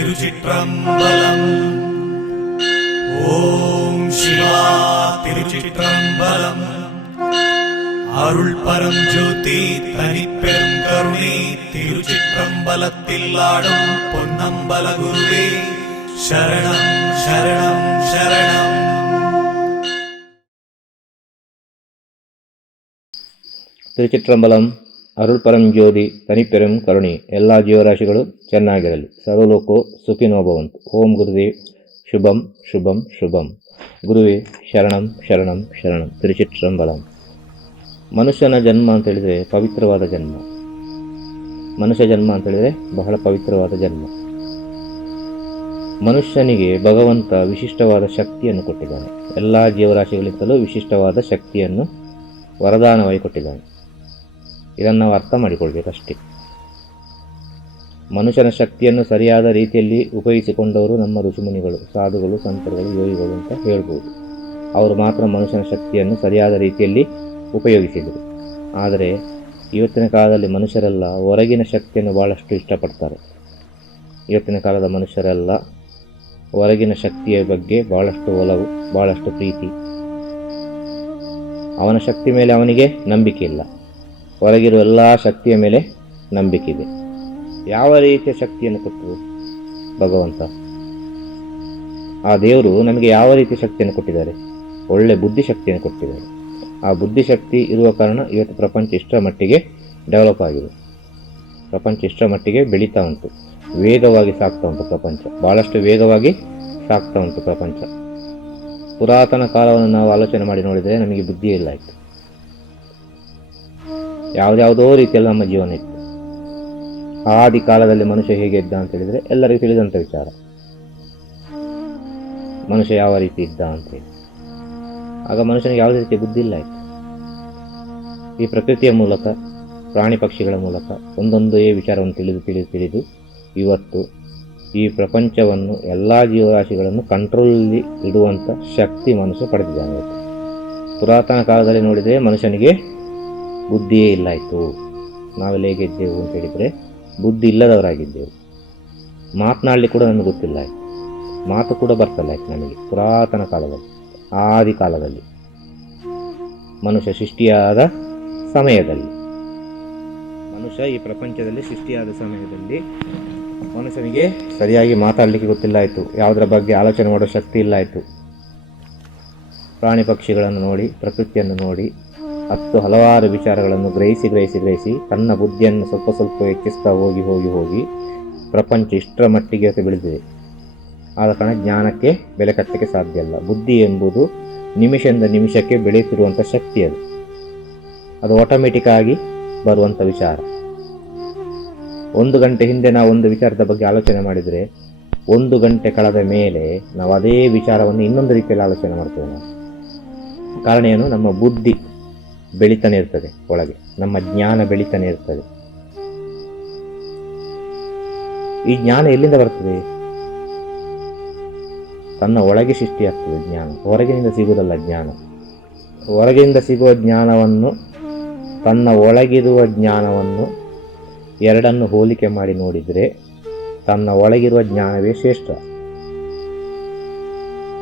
திருச்சிற்றம்பலம். ஓம் சிவா திருச்சிற்றம்பலம். அருள் பரம் ஜோதி தனிப்பெரும் கருணை திருச்சிற்றம்பலத்தில் ஆடும் பொன்னம்பல குருவே சரணம் சரணம் சரணம். ತಿರುಚಿಟ್ರಂಬಲಂ ಅರುಳ್ ಪರಂ ಜ್ಯೋತಿ ತನಿಪೆರಂ ಕರುಣಿ. ಎಲ್ಲ ಜೀವರಾಶಿಗಳು ಚೆನ್ನಾಗಿರಲಿ. ಸರ್ವಲೋಕೋ ಸುಖಿನೋಭವಂತು. ಓಂ ಗುರುದೇವ್ ಶುಭಂ ಶುಭಂ ಶುಭಂ. ಗುರುವೇ ಶರಣಂ ಶರಣಂ ಶರಣಂ. ತಿರುಚಿಟ್ರಂಬಲಂ. ಮನುಷ್ಯನ ಜನ್ಮ ಅಂತೇಳಿದರೆ ಪವಿತ್ರವಾದ ಜನ್ಮ. ಮನುಷ್ಯ ಜನ್ಮ ಅಂತೇಳಿದರೆ ಬಹಳ ಪವಿತ್ರವಾದ ಜನ್ಮ. ಮನುಷ್ಯನಿಗೆ ಭಗವಂತ ವಿಶಿಷ್ಟವಾದ ಶಕ್ತಿಯನ್ನು ಕೊಟ್ಟಿದ್ದಾನೆ. ಎಲ್ಲ ಜೀವರಾಶಿಗಳಿಂದಲೂ ವಿಶಿಷ್ಟವಾದ ಶಕ್ತಿಯನ್ನು ವರದಾನವಾಗಿ ಕೊಟ್ಟಿದ್ದಾನೆ. ಇದನ್ನು ನಾವು ಅರ್ಥ ಮಾಡಿಕೊಳ್ಬೇಕಷ್ಟೇ. ಮನುಷ್ಯನ ಶಕ್ತಿಯನ್ನು ಸರಿಯಾದ ರೀತಿಯಲ್ಲಿ ಉಪಯೋಗಿಸಿಕೊಂಡವರು ನಮ್ಮ ಋಷಿಮುನಿಗಳು, ಸಾಧುಗಳು, ಸಂತರುಗಳು, ಯೋಗಿಗಳು ಅಂತ ಹೇಳ್ಬೋದು. ಅವರು ಮಾತ್ರ ಮನುಷ್ಯನ ಶಕ್ತಿಯನ್ನು ಸರಿಯಾದ ರೀತಿಯಲ್ಲಿ ಉಪಯೋಗಿಸಿದರು. ಆದರೆ ಇವತ್ತಿನ ಕಾಲದಲ್ಲಿ ಮನುಷ್ಯರೆಲ್ಲ ಹೊರಗಿನ ಶಕ್ತಿಯನ್ನು ಭಾಳಷ್ಟು ಇಷ್ಟಪಡ್ತಾರೆ. ಇವತ್ತಿನ ಕಾಲದ ಮನುಷ್ಯರೆಲ್ಲ ಹೊರಗಿನ ಶಕ್ತಿಯ ಬಗ್ಗೆ ಭಾಳಷ್ಟು ಒಲವು, ಭಾಳಷ್ಟು ಪ್ರೀತಿ. ಅವನ ಶಕ್ತಿ ಮೇಲೆ ಅವನಿಗೆ ನಂಬಿಕೆ ಇಲ್ಲ. ಹೊರಗಿರುವ ಎಲ್ಲ ಶಕ್ತಿಯ ಮೇಲೆ ನಂಬಿಕೆ ಇದೆ. ಯಾವ ರೀತಿಯ ಶಕ್ತಿಯನ್ನು ಕೊಟ್ಟರು ಭಗವಂತ? ಆ ದೇವರು ನಮಗೆ ಯಾವ ರೀತಿಯ ಶಕ್ತಿಯನ್ನು ಕೊಟ್ಟಿದ್ದಾರೆ? ಒಳ್ಳೆ ಬುದ್ಧಿಶಕ್ತಿಯನ್ನು ಕೊಟ್ಟಿದ್ದಾರೆ. ಆ ಬುದ್ಧಿಶಕ್ತಿ ಇರುವ ಕಾರಣ ಇವತ್ತು ಪ್ರಪಂಚ ಇಷ್ಟರ ಮಟ್ಟಿಗೆ ಡೆವಲಪ್ ಆಗಿದೆ. ಪ್ರಪಂಚ ಇಷ್ಟರ ಮಟ್ಟಿಗೆ ಬೆಳೀತಾ ಉಂಟು. ವೇಗವಾಗಿ ಸಾಗ್ತಾ ಉಂಟು ಪ್ರಪಂಚ. ಭಾಳಷ್ಟು ವೇಗವಾಗಿ ಸಾಗ್ತಾ ಉಂಟು ಪ್ರಪಂಚ. ಪುರಾತನ ಕಾಲವನ್ನು ನಾವು ಆಲೋಚನೆ ಮಾಡಿ ನೋಡಿದರೆ ನಮಗೆ ಬುದ್ಧಿ ಇಲ್ಲ ಇತ್ತು. ಯಾವುದ್ಯಾವುದೋ ರೀತಿಯಲ್ಲಿ ನಮ್ಮ ಜೀವನ ಇತ್ತು. ಆದಿ ಕಾಲದಲ್ಲಿ ಮನುಷ್ಯ ಹೇಗೆ ಇದ್ದ ಅಂತ ಹೇಳಿದರೆ ಎಲ್ಲರಿಗೂ ತಿಳಿದಂಥ ವಿಚಾರ. ಮನುಷ್ಯ ಯಾವ ರೀತಿ ಇದ್ದ ಅಂತೇಳಿ. ಆಗ ಮನುಷ್ಯನಿಗೆ ಯಾವುದೇ ರೀತಿಯ ಬುದ್ಧಿ ಇಲ್ಲ ಇತ್ತು. ಈ ಪ್ರಕೃತಿಯ ಮೂಲಕ, ಪ್ರಾಣಿ ಪಕ್ಷಿಗಳ ಮೂಲಕ ಒಂದೊಂದೇ ವಿಚಾರವನ್ನು ತಿಳಿದು ಇವತ್ತು ಈ ಪ್ರಪಂಚವನ್ನು, ಎಲ್ಲ ಜೀವರಾಶಿಗಳನ್ನು ಕಂಟ್ರೋಲಲ್ಲಿ ಇಡುವಂಥ ಶಕ್ತಿ ಮನುಷ್ಯ ಪಡೆದಿದ್ದಾನೆ. ಪುರಾತನ ಕಾಲದಲ್ಲಿ ನೋಡಿದರೆ ಮನುಷ್ಯನಿಗೆ ಬುದ್ಧಿಯೇ ಇಲ್ಲ ಇತ್ತು. ನಾವೆಲ್ಲ ಹೇಗಿದ್ದೆವು ಅಂತ ಹೇಳಿದರೆ ಬುದ್ಧಿ ಇಲ್ಲದವರಾಗಿದ್ದೆವು. ಮಾತನಾಡಲಿಕ್ಕೆ ಕೂಡ ನಮಗೆ ಗೊತ್ತಿಲ್ಲ ಇತ್ತು. ಮಾತು ಕೂಡ ಬರ್ತಲ್ಲ ಇತ್ತು ನಮಗೆ ಪುರಾತನ ಕಾಲದಲ್ಲಿ, ಆದಿ ಕಾಲದಲ್ಲಿ, ಮನುಷ್ಯ ಸೃಷ್ಟಿಯಾದ ಸಮಯದಲ್ಲಿ. ಮನುಷ್ಯ ಈ ಪ್ರಪಂಚದಲ್ಲಿ ಸೃಷ್ಟಿಯಾದ ಸಮಯದಲ್ಲಿ ಮನುಷ್ಯನಿಗೆ ಸರಿಯಾಗಿ ಮಾತಾಡಲಿಕ್ಕೆ ಗೊತ್ತಿಲ್ಲ ಇತ್ತು. ಯಾವುದರ ಬಗ್ಗೆ ಆಲೋಚನೆ ಮಾಡೋ ಶಕ್ತಿ ಇಲ್ಲ ಇತ್ತು. ಪ್ರಾಣಿ ಪಕ್ಷಿಗಳನ್ನು ನೋಡಿ, ಪ್ರಕೃತಿಯನ್ನು ನೋಡಿ, ಹಲವಾರು ವಿಚಾರಗಳನ್ನು ಗ್ರಹಿಸಿ ತನ್ನ ಬುದ್ಧಿಯನ್ನು ಸ್ವಲ್ಪ ಹೆಚ್ಚಿಸ್ತಾ ಹೋಗಿ ಪ್ರಪಂಚ ಇಷ್ಟರ ಮಟ್ಟಿಗೆ ಬೆಳೆದಿದೆ. ಆದ ಕಾರಣ ಜ್ಞಾನಕ್ಕೆ ಬೆಲೆ ಕಟ್ಟಕ್ಕೆ ಸಾಧ್ಯ ಇಲ್ಲ. ಬುದ್ಧಿ ಎಂಬುದು ನಿಮಿಷದಿಂದ ನಿಮಿಷಕ್ಕೆ ಬೆಳೆಯುತ್ತಿರುವಂಥ ಶಕ್ತಿ. ಅದು ಆಟೋಮೆಟಿಕ್ ಆಗಿ ಬರುವಂಥ ವಿಚಾರ. 1 ಗಂಟೆ ಹಿಂದೆ ನಾವು ಒಂದು ವಿಚಾರದ ಬಗ್ಗೆ ಆಲೋಚನೆ ಮಾಡಿದರೆ 1 ಗಂಟೆ ಕಳೆದ ಮೇಲೆ ನಾವು ಅದೇ ವಿಚಾರವನ್ನು ಇನ್ನೊಂದು ರೀತಿಯಲ್ಲಿ ಆಲೋಚನೆ ಮಾಡ್ತೇವೆ ನಾವು. ಕಾರಣ ಏನು? ನಮ್ಮ ಬುದ್ಧಿ ಬೆಳೀತಾನೆ ಇರ್ತದೆ ಒಳಗೆ, ನಮ್ಮ ಜ್ಞಾನ ಬೆಳೀತಾನೆ ಇರ್ತದೆ. ಈ ಜ್ಞಾನ ಎಲ್ಲಿಂದ ಬರ್ತದೆ? ತನ್ನ ಒಳಗೆ ಸೃಷ್ಟಿಯಾಗ್ತದೆ ಜ್ಞಾನ. ಹೊರಗಿನಿಂದ ಸಿಗುವುದಲ್ಲ ಜ್ಞಾನ. ಹೊರಗಿನಿಂದ ಸಿಗುವ ಜ್ಞಾನವನ್ನು, ತನ್ನ ಒಳಗಿರುವ ಜ್ಞಾನವನ್ನು ಎರಡನ್ನು ಹೋಲಿಕೆ ಮಾಡಿ ನೋಡಿದರೆ ತನ್ನ ಒಳಗಿರುವ ಜ್ಞಾನವೇ ಶ್ರೇಷ್ಠ.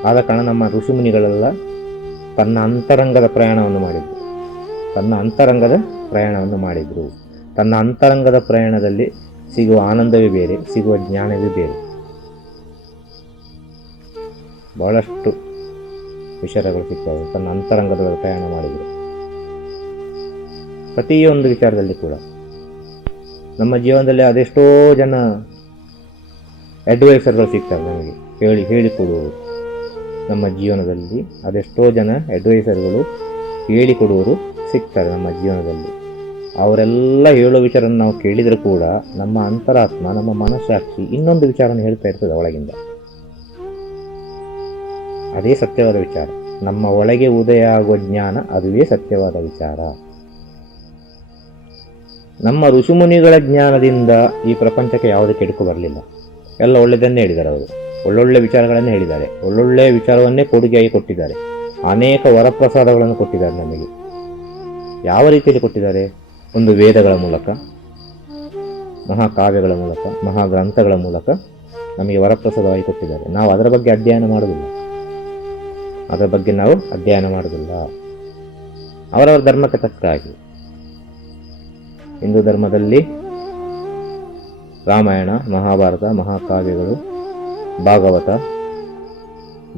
ಆದ ಕಾರಣ ನಮ್ಮ ಋಷಿಮುನಿಗಳೆಲ್ಲ ತನ್ನ ಅಂತರಂಗದ ಪ್ರಯಾಣವನ್ನು ಮಾಡಿದರು. ತನ್ನ ಅಂತರಂಗದ ಪ್ರಯಾಣದಲ್ಲಿ ಸಿಗುವ ಆನಂದವೇ ಬೇರೆ, ಸಿಗುವ ಜ್ಞಾನವೇ ಬೇರೆ. ಬಹಳಷ್ಟು ವಿಚಾರಗಳು ಸಿಗ್ತವೆ ತನ್ನ ಅಂತರಂಗದ ಪ್ರಯಾಣ ಮಾಡಿದರು. ಪ್ರತಿಯೊಂದು ವಿಚಾರದಲ್ಲಿ ಕೂಡ ನಮ್ಮ ಜೀವನದಲ್ಲಿ ಅದೆಷ್ಟೋ ಜನ ಅಡ್ವೈಸರ್ಗಳು ಸಿಗ್ತಾರೆ ನಮಗೆ, ಹೇಳಿಕೊಡುವರು. ನಮ್ಮ ಜೀವನದಲ್ಲಿ ಅದೆಷ್ಟೋ ಜನ ಅಡ್ವೈಸರ್ಗಳು ಹೇಳಿಕೊಡುವರು ಸಿಗ್ತಾರೆ ನಮ್ಮ ಜೀವನದಲ್ಲಿ. ಅವರೆಲ್ಲ ಹೇಳೋ ವಿಚಾರನ ನಾವು ಕೇಳಿದರೂ ಕೂಡ ನಮ್ಮ ಅಂತರಾತ್ಮ, ನಮ್ಮ ಮನಸ್ಸಾಕ್ಷಿ ಇನ್ನೊಂದು ವಿಚಾರನ ಹೇಳ್ತಾ ಇರ್ತದೆ ಒಳಗಿಂದ. ಅದೇ ಸತ್ಯವಾದ ವಿಚಾರ. ನಮ್ಮ ಒಳಗೆ ಉದಯ ಆಗುವ ಜ್ಞಾನ ಅದುವೇ ಸತ್ಯವಾದ ವಿಚಾರ. ನಮ್ಮ ಋಷಿಮುನಿಗಳ ಜ್ಞಾನದಿಂದ ಈ ಪ್ರಪಂಚಕ್ಕೆ ಯಾವುದೇ ಕೆಡುಕು ಬರಲಿಲ್ಲ. ಎಲ್ಲ ಒಳ್ಳೆಯದನ್ನೇ ಹೇಳಿದ್ದಾರೆ. ಅವರು ಒಳ್ಳೊಳ್ಳೆ ವಿಚಾರಗಳನ್ನೇ ಹೇಳಿದ್ದಾರೆ. ಒಳ್ಳೊಳ್ಳೆ ವಿಚಾರವನ್ನೇ ಕೊಡುಗೆಯಾಗಿ ಕೊಟ್ಟಿದ್ದಾರೆ. ಅನೇಕ ವರಪ್ರಸಾದಗಳನ್ನು ಕೊಟ್ಟಿದ್ದಾರೆ ನಮಗೆ. ಯಾವ ರೀತಿಯಲ್ಲಿ ಕೊಟ್ಟಿದ್ದಾರೆ? ಒಂದು ವೇದಗಳ ಮೂಲಕ, ಮಹಾಕಾವ್ಯಗಳ ಮೂಲಕ, ಮಹಾಗ್ರಂಥಗಳ ಮೂಲಕ ನಮಗೆ ವರಪ್ರಸಾದವಾಗಿ ಕೊಟ್ಟಿದ್ದಾರೆ. ನಾವು ಅದರ ಬಗ್ಗೆ ಅಧ್ಯಯನ ಮಾಡೋದಿಲ್ಲ. ಅವರವರ ಧರ್ಮಕ್ಕೆ ತಕ್ಕ ಹಾಗೆ ಹಿಂದೂ ಧರ್ಮದಲ್ಲಿ ರಾಮಾಯಣ, ಮಹಾಭಾರತ, ಮಹಾಕಾವ್ಯಗಳು, ಭಾಗವತ,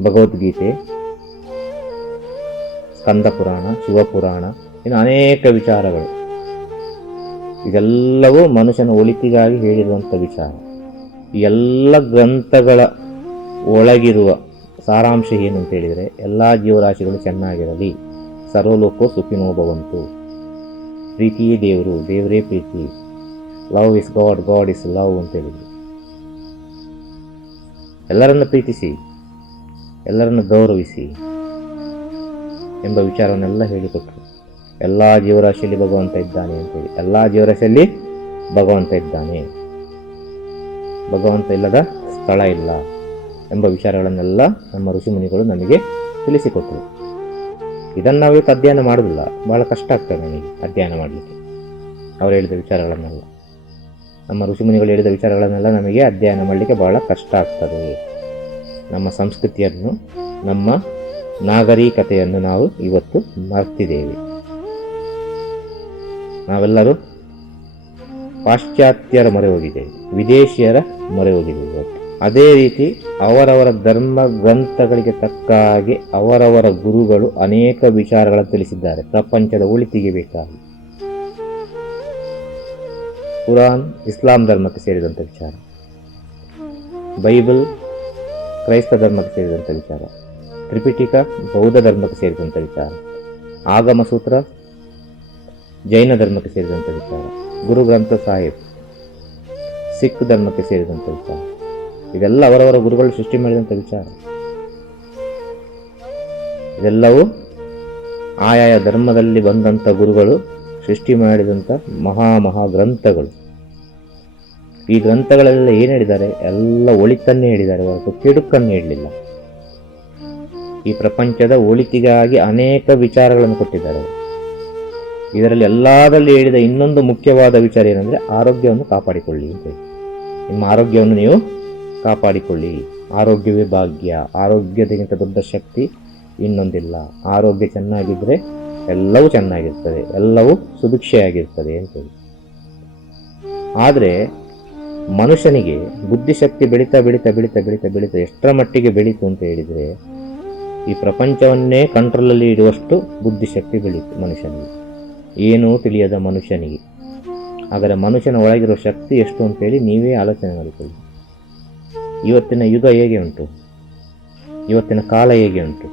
ಭಗವದ್ಗೀತೆ, ಸ್ಕಂದ ಪುರಾಣ, ಶಿವಪುರಾಣ, ಇನ್ನು ಅನೇಕ ವಿಚಾರಗಳು. ಇದೆಲ್ಲವೂ ಮನುಷ್ಯನ ಒಳಿತಿಗಾಗಿ ಹೇಳಿರುವಂಥ ವಿಚಾರ. ಈ ಎಲ್ಲ ಗ್ರಂಥಗಳ ಒಳಗಿರುವ ಸಾರಾಂಶ ಏನು ಅಂತ ಹೇಳಿದರೆ, ಎಲ್ಲ ಜೀವರಾಶಿಗಳು ಚೆನ್ನಾಗಿರಲಿ, ಸರ್ವಲೋಕೋ ಸುಖಿನೋ ಭವಂತು, ಪ್ರೀತಿಯೇ ದೇವರು, ದೇವರೇ ಪ್ರೀತಿ, love is God, God is love ಅಂತ ಹೇಳಿದರು. ಎಲ್ಲರನ್ನು ಪ್ರೀತಿಸಿ, ಎಲ್ಲರನ್ನು ಗೌರವಿಸಿ ಎಂಬ ವಿಚಾರವನ್ನೆಲ್ಲ ಹೇಳಿಕೊಟ್ರು. ಎಲ್ಲ ಜೀವರಾಶಿಯಲ್ಲಿ ಭಗವಂತ ಇದ್ದಾನೆ ಅಂತೇಳಿ. ಎಲ್ಲ ಜೀವರಾಶಿಯಲ್ಲಿ ಭಗವಂತ ಇದ್ದಾನೆ, ಭಗವಂತ ಇಲ್ಲದ ಸ್ಥಳ ಇಲ್ಲ ಎಂಬ ವಿಚಾರಗಳನ್ನೆಲ್ಲ ನಮ್ಮ ಋಷಿಮುನಿಗಳು ನಮಗೆ ತಿಳಿಸಿಕೊಟ್ರು. ಇದನ್ನು ನಾವು ಇವತ್ತು ಅಧ್ಯಯನ ಮಾಡೋದಿಲ್ಲ. ಬಹಳ ಕಷ್ಟ ಆಗ್ತದೆ ನನಗೆ ಅಧ್ಯಯನ ಮಾಡಲಿಕ್ಕೆ. ಅವರು ಹೇಳಿದ ವಿಚಾರಗಳನ್ನೆಲ್ಲ, ನಮ್ಮ ಋಷಿಮುನಿಗಳು ಹೇಳಿದ ವಿಚಾರಗಳನ್ನೆಲ್ಲ ನಮಗೆ ಅಧ್ಯಯನ ಮಾಡಲಿಕ್ಕೆ ಬಹಳ ಕಷ್ಟ ಆಗ್ತದೆ. ನಮ್ಮ ಸಂಸ್ಕೃತಿಯನ್ನು, ನಮ್ಮ ನಾಗರಿಕತೆಯನ್ನು ನಾವು ಇವತ್ತು ಮರ್ತಿದ್ದೇವೆ. ನಾವೆಲ್ಲರೂ ಪಾಶ್ಚಾತ್ಯರ ಮೊರೆ ಹೋಗಿದ್ದೇವೆ, ವಿದೇಶಿಯರ ಮೊರೆ ಹೋಗಿದ್ದೇವೆ ಇವತ್ತು. ಅದೇ ರೀತಿ ಅವರವರ ಧರ್ಮ ಗ್ರಂಥಗಳಿಗೆ ತಕ್ಕ ಹಾಗೆ ಅವರವರ ಗುರುಗಳು ಅನೇಕ ವಿಚಾರಗಳನ್ನು ತಿಳಿಸಿದ್ದಾರೆ ಪ್ರಪಂಚದ ಒಳಿತಿಗೆ ಬೇಕಾಗಿ. ಕುರಾನ್ ಇಸ್ಲಾಂ ಧರ್ಮಕ್ಕೆ ಸೇರಿದಂಥ ವಿಚಾರ, ಬೈಬಲ್ ಕ್ರೈಸ್ತ ಧರ್ಮಕ್ಕೆ ಸೇರಿದಂಥ ವಿಚಾರ, ತ್ರಿಪಿಟಿಕ ಬೌದ್ಧ ಧರ್ಮಕ್ಕೆ ಸೇರಿದಂಥ ವಿಚಾರ, ಆಗಮ ಸೂತ್ರ ಜೈನ ಧರ್ಮಕ್ಕೆ ಸೇರಿದಂಥ ವಿಚಾರ, ಗುರು ಗ್ರಂಥ ಸಾಹಿಬ್ ಸಿಖ್ ಧರ್ಮಕ್ಕೆ ಸೇರಿದಂಥ ವಿಚಾರ. ಇದೆಲ್ಲ ಅವರವರ ಗುರುಗಳು ಸೃಷ್ಟಿ ಮಾಡಿದಂಥ ವಿಚಾರ. ಇದೆಲ್ಲವೂ ಆಯಾಯ ಧರ್ಮದಲ್ಲಿ ಬಂದಂಥ ಗುರುಗಳು ಸೃಷ್ಟಿ ಮಾಡಿದಂಥ ಮಹಾ ಗ್ರಂಥಗಳು. ಈ ಗ್ರಂಥಗಳೆಲ್ಲ ಏನು ಹೇಳಿದ್ದಾರೆ? ಎಲ್ಲ ಒಳಿತನ್ನೇ ಹೇಳಿದ್ದಾರೆ ಹೊರತು ಕೆಡುಕನ್ನು ಹೇಳಲಿಲ್ಲ. ಈ ಪ್ರಪಂಚದ ಒಳಿತಿಗಾಗಿ ಅನೇಕ ವಿಚಾರಗಳನ್ನು ಕೊಟ್ಟಿದ್ದಾರೆ. ಇದರಲ್ಲಿ ಎಲ್ಲದರಲ್ಲಿ ಹೇಳಿದ ಇನ್ನೊಂದು ಮುಖ್ಯವಾದ ವಿಚಾರ ಏನಂದರೆ, ಆರೋಗ್ಯವನ್ನು ಕಾಪಾಡಿಕೊಳ್ಳಿ ಅಂತ. ನಿಮ್ಮ ಆರೋಗ್ಯವನ್ನು ನೀವು ಕಾಪಾಡಿಕೊಳ್ಳಿ. ಆರೋಗ್ಯವೇ ಭಾಗ್ಯ. ಆರೋಗ್ಯದಕ್ಕಿಂತ ದೊಡ್ಡ ಶಕ್ತಿ ಇನ್ನೊಂದಿಲ್ಲ. ಆರೋಗ್ಯ ಚೆನ್ನಾಗಿದ್ದರೆ ಎಲ್ಲವೂ ಚೆನ್ನಾಗಿರ್ತದೆ, ಎಲ್ಲವೂ ಸುಭಿಕ್ಷೆಯಾಗಿರ್ತದೆ ಅಂತೇಳಿ. ಆದರೆ ಮನುಷ್ಯನಿಗೆ ಬುದ್ಧಿಶಕ್ತಿ ಬೆಳೀತಾ ಬೆಳೀತಾ ಬೆಳೀತಾ ಬೆಳೀತಾ ಬೆಳೀತಾ ಎಷ್ಟರ ಮಟ್ಟಿಗೆ ಬೆಳೀತು ಅಂತ ಹೇಳಿದರೆ, ಈ ಪ್ರಪಂಚವನ್ನೇ ಕಂಟ್ರೋಲಲ್ಲಿ ಇಡುವಷ್ಟು ಬುದ್ಧಿಶಕ್ತಿ ಬೆಳೀತು ಮನುಷ್ಯನಿಗೆ, ಏನೂ ತಿಳಿಯದ ಮನುಷ್ಯನಿಗೆ. ಆದರೆ ಮನುಷ್ಯನ ಒಳಗಿರೋ ಶಕ್ತಿ ಎಷ್ಟು ಅಂತೇಳಿ ನೀವೇ ಆಲೋಚನೆ ಮಾಡಿಕೊಳ್ಳಿ. ಇವತ್ತಿನ ಯುಗ ಹೇಗೆ ಉಂಟು? ಇವತ್ತಿನ ಕಾಲ ಹೇಗೆ ಉಂಟು?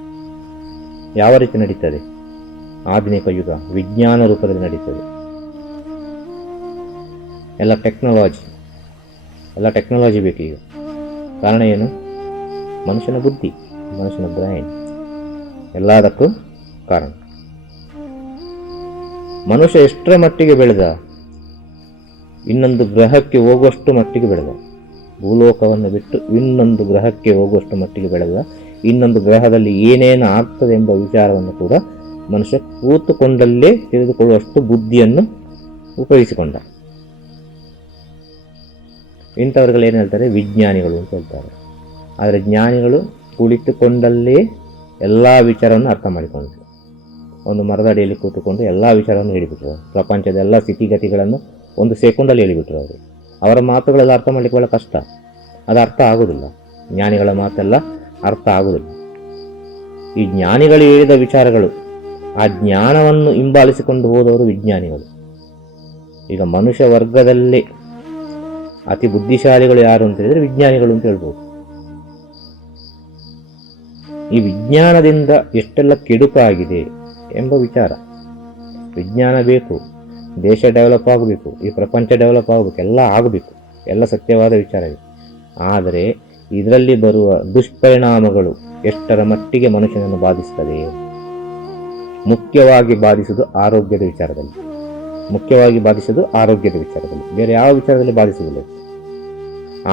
ಯಾವ ರೀತಿ ನಡೀತದೆ? ಆಧುನಿಕ ಯುಗ ವಿಜ್ಞಾನ ರೂಪದಲ್ಲಿ ನಡೀತದೆ. ಎಲ್ಲ ಟೆಕ್ನಾಲಜಿ ಬೇಕು ಈಗ. ಕಾರಣ ಏನು? ಮನುಷ್ಯನ ಬುದ್ಧಿ, ಮನುಷ್ಯನ ಬ್ರೈನ್ ಎಲ್ಲದಕ್ಕೂ ಕಾರಣ. ಮನುಷ್ಯ ಎಷ್ಟರ ಮಟ್ಟಿಗೆ ಬೆಳೆದ? ಇನ್ನೊಂದು ಗ್ರಹಕ್ಕೆ ಹೋಗುವಷ್ಟು ಮಟ್ಟಿಗೆ ಬೆಳೆದ. ಭೂಲೋಕವನ್ನು ಬಿಟ್ಟು ಇನ್ನೊಂದು ಗ್ರಹಕ್ಕೆ ಹೋಗುವಷ್ಟು ಮಟ್ಟಿಗೆ ಬೆಳೆದ. ಇನ್ನೊಂದು ಗ್ರಹದಲ್ಲಿ ಏನೇನು ಆಗ್ತದೆ ಎಂಬ ವಿಚಾರವನ್ನು ಕೂಡ ಮನುಷ್ಯ ಕೂತುಕೊಂಡಲ್ಲೇ ತಿಳಿದುಕೊಳ್ಳುವಷ್ಟು ಬುದ್ಧಿಯನ್ನು ಉಪಯೋಗಿಸಿಕೊಂಡ. ಇಂಥವ್ರುಗಳು ಏನು ಹೇಳ್ತಾರೆ? ವಿಜ್ಞಾನಿಗಳು ಅಂತ ಹೇಳ್ತಾರೆ. ಆದರೆ ಜ್ಞಾನಿಗಳು ಕುಳಿತುಕೊಂಡಲ್ಲೇ ಎಲ್ಲ ವಿಚಾರವನ್ನು ಅರ್ಥ ಮಾಡಿಕೊಂಡ್ರು. ಒಂದು ಮರದ ಅಡಿಯಲ್ಲಿ ಕೂತುಕೊಂಡು ಎಲ್ಲ ವಿಚಾರವನ್ನು ಹೇಳಿಬಿಟ್ರು. ಪ್ರಪಂಚದ ಎಲ್ಲ ಸ್ಥಿತಿಗತಿಗಳನ್ನು ಒಂದು ಸೆಕೆಂಡಲ್ಲಿ ಹೇಳಿಬಿಟ್ರು ಅವರು. ಅವರ ಮಾತುಗಳೆಲ್ಲ ಅರ್ಥ ಮಾಡಲಿಕ್ಕೆ ಬಹಳ ಕಷ್ಟ. ಅದು ಅರ್ಥ ಆಗೋದಿಲ್ಲ. ಜ್ಞಾನಿಗಳ ಮಾತೆಲ್ಲ ಅರ್ಥ ಆಗೋದಿಲ್ಲ. ಈ ಜ್ಞಾನಿಗಳು ಹೇಳಿದ ವಿಚಾರಗಳು, ಆ ಜ್ಞಾನವನ್ನು ಹಿಂಬಾಲಿಸಿಕೊಂಡು ಹೋದವರು ವಿಜ್ಞಾನಿಗಳು. ಈಗ ಮನುಷ್ಯ ವರ್ಗದಲ್ಲೇ ಅತಿ ಬುದ್ಧಿಶಾಲಿಗಳು ಯಾರು ಅಂತ ಹೇಳಿದರೆ ವಿಜ್ಞಾನಿಗಳು ಅಂತ ಹೇಳ್ಬೋದು. ಈ ವಿಜ್ಞಾನದಿಂದ ಎಷ್ಟೆಲ್ಲ ಕೆಡುಕಾಗಿದೆ ಎಂಬ ವಿಚಾರ. ವಿಜ್ಞಾನ ಬೇಕು, ದೇಶ ಡೆವಲಪ್ ಆಗಬೇಕು, ಈ ಪ್ರಪಂಚ ಡೆವಲಪ್ ಆಗಬೇಕು, ಎಲ್ಲ ಆಗಬೇಕು, ಎಲ್ಲ ಸತ್ಯವಾದ ವಿಚಾರ ಇದೆ. ಆದರೆ ಇದರಲ್ಲಿ ಬರುವ ದುಷ್ಪರಿಣಾಮಗಳು ಎಷ್ಟರ ಮಟ್ಟಿಗೆ ಮನುಷ್ಯನನ್ನು ಬಾಧಿಸ್ತದೆ? ಮುಖ್ಯವಾಗಿ ಬಾಧಿಸುವುದು ಆರೋಗ್ಯದ ವಿಚಾರದಲ್ಲಿ. ಬೇರೆ ಯಾವ ವಿಚಾರದಲ್ಲಿ ಬಾಧಿಸುವುದಿಲ್ಲ.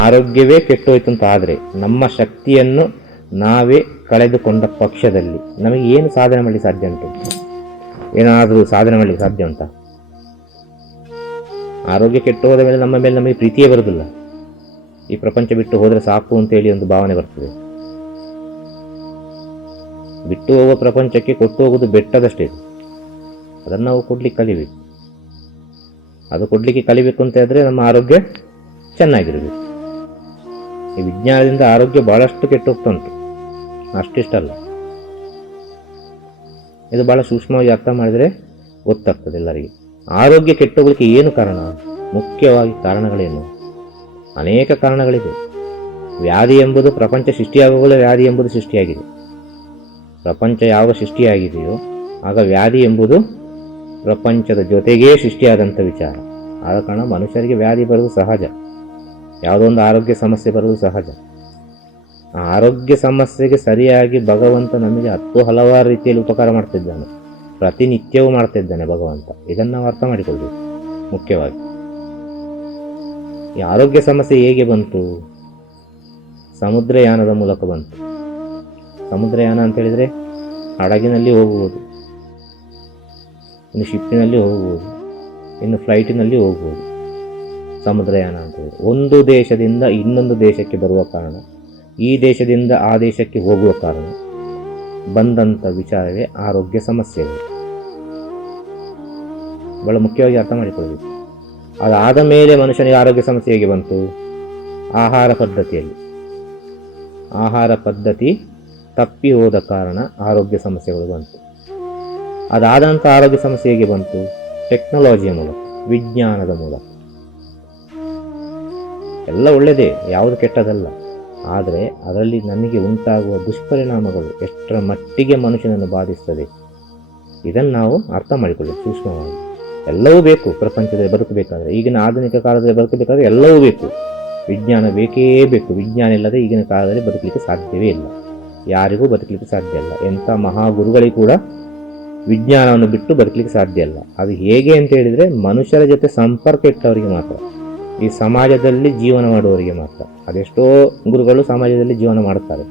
ಆರೋಗ್ಯವೇ ಕೆಟ್ಟೋಯ್ತು ಅಂತ ಆದರೆ ನಮ್ಮ ಶಕ್ತಿಯನ್ನು ನಾವೇ ಕಳೆದುಕೊಂಡ ಪಕ್ಷದಲ್ಲಿ ನಮಗೆ ಏನು ಸಾಧನೆ ಮಾಡಲಿಕ್ಕೆ ಸಾಧ್ಯ ಉಂಟು? ಏನಾದರೂ ಸಾಧನೆ ಮಾಡಲಿಕ್ಕೆ ಸಾಧ್ಯ ಉಂಟಾ? ಆರೋಗ್ಯ ಕೆಟ್ಟು ಹೋದ ಮೇಲೆ ನಮಗೆ ಪ್ರೀತಿಯೇ ಬರುವುದಿಲ್ಲ. ಈ ಪ್ರಪಂಚ ಬಿಟ್ಟು ಹೋದರೆ ಸಾಕು ಅಂತೇಳಿ ಒಂದು ಭಾವನೆ ಬರ್ತದೆ. ಬಿಟ್ಟು ಹೋಗುವ ಪ್ರಪಂಚಕ್ಕೆ ಕೊಟ್ಟು ಹೋಗೋದು ಬೆಟ್ಟದಷ್ಟೇ ಇದು. ಅದನ್ನು ನಾವು ಕೊಡ್ಲಿಕ್ಕೆ ಕಲಿಬೇಕು. ಅದು ಕೊಡಲಿಕ್ಕೆ ಕಲಿಬೇಕು ಅಂತ ಹೇಳಿದ್ರೆ ನಮ್ಮ ಆರೋಗ್ಯ ಚೆನ್ನಾಗಿರಬೇಕು. ಈ ವಿಜ್ಞಾನದಿಂದ ಆರೋಗ್ಯ ಭಾಳಷ್ಟು ಕೆಟ್ಟು ಹೋಗ್ತಾ ಉಂಟು, ಅಷ್ಟಿಷ್ಟಲ್ಲ. ಇದು ಭಾಳ ಸೂಕ್ಷ್ಮವಾಗಿ ಅರ್ಥ ಮಾಡಿದರೆ ಗೊತ್ತಾಗ್ತದೆ ಎಲ್ಲರಿಗೆ. ಆರೋಗ್ಯ ಕೆಟ್ಟೋಗ್ಲಿಕ್ಕೆ ಏನು ಕಾರಣ? ಮುಖ್ಯವಾಗಿ ಕಾರಣಗಳೇನು? ಅನೇಕ ಕಾರಣಗಳಿದೆ. ವ್ಯಾಧಿ ಎಂಬುದು ಪ್ರಪಂಚ ಸೃಷ್ಟಿಯಾಗುವಾಗಲೇ ವ್ಯಾಧಿ ಎಂಬುದು ಸೃಷ್ಟಿಯಾಗಿದೆ. ಪ್ರಪಂಚ ಯಾವಾಗ ಸೃಷ್ಟಿಯಾಗಿದೆಯೋ ಆಗ ವ್ಯಾಧಿ ಎಂಬುದು ಪ್ರಪಂಚದ ಜೊತೆಗೇ ಸೃಷ್ಟಿಯಾದಂಥ ವಿಚಾರ. ಆದ ಕಾರಣ ಮನುಷ್ಯರಿಗೆ ವ್ಯಾಧಿ ಬರೋದು ಸಹಜ, ಯಾವುದೋ ಒಂದು ಆರೋಗ್ಯ ಸಮಸ್ಯೆ ಬರೋದು ಸಹಜ. ಆ ಆರೋಗ್ಯ ಸಮಸ್ಯೆಗೆ ಸರಿಯಾಗಿ ಭಗವಂತ ನಮಗೆ ಹಲವಾರು ರೀತಿಯಲ್ಲಿ ಉಪಕಾರ ಮಾಡ್ತಿದ್ದಾನೆ, ಪ್ರತಿನಿತ್ಯವೂ ಮಾಡ್ತಿದ್ದಾನೆ ಭಗವಂತ. ಇದನ್ನು ನಾವು ಅರ್ಥ ಮಾಡಿಕೊಳ್ಬೇಕು. ಮುಖ್ಯವಾಗಿ ಈ ಆರೋಗ್ಯ ಸಮಸ್ಯೆ ಹೇಗೆ ಬಂತು? ಸಮುದ್ರಯಾನದ ಮೂಲಕ ಬಂತು. ಸಮುದ್ರಯಾನ ಅಂತ ಹೇಳಿದರೆ ಹಡಗಿನಲ್ಲಿ ಹೋಗುವುದು, ಇನ್ನು ಶಿಪ್ಪಿನಲ್ಲಿ ಹೋಗುವುದು, ಇನ್ನು ಫ್ಲೈಟಿನಲ್ಲಿ ಹೋಗುವುದು. ಸಮುದ್ರಯಾನ ಅಂತ ಹೇಳಿದರೆ ಒಂದು ದೇಶದಿಂದ ಇನ್ನೊಂದು ದೇಶಕ್ಕೆ ಬರುವ ಕಾರಣ, ಈ ದೇಶದಿಂದ ಆ ದೇಶಕ್ಕೆ ಹೋಗುವ ಕಾರಣ ಬಂದಂಥ ವಿಚಾರವೇ ಆರೋಗ್ಯ ಸಮಸ್ಯೆಗಳು. ಬಹಳ ಮುಖ್ಯವಾಗಿ ಅರ್ಥ ಮಾಡಿಕೊಳ್ಳಬೇಕು. ಅದಾದ ಮೇಲೆ ಮನುಷ್ಯನಿಗೆ ಆರೋಗ್ಯ ಸಮಸ್ಯೆ ಹೇಗೆ ಬಂತು? ಆಹಾರ ಪದ್ಧತಿಯಲ್ಲಿ. ಆಹಾರ ಪದ್ಧತಿ ತಪ್ಪಿ ಹೋದ ಕಾರಣ ಆರೋಗ್ಯ ಸಮಸ್ಯೆಗಳು ಬಂತು. ಅದಾದಂಥ ಆರೋಗ್ಯ ಸಮಸ್ಯೆ ಹೇಗೆ ಬಂತು? ಟೆಕ್ನಾಲಜಿಯ ಮೂಲಕ, ವಿಜ್ಞಾನದ ಮೂಲಕ. ಎಲ್ಲ ಒಳ್ಳೆಯದೇ, ಯಾವುದು ಕೆಟ್ಟದಲ್ಲ. ಆದರೆ ಅದರಲ್ಲಿ ನನಗೆ ಉಂಟಾಗುವ ದುಷ್ಪರಿಣಾಮಗಳು ಎಷ್ಟರ ಮಟ್ಟಿಗೆ ಮನುಷ್ಯನನ್ನು ಬಾಧಿಸ್ತದೆ, ಇದನ್ನು ನಾವು ಅರ್ಥ ಮಾಡಿಕೊಳ್ಳಿ ಸೂಕ್ಷ್ಮವಾಗಿ. ಎಲ್ಲವೂ ಬೇಕು ಪ್ರಪಂಚದಲ್ಲಿ ಬದುಕಬೇಕಾದ್ರೆ, ಈಗಿನ ಆಧುನಿಕ ಕಾಲದಲ್ಲಿ ಬದುಕಬೇಕಾದ್ರೆ ಎಲ್ಲವೂ ಬೇಕು. ವಿಜ್ಞಾನ ಬೇಕೇ ಬೇಕು. ವಿಜ್ಞಾನ ಇಲ್ಲದೆ ಈಗಿನ ಕಾಲದಲ್ಲಿ ಬದುಕಲಿಕ್ಕೆ ಸಾಧ್ಯವೇ ಇಲ್ಲ. ಯಾರಿಗೂ ಬದುಕಲಿಕ್ಕೆ ಸಾಧ್ಯ ಇಲ್ಲ. ಎಂಥ ಮಹಾಗುರುಗಳಿಗೆ ಕೂಡ ವಿಜ್ಞಾನವನ್ನು ಬಿಟ್ಟು ಬದುಕಲಿಕ್ಕೆ ಸಾಧ್ಯ ಇಲ್ಲ. ಅದು ಹೇಗೆ ಅಂತ ಹೇಳಿದರೆ ಮನುಷ್ಯರ ಜೊತೆ ಸಂಪರ್ಕ ಇಟ್ಟವರಿಗೆ ಮಾತ್ರ, ಈ ಸಮಾಜದಲ್ಲಿ ಜೀವನ ಮಾಡುವವರಿಗೆ ಮಾತ್ರ. ಅದೆಷ್ಟೋ ಗುರುಗಳು ಸಮಾಜದಲ್ಲಿ ಜೀವನ ಮಾಡುತ್ತಾರೆ,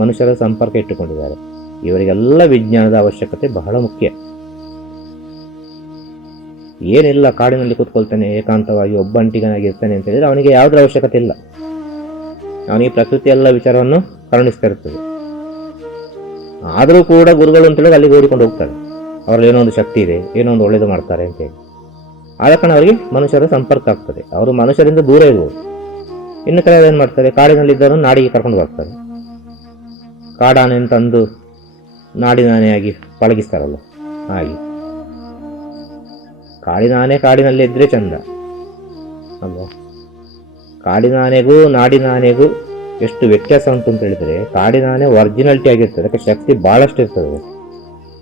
ಮನುಷ್ಯರ ಸಂಪರ್ಕ ಇಟ್ಟುಕೊಂಡಿದ್ದಾರೆ. ಇವರಿಗೆಲ್ಲ ವಿಜ್ಞಾನದ ಅವಶ್ಯಕತೆ ಬಹಳ ಮುಖ್ಯ. ಏನಿಲ್ಲ, ಕಾಡಿನಲ್ಲಿ ಕೂತ್ಕೊಳ್ತಾನೆ ಏಕಾಂತವಾಗಿ ಒಬ್ಬಂಟಿಗನಾಗಿರ್ತಾನೆ ಅಂತ ಹೇಳಿದರೆ ಅವನಿಗೆ ಯಾವುದರ ಅವಶ್ಯಕತೆ ಇಲ್ಲ. ಅವನಿಗೆ ಪ್ರಕೃತಿ ಎಲ್ಲ ವಿಚಾರವನ್ನು ಕರುಣಿಸ್ತಾ ಇರ್ತದೆ. ಆದರೂ ಕೂಡ ಗುರುಗಳು ಅಂತೇಳಿ ಅಲ್ಲಿಗೆ ಓಡಿಕೊಂಡು ಹೋಗ್ತಾರೆ. ಅವರಲ್ಲಿ ಏನೋ ಒಂದು ಶಕ್ತಿ ಇದೆ, ಏನೋ ಒಂದು ಒಳ್ಳೇದು ಮಾಡ್ತಾರೆ ಅಂತೇಳಿ. ಆದ ಕಾರಣ ಅವರಿಗೆ ಮನುಷ್ಯರ ಸಂಪರ್ಕ ಆಗ್ತದೆ. ಅವರು ಮನುಷ್ಯರಿಂದ ದೂರ ಇರ್ಬೋದು. ಇನ್ನು ಕೆಲವರು ಏನು ಮಾಡ್ತಾರೆ, ಕಾಡಿನಲ್ಲಿದ್ದವರು ನಾಡಿಗೆ ಕರ್ಕೊಂಡು ಬರ್ತಾರೆ. ಕಾಡಾನೆ ಅಂತಂದು ನಾಡಿನಾನೆಯಾಗಿ ಪಳಗಿಸ್ತಾರಲ್ಲ, ಹಾಗೆ ಕಾಡಿನಾನೆ ಕಾಡಿನಲ್ಲಿ ಇದ್ರೆ ಚಂದ ಅಲ್ವಾ? ಕಾಡಿನಾನೆಗೂ ನಾಡಿನಾನೆಗೂ ಎಷ್ಟು ವ್ಯತ್ಯಾಸ ಉಂಟು ಅಂತ ಹೇಳಿದರೆ, ಕಾಡಿನಾನೆ ಒರಿಜಿನಾಲಿಟಿ ಆಗಿರ್ತದೆ, ಅದಕ್ಕೆ ಶಕ್ತಿ ಭಾಳಷ್ಟು ಇರ್ತದೆ.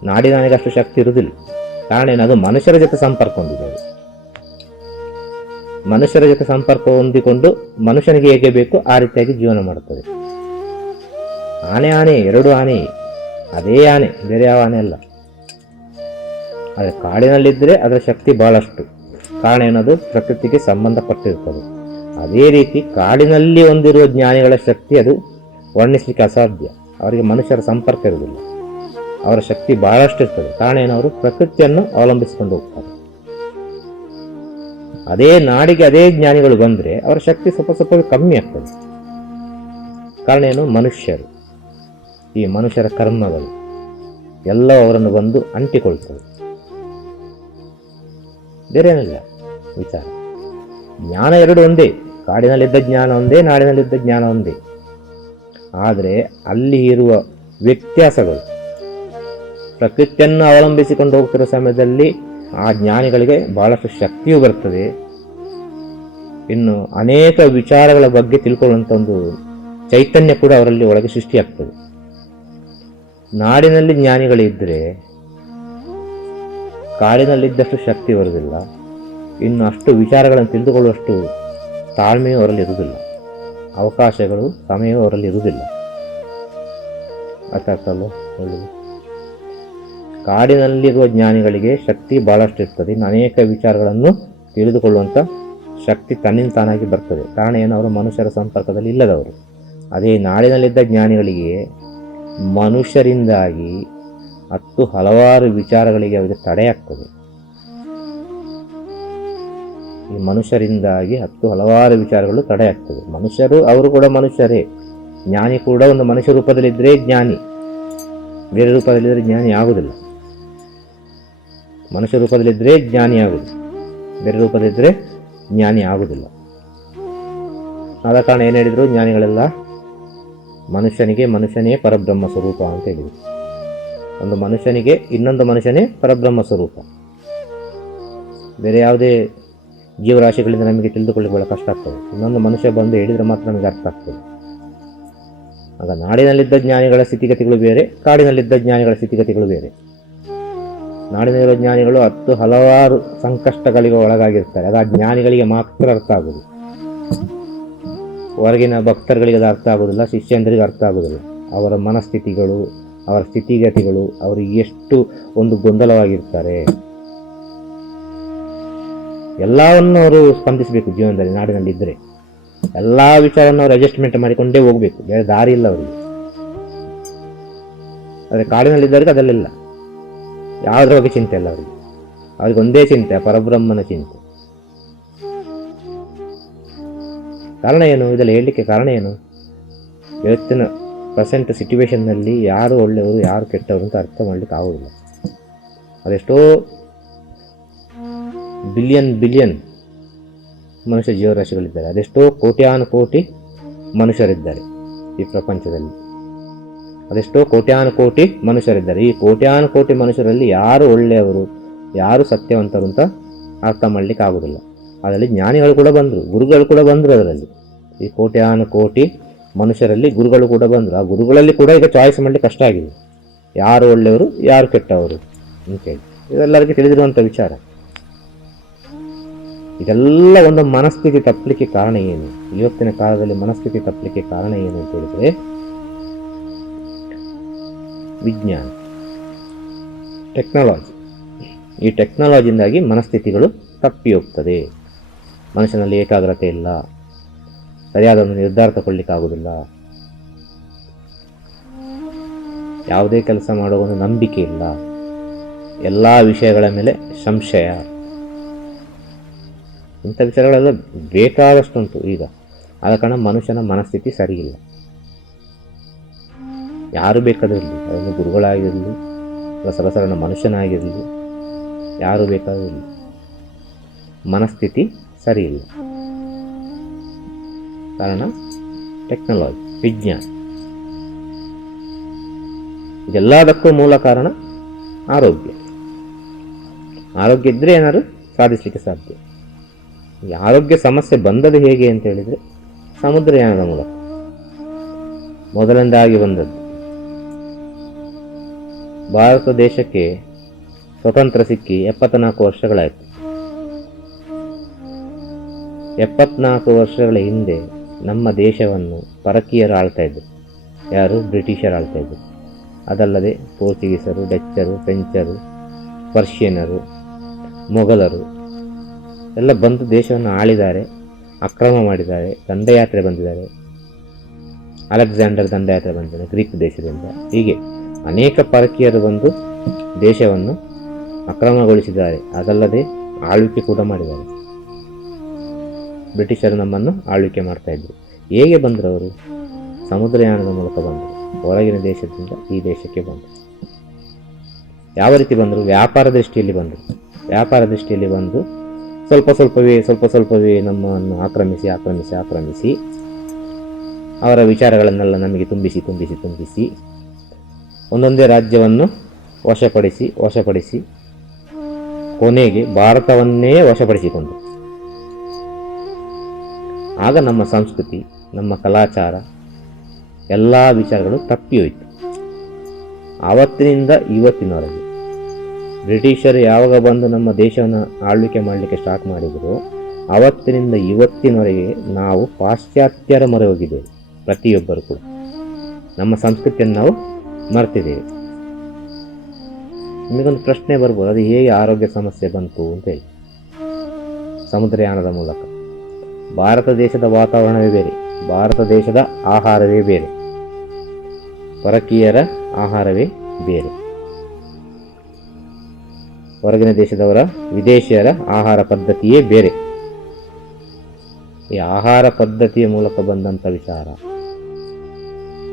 ನಾಡಿನಾನೆಗೆ ಅಷ್ಟು ಶಕ್ತಿ ಇರುವುದಿಲ್ಲ. ಕಾರಣ ಏನದು? ಮನುಷ್ಯರ ಜೊತೆ ಸಂಪರ್ಕ ಹೊಂದಿದೆ. ಮನುಷ್ಯರ ಜೊತೆ ಸಂಪರ್ಕ ಹೊಂದಿಕೊಂಡು ಮನುಷ್ಯನಿಗೆ ಹೇಗೆ ಬೇಕು ಆ ರೀತಿಯಾಗಿ ಜೀವನ ಮಾಡುತ್ತದೆ. ಆನೆ ಎರಡು ಆನೆ, ಅದೇ ಆನೆ, ಬೇರೆ ಯಾವ ಆನೆ ಅಲ್ಲ. ಆದರೆ ಕಾಡಿನಲ್ಲಿದ್ದರೆ ಅದರ ಶಕ್ತಿ ಬಹಳಷ್ಟು. ಕಾರಣ ಏನದು? ಪ್ರಕೃತಿಗೆ ಸಂಬಂಧಪಟ್ಟಿರ್ತದೆ. ಅದೇ ರೀತಿ ಕಾಡಿನಲ್ಲಿ ಹೊಂದಿರುವ ಜ್ಞಾನಿಗಳ ಶಕ್ತಿ ಅದು ವರ್ಣಿಸಲಿಕ್ಕೆ ಅಸಾಧ್ಯ. ಅವರಿಗೆ ಮನುಷ್ಯರ ಸಂಪರ್ಕ ಇರುವುದಿಲ್ಲ, ಅವರ ಶಕ್ತಿ ಬಹಳಷ್ಟು ಇರ್ತದೆ. ಕಾರಣ ಏನವರು ಪ್ರಕೃತಿಯನ್ನು ಅವಲಂಬಿಸಿಕೊಂಡು ಹೋಗ್ತಾರೆ. ಅದೇ ನಾಡಿಗೆ ಅದೇ ಜ್ಞಾನಿಗಳು ಬಂದರೆ ಅವರ ಶಕ್ತಿ ಸ್ವಲ್ಪ ಕಮ್ಮಿ ಆಗ್ತದೆ. ಕಾರಣ ಏನು? ಮನುಷ್ಯರು, ಈ ಮನುಷ್ಯರ ಕರ್ಮಗಳು ಎಲ್ಲ ಅವರನ್ನು ಬಂದು ಅಂಟಿಕೊಳ್ತವೆ. ಬೇರೇನಿಲ್ಲ ವಿಚಾರ. ಜ್ಞಾನ ಎರಡು ಒಂದೇ, ಕಾಡಿನಲ್ಲಿದ್ದ ಜ್ಞಾನ ಒಂದೇ, ನಾಡಿನಲ್ಲಿದ್ದ ಜ್ಞಾನ ಒಂದೇ. ಆದರೆ ಅಲ್ಲಿ ಇರುವ ವ್ಯತ್ಯಾಸಗಳು, ಪ್ರಕೃತಿಯನ್ನು ಅವಲಂಬಿಸಿಕೊಂಡು ಹೋಗ್ತಿರೋ ಸಮಯದಲ್ಲಿ ಆ ಜ್ಞಾನಿಗಳಿಗೆ ಬಹಳಷ್ಟು ಶಕ್ತಿಯೂ ಬರ್ತದೆ. ಇನ್ನು ಅನೇಕ ವಿಚಾರಗಳ ಬಗ್ಗೆ ತಿಳ್ಕೊಳ್ಳುವಂಥ ಒಂದು ಚೈತನ್ಯ ಕೂಡ ಅವರಲ್ಲಿ ಒಳಗೆ ಸೃಷ್ಟಿಯಾಗ್ತದೆ. ನಾಡಿನಲ್ಲಿ ಜ್ಞಾನಿಗಳಿದ್ದರೆ ಕಾಡಿನಲ್ಲಿದ್ದಷ್ಟು ಶಕ್ತಿ ಬರುವುದಿಲ್ಲ. ಇನ್ನು ಅಷ್ಟು ವಿಚಾರಗಳನ್ನು ತಿಳಿದುಕೊಳ್ಳುವಷ್ಟು ತಾಳ್ಮೆಯೂ ಅವರಲ್ಲಿ ಇರುವುದಿಲ್ಲ, ಅವಕಾಶಗಳು ಸಮಯವೂ ಅವರಲ್ಲಿ ಇರುವುದಿಲ್ಲ. ಅರ್ಥ ಆಗ್ತಲ್ಲ? ಒಳ್ಳೆಯದು. ಕಾಡಿನಲ್ಲಿರುವ ಜ್ಞಾನಿಗಳಿಗೆ ಶಕ್ತಿ ಬಹಳಷ್ಟು ಇರ್ತದೆ. ಇನ್ನು ಅನೇಕ ವಿಚಾರಗಳನ್ನು ತಿಳಿದುಕೊಳ್ಳುವಂಥ ಶಕ್ತಿ ತನ್ನಿಂದ ತಾನಾಗಿ ಬರ್ತದೆ. ಕಾರಣ ಏನು? ಅವರು ಮನುಷ್ಯರ ಸಂಪರ್ಕದಲ್ಲಿ ಇಲ್ಲದವರು. ಅದೇ ನಾಡಿನಲ್ಲಿದ್ದ ಜ್ಞಾನಿಗಳಿಗೆ ಮನುಷ್ಯರಿಂದಾಗಿ ಹಲವಾರು ವಿಚಾರಗಳಿಗೆ ಅವರಿಗೆ ತಡೆಯಾಗ್ತದೆ. ಈ ಮನುಷ್ಯರಿಂದಾಗಿ ಹಲವಾರು ವಿಚಾರಗಳು ತಡೆಯಾಗ್ತವೆ. ಮನುಷ್ಯರು ಅವರು ಕೂಡ ಮನುಷ್ಯರೇ. ಜ್ಞಾನಿ ಕೂಡ ಒಂದು ಮನುಷ್ಯ ರೂಪದಲ್ಲಿದ್ದರೆ ಜ್ಞಾನಿ, ಬೇರೆ ರೂಪದಲ್ಲಿದ್ದರೆ ಜ್ಞಾನಿ ಆಗುವುದಿಲ್ಲ. ಮನುಷ್ಯ ರೂಪದಲ್ಲಿದ್ದರೆ ಜ್ಞಾನಿ ಆಗುವುದು, ಬೇರೆ ರೂಪದಲ್ಲಿದ್ದರೆ ಜ್ಞಾನಿ ಆಗುವುದಿಲ್ಲ. ಆದ ಕಾರಣ ಏನು ಹೇಳಿದರು ಜ್ಞಾನಿಗಳೆಲ್ಲ, ಮನುಷ್ಯನಿಗೆ ಮನುಷ್ಯನೇ ಪರಬ್ರಹ್ಮ ಸ್ವರೂಪ ಅಂತ ಹೇಳಿದರು. ಒಂದು ಮನುಷ್ಯನಿಗೆ ಇನ್ನೊಂದು ಮನುಷ್ಯನೇ ಪರಬ್ರಹ್ಮ ಸ್ವರೂಪ. ಬೇರೆ ಯಾವುದೇ ಜೀವರಾಶಿಗಳಿಂದ ನಮಗೆ ತಿಳಿದುಕೊಳ್ಳಿಕ್ಕೆ ಬಹಳ ಕಷ್ಟ ಆಗ್ತದೆ. ಇನ್ನೊಂದು ಮನುಷ್ಯ ಬಂದು ಹೇಳಿದರೆ ಮಾತ್ರ ನಮಗೆ ಅರ್ಥ ಆಗ್ತದೆ. ಆಗ ನಾಡಿನಲ್ಲಿದ್ದ ಜ್ಞಾನಿಗಳ ಸ್ಥಿತಿಗತಿಗಳು ಬೇರೆ, ಕಾಡಿನಲ್ಲಿದ್ದ ಜ್ಞಾನಿಗಳ ಸ್ಥಿತಿಗತಿಗಳು ಬೇರೆ. ನಾಡಿನಲ್ಲಿರುವ ಜ್ಞಾನಿಗಳು ಹಲವಾರು ಸಂಕಷ್ಟಗಳಿಗೆ ಒಳಗಾಗಿರ್ತಾರೆ. ಆಗ ಜ್ಞಾನಿಗಳಿಗೆ ಮಾತ್ರ ಅರ್ಥ ಆಗುವುದು. ಹೊರಗಿನ ಭಕ್ತರುಗಳಿಗೆ ಅದು ಅರ್ಥ ಆಗೋದಿಲ್ಲ, ಶಿಷ್ಯಂದರಿಗೆ ಅರ್ಥ ಆಗೋದಿಲ್ಲ. ಅವರ ಮನಸ್ಥಿತಿಗಳು, ಅವರ ಸ್ಥಿತಿಗತಿಗಳು, ಅವರಿಗೆ ಎಷ್ಟು ಒಂದು ಗೊಂದಲವಾಗಿರ್ತಾರೆ. ಎಲ್ಲವನ್ನು ಅವರು ಸ್ಪಂದಿಸಬೇಕು ಜೀವನದಲ್ಲಿ. ನಾಡಿನಲ್ಲಿ ಇದ್ದರೆ ಎಲ್ಲ ವಿಚಾರವನ್ನು ಅವರು ಅಡ್ಜಸ್ಟ್ಮೆಂಟ್ ಮಾಡಿಕೊಂಡೇ ಹೋಗಬೇಕು, ಬೇರೆ ದಾರಿ ಇಲ್ಲ ಅವರಿಗೆ. ಆದರೆ ಕಾಡಿನಲ್ಲಿದ್ದವರಿಗೆ ಅದೆಲ್ಲ ಯಾವುದ್ರ ಬಗ್ಗೆ ಚಿಂತೆ ಇಲ್ಲ ಅವರಿಗೆ. ಅವ್ರಿಗೆ ಒಂದೇ ಚಿಂತೆ, ಪರಬ್ರಹ್ಮನ ಚಿಂತೆ. ಕಾರಣ ಏನು? ಇದೆಲ್ಲ ಹೇಳಲಿಕ್ಕೆ ಕಾರಣ ಏನು? ಇವತ್ತಿನ ಪ್ರೆಸೆಂಟ್ ಸಿಚುವೇಶನ್ನಲ್ಲಿ ಯಾರು ಒಳ್ಳೆಯವರು ಯಾರು ಕೆಟ್ಟವರು ಅಂತ ಅರ್ಥ ಮಾಡಲಿಕ್ಕೆ ಆಗೋದಿಲ್ಲ. ಅದೆಷ್ಟೋ ಬಿಲಿಯನ್ ಮನುಷ್ಯ ಜೀವರಾಶಿಗಳಿದ್ದಾರೆ. ಅದೆಷ್ಟೋ ಕೋಟ್ಯಾನು ಕೋಟಿ ಮನುಷ್ಯರಿದ್ದಾರೆ ಈ ಪ್ರಪಂಚದಲ್ಲಿ. ಅದೆಷ್ಟೋ ಕೋಟ್ಯಾನು ಕೋಟಿ ಮನುಷ್ಯರಿದ್ದಾರೆ. ಈ ಕೋಟ್ಯಾನು ಕೋಟಿ ಮನುಷ್ಯರಲ್ಲಿ ಯಾರು ಒಳ್ಳೆಯವರು ಯಾರು ಸತ್ಯವಂತರು ಅಂತ ಅರ್ಥ ಮಾಡಲಿಕ್ಕೆ ಆಗೋದಿಲ್ಲ. ಅದರಲ್ಲಿ ಜ್ಞಾನಿಗಳು ಕೂಡ ಬಂದರು, ಗುರುಗಳು ಕೂಡ ಬಂದರು. ಅದರಲ್ಲಿ ಈ ಕೋಟ್ಯಾನು ಕೋಟಿ ಮನುಷ್ಯರಲ್ಲಿ ಗುರುಗಳು ಕೂಡ ಬಂದರು. ಆ ಗುರುಗಳಲ್ಲಿ ಕೂಡ ಈಗ ಚಾಯ್ಸ್ ಮಾಡಲಿಕ್ಕೆ ಕಷ್ಟ ಆಗಿದೆ, ಯಾರು ಒಳ್ಳೆಯವರು ಯಾರು ಕೆಟ್ಟವರು ಅಂತೇಳಿ. ಇದೆಲ್ಲರಿಗೂ ತಿಳಿದಿರುವಂಥ ವಿಚಾರ. ಇದೆಲ್ಲ ಒಂದು ಮನಸ್ಥಿತಿ ತಪ್ಪಲಿಕ್ಕೆ ಕಾರಣ ಏನು? ಇವತ್ತಿನ ಕಾಲದಲ್ಲಿ ಮನಸ್ಥಿತಿ ತಪ್ಪಲಿಕ್ಕೆ ಕಾರಣ ಏನು ಅಂತ ಹೇಳಿದ್ರೆ ವಿಜ್ಞಾನ, ಟೆಕ್ನಾಲಜಿ. ಈ ಟೆಕ್ನಾಲಜಿಯಿಂದಾಗಿ ಮನಸ್ಥಿತಿಗಳು ತಪ್ಪಿ ಹೋಗ್ತದೆ. ಮನುಷ್ಯನಲ್ಲಿ ಏಕಾಗ್ರತೆ ಇಲ್ಲ, ಸರಿಯಾದ ಒಂದು ನಿರ್ಧಾರ ತಗೊಳ್ಳಿಕ್ಕಾಗೋದಿಲ್ಲ, ಯಾವುದೇ ಕೆಲಸ ಮಾಡೋ ಒಂದು ನಂಬಿಕೆ ಇಲ್ಲ, ಎಲ್ಲ ವಿಷಯಗಳ ಮೇಲೆ ಸಂಶಯ. ಇಂಥ ವಿಚಾರಗಳೆಲ್ಲ ಬೇಕಾದಷ್ಟುಂಟು ಈಗ. ಆದ ಕಾರಣ ಮನುಷ್ಯನ ಮನಸ್ಥಿತಿ ಸರಿಯಿಲ್ಲ. ಯಾರು ಬೇಕಾದಿರಲಿ, ಅದನ್ನು ಗುರುಗಳಾಗಿರಲಿ ಅಥವಾ ಸರಸರನ ಮನುಷ್ಯನಾಗಿರಲಿ, ಯಾರು ಬೇಕಾದಿರಲಿ, ಮನಸ್ಥಿತಿ ಸರಿಯಿಲ್ಲ. ಕಾರಣ ಟೆಕ್ನಾಲಜಿ, ವಿಜ್ಞಾನ. ಇದೆಲ್ಲದಕ್ಕೂ ಮೂಲ ಕಾರಣ ಆರೋಗ್ಯ. ಆರೋಗ್ಯ ಇದ್ದರೆ ಏನಾದ್ರು ಸಾಧಿಸಲಿಕ್ಕೆ ಸಾಧ್ಯ. ಈ ಆರೋಗ್ಯ ಸಮಸ್ಯೆ ಬಂದದ್ದು ಹೇಗೆ ಅಂತ ಹೇಳಿದರೆ ಸಮುದ್ರಯಾನದ ಮೂಲಕ ಮೊದಲಿಂದಾಗಿ ಬಂದದ್ದು. ಭಾರತ ದೇಶಕ್ಕೆ ಸ್ವತಂತ್ರ ಸಿಕ್ಕಿ 74 ವರ್ಷಗಳಾಯಿತು. 74 ವರ್ಷಗಳ ಹಿಂದೆ ನಮ್ಮ ದೇಶವನ್ನು ಪರಕೀಯರು ಆಳ್ತಾ ಇದ್ದರು. ಯಾರು? ಬ್ರಿಟಿಷರು ಆಳ್ತಾ ಇದ್ದರು. ಅದಲ್ಲದೆ ಪೋರ್ಚುಗೀಸರು, ಡಚ್ಚರು, ಫ್ರೆಂಚರು, ಪರ್ಷಿಯನರು, ಮೊಘಲರು ಎಲ್ಲ ಬಂದು ದೇಶವನ್ನು ಆಳಿದ್ದಾರೆ, ಅಕ್ರಮ ಮಾಡಿದ್ದಾರೆ, ದಂಡಯಾತ್ರೆ ಬಂದಿದ್ದಾರೆ. ಅಲೆಕ್ಸಾಂಡರ್ ದಂಡಯಾತ್ರೆ ಬಂದಿದ್ದಾರೆ ಗ್ರೀಕ್ ದೇಶದಿಂದ. ಹೀಗೆ ಅನೇಕ ಪರಕೀಯರು ಬಂದು ದೇಶವನ್ನು ಅಕ್ರಮಗೊಳಿಸಿದ್ದಾರೆ. ಅದಲ್ಲದೆ ಆಳ್ವಿಕೆ ಕೂಡ ಮಾಡಿದ್ದಾರೆ. ಬ್ರಿಟಿಷರು ನಮ್ಮನ್ನು ಆಳ್ವಿಕೆ ಮಾಡ್ತಾ ಇದ್ರು. ಹೇಗೆ ಬಂದರು ಅವರು? ಸಮುದ್ರಯಾನದ ಮೂಲಕ ಬಂದರು. ಹೊರಗಿನ ದೇಶದಿಂದ ಈ ದೇಶಕ್ಕೆ ಬಂದರು. ಯಾವ ರೀತಿ ಬಂದರು? ವ್ಯಾಪಾರ ದೃಷ್ಟಿಯಲ್ಲಿ ಬಂದರು. ವ್ಯಾಪಾರ ದೃಷ್ಟಿಯಲ್ಲಿ ಬಂದು ಸ್ವಲ್ಪ ಸ್ವಲ್ಪವೇ ನಮ್ಮನ್ನು ಆಕ್ರಮಿಸಿ ಅವರ ವಿಚಾರಗಳನ್ನೆಲ್ಲ ನಮಗೆ ತುಂಬಿಸಿ ಒಂದೊಂದೇ ರಾಜ್ಯವನ್ನು ವಶಪಡಿಸಿ ಕೊನೆಗೆ ಭಾರತವನ್ನೇ ವಶಪಡಿಸಿಕೊಂಡರು. ಆಗ ನಮ್ಮ ಸಂಸ್ಕೃತಿ, ನಮ್ಮ ಕಲಾಚಾರ, ಎಲ್ಲ ವಿಚಾರಗಳು ತಪ್ಪಿ ಹೋಯಿತು. ಆವತ್ತಿನಿಂದ ಇವತ್ತಿನವರೆಗೆ ಬ್ರಿಟಿಷರು ಯಾವಾಗ ಬಂದು ನಮ್ಮ ದೇಶವನ್ನು ಆಳ್ವಿಕೆ ಮಾಡಲಿಕ್ಕೆ ಸ್ಟಾರ್ಟ್ ಮಾಡಿದರು, ಆವತ್ತಿನಿಂದ ಇವತ್ತಿನವರೆಗೆ ನಾವು ಪಾಶ್ಚಾತ್ಯರ ಮೊರೆ ಹೋಗಿದ್ದೇವೆ. ಪ್ರತಿಯೊಬ್ಬರು ಕೂಡ ನಮ್ಮ ಸಂಸ್ಕೃತಿಯನ್ನು ನಾವು ಮರ್ತಿದ್ದೇವೆ. ನಿಮಗೊಂದು ಪ್ರಶ್ನೆ ಬರ್ಬೋದು, ಅದು ಹೇಗೆ ಆರೋಗ್ಯ ಸಮಸ್ಯೆ ಬಂತು ಅಂತೇಳಿ. ಸಮುದ್ರಯಾನದ ಮೂಲಕ. ಭಾರತ ದೇಶದ ವಾತಾವರಣವೇ ಬೇರೆ, ಭಾರತ ದೇಶದ ಆಹಾರವೇ ಬೇರೆ, ಪರಕೀಯರ ಆಹಾರವೇ ಬೇರೆ. ಹೊರಗಿನ ದೇಶದವರ, ವಿದೇಶಿಯರ ಆಹಾರ ಪದ್ಧತಿಯೇ ಬೇರೆ. ಈ ಆಹಾರ ಪದ್ಧತಿಯ ಮೂಲಕ ಬಂದಂಥ ವಿಚಾರ.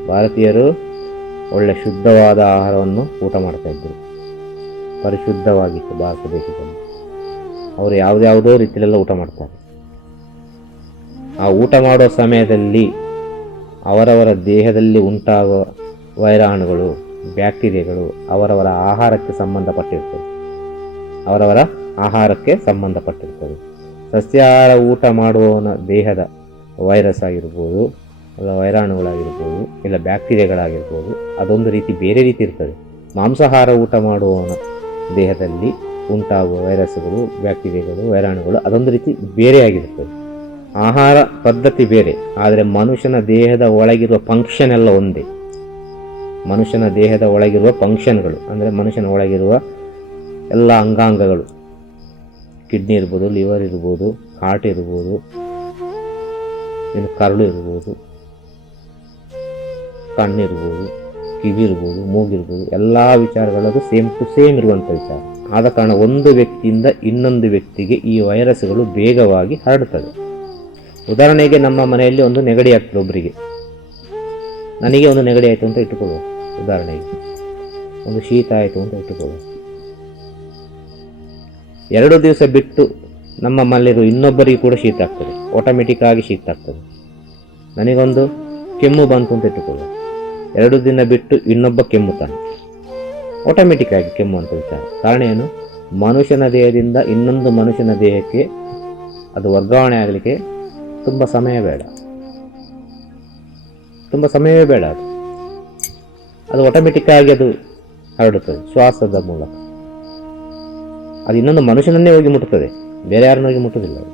ಭಾರತೀಯರು ಒಳ್ಳೆ ಶುದ್ಧವಾದ ಆಹಾರವನ್ನು ಊಟ ಮಾಡ್ತಾಯಿದ್ರು, ಪರಿಶುದ್ಧವಾಗಿತ್ತು ಭಾರತ ದೇಶದಲ್ಲಿ. ಅವರು ಯಾವುದ್ಯಾವುದೋ ರೀತಿಯಲ್ಲೆಲ್ಲ ಊಟ ಮಾಡ್ತಾರೆ. ಆ ಊಟ ಮಾಡೋ ಸಮಯದಲ್ಲಿ ಅವರವರ ದೇಹದಲ್ಲಿ ಉಂಟಾಗುವ ವೈರಾಣುಗಳು, ಬ್ಯಾಕ್ಟೀರಿಯಾಗಳು ಅವರವರ ಆಹಾರಕ್ಕೆ ಸಂಬಂಧಪಟ್ಟಿರ್ತವೆ. ಸಸ್ಯಾಹಾರ ಊಟ ಮಾಡುವವನ ದೇಹದ ವೈರಸ್ ಆಗಿರ್ಬೋದು, ಇಲ್ಲ ವೈರಾಣುಗಳಾಗಿರ್ಬೋದು, ಇಲ್ಲ ಬ್ಯಾಕ್ಟೀರಿಯಾಗಳಾಗಿರ್ಬೋದು, ಅದೊಂದು ರೀತಿ ಬೇರೆ ರೀತಿ ಇರ್ತದೆ. ಮಾಂಸಾಹಾರ ಊಟ ಮಾಡುವವನ ದೇಹದಲ್ಲಿ ಉಂಟಾಗುವ ವೈರಸ್ಗಳು, ಬ್ಯಾಕ್ಟೀರಿಯಾಗಳು, ವೈರಾಣುಗಳು ಅದೊಂದು ರೀತಿ ಬೇರೆಯಾಗಿರ್ತದೆ. ಆಹಾರ ಪದ್ಧತಿ ಬೇರೆ, ಆದರೆ ಮನುಷ್ಯನ ದೇಹದ ಒಳಗಿರುವ ಫಂಕ್ಷನ್ ಎಲ್ಲ ಒಂದೇ. ಮನುಷ್ಯನ ದೇಹದ ಒಳಗಿರುವ ಫಂಕ್ಷನ್ಗಳು ಅಂದರೆ ಮನುಷ್ಯನ ಒಳಗಿರುವ ಎಲ್ಲ ಅಂಗಾಂಗಗಳು, ಕಿಡ್ನಿ ಇರ್ಬೋದು, ಲಿವರ್ ಇರ್ಬೋದು, ಹಾರ್ಟ್ ಇರ್ಬೋದು, ಇನ್ನು ಕರಳು ಇರ್ಬೋದು, ಕಣ್ಣಿರ್ಬೋದು, ಕಿವಿ ಇರ್ಬೋದು, ಮೂಗಿರ್ಬೋದು, ಎಲ್ಲ ವಿಚಾರಗಳದು ಸೇಮ್ ಟು ಸೇಮ್ ಇರುವಂಥ ವಿಚಾರ. ಆದ ಕಾರಣ ಒಂದು ವ್ಯಕ್ತಿಯಿಂದ ಇನ್ನೊಂದು ವ್ಯಕ್ತಿಗೆ ಈ ವೈರಸ್ಗಳು ಬೇಗವಾಗಿ ಹರಡುತ್ತದೆ. ಉದಾಹರಣೆಗೆ ನಮ್ಮ ಮನೆಯಲ್ಲಿ ಒಂದು ನೆಗಡಿ ಆಗ್ತದೆ ಒಬ್ಬರಿಗೆ, ನನಗೆ ಒಂದು ನೆಗಡಿ ಆಯಿತು ಅಂತ ಇಟ್ಟುಕೊಳ್ಳುವ. ಉದಾಹರಣೆಗೆ ಒಂದು ಶೀತ ಆಯಿತು ಅಂತ ಇಟ್ಟುಕೊಳ್ಳುವ. 2 ದಿವಸ ಬಿಟ್ಟು ನಮ್ಮ ಮನೆಯಲ್ಲಿರುವ ಇನ್ನೊಬ್ಬರಿಗೆ ಕೂಡ ಶೀತ ಆಗ್ತದೆ, ಆಟೋಮೆಟಿಕ್ ಆಗಿ ಶೀತ ಆಗ್ತದೆ. ನನಗೊಂದು ಕೆಮ್ಮು ಬಂತು ಅಂತ ಇಟ್ಟುಕೊಳ್ಳುವ. 2 ದಿನ ಬಿಟ್ಟು ಇನ್ನೊಬ್ಬ ಕೆಮ್ಮುತ್ತಾನೆ, ಆಟೋಮೆಟಿಕ್ ಆಗಿ ಕೆಮ್ಮು ಅಂತ ವಿಚಾರ. ಕಾರಣ ಏನು? ಮನುಷ್ಯನ ದೇಹದಿಂದ ಇನ್ನೊಂದು ಮನುಷ್ಯನ ದೇಹಕ್ಕೆ ಅದು ವರ್ಗಾವಣೆ ಆಗಲಿಕ್ಕೆ ತುಂಬ ಸಮಯವೇ ಬೇಡ. ಅದು ಆಟೋಮೆಟಿಕ್ ಆಗಿ ಅದು ಹರಡುತ್ತದೆ ಶ್ವಾಸದ ಮೂಲಕ. ಅದು ಇನ್ನೊಂದು ಮನುಷ್ಯನನ್ನೇ ಹೋಗಿ ಮುಟ್ಟುತ್ತದೆ, ಬೇರೆ ಯಾರನ್ನ ಹೋಗಿ ಮುಟ್ಟುವುದಿಲ್ಲ. ಅದು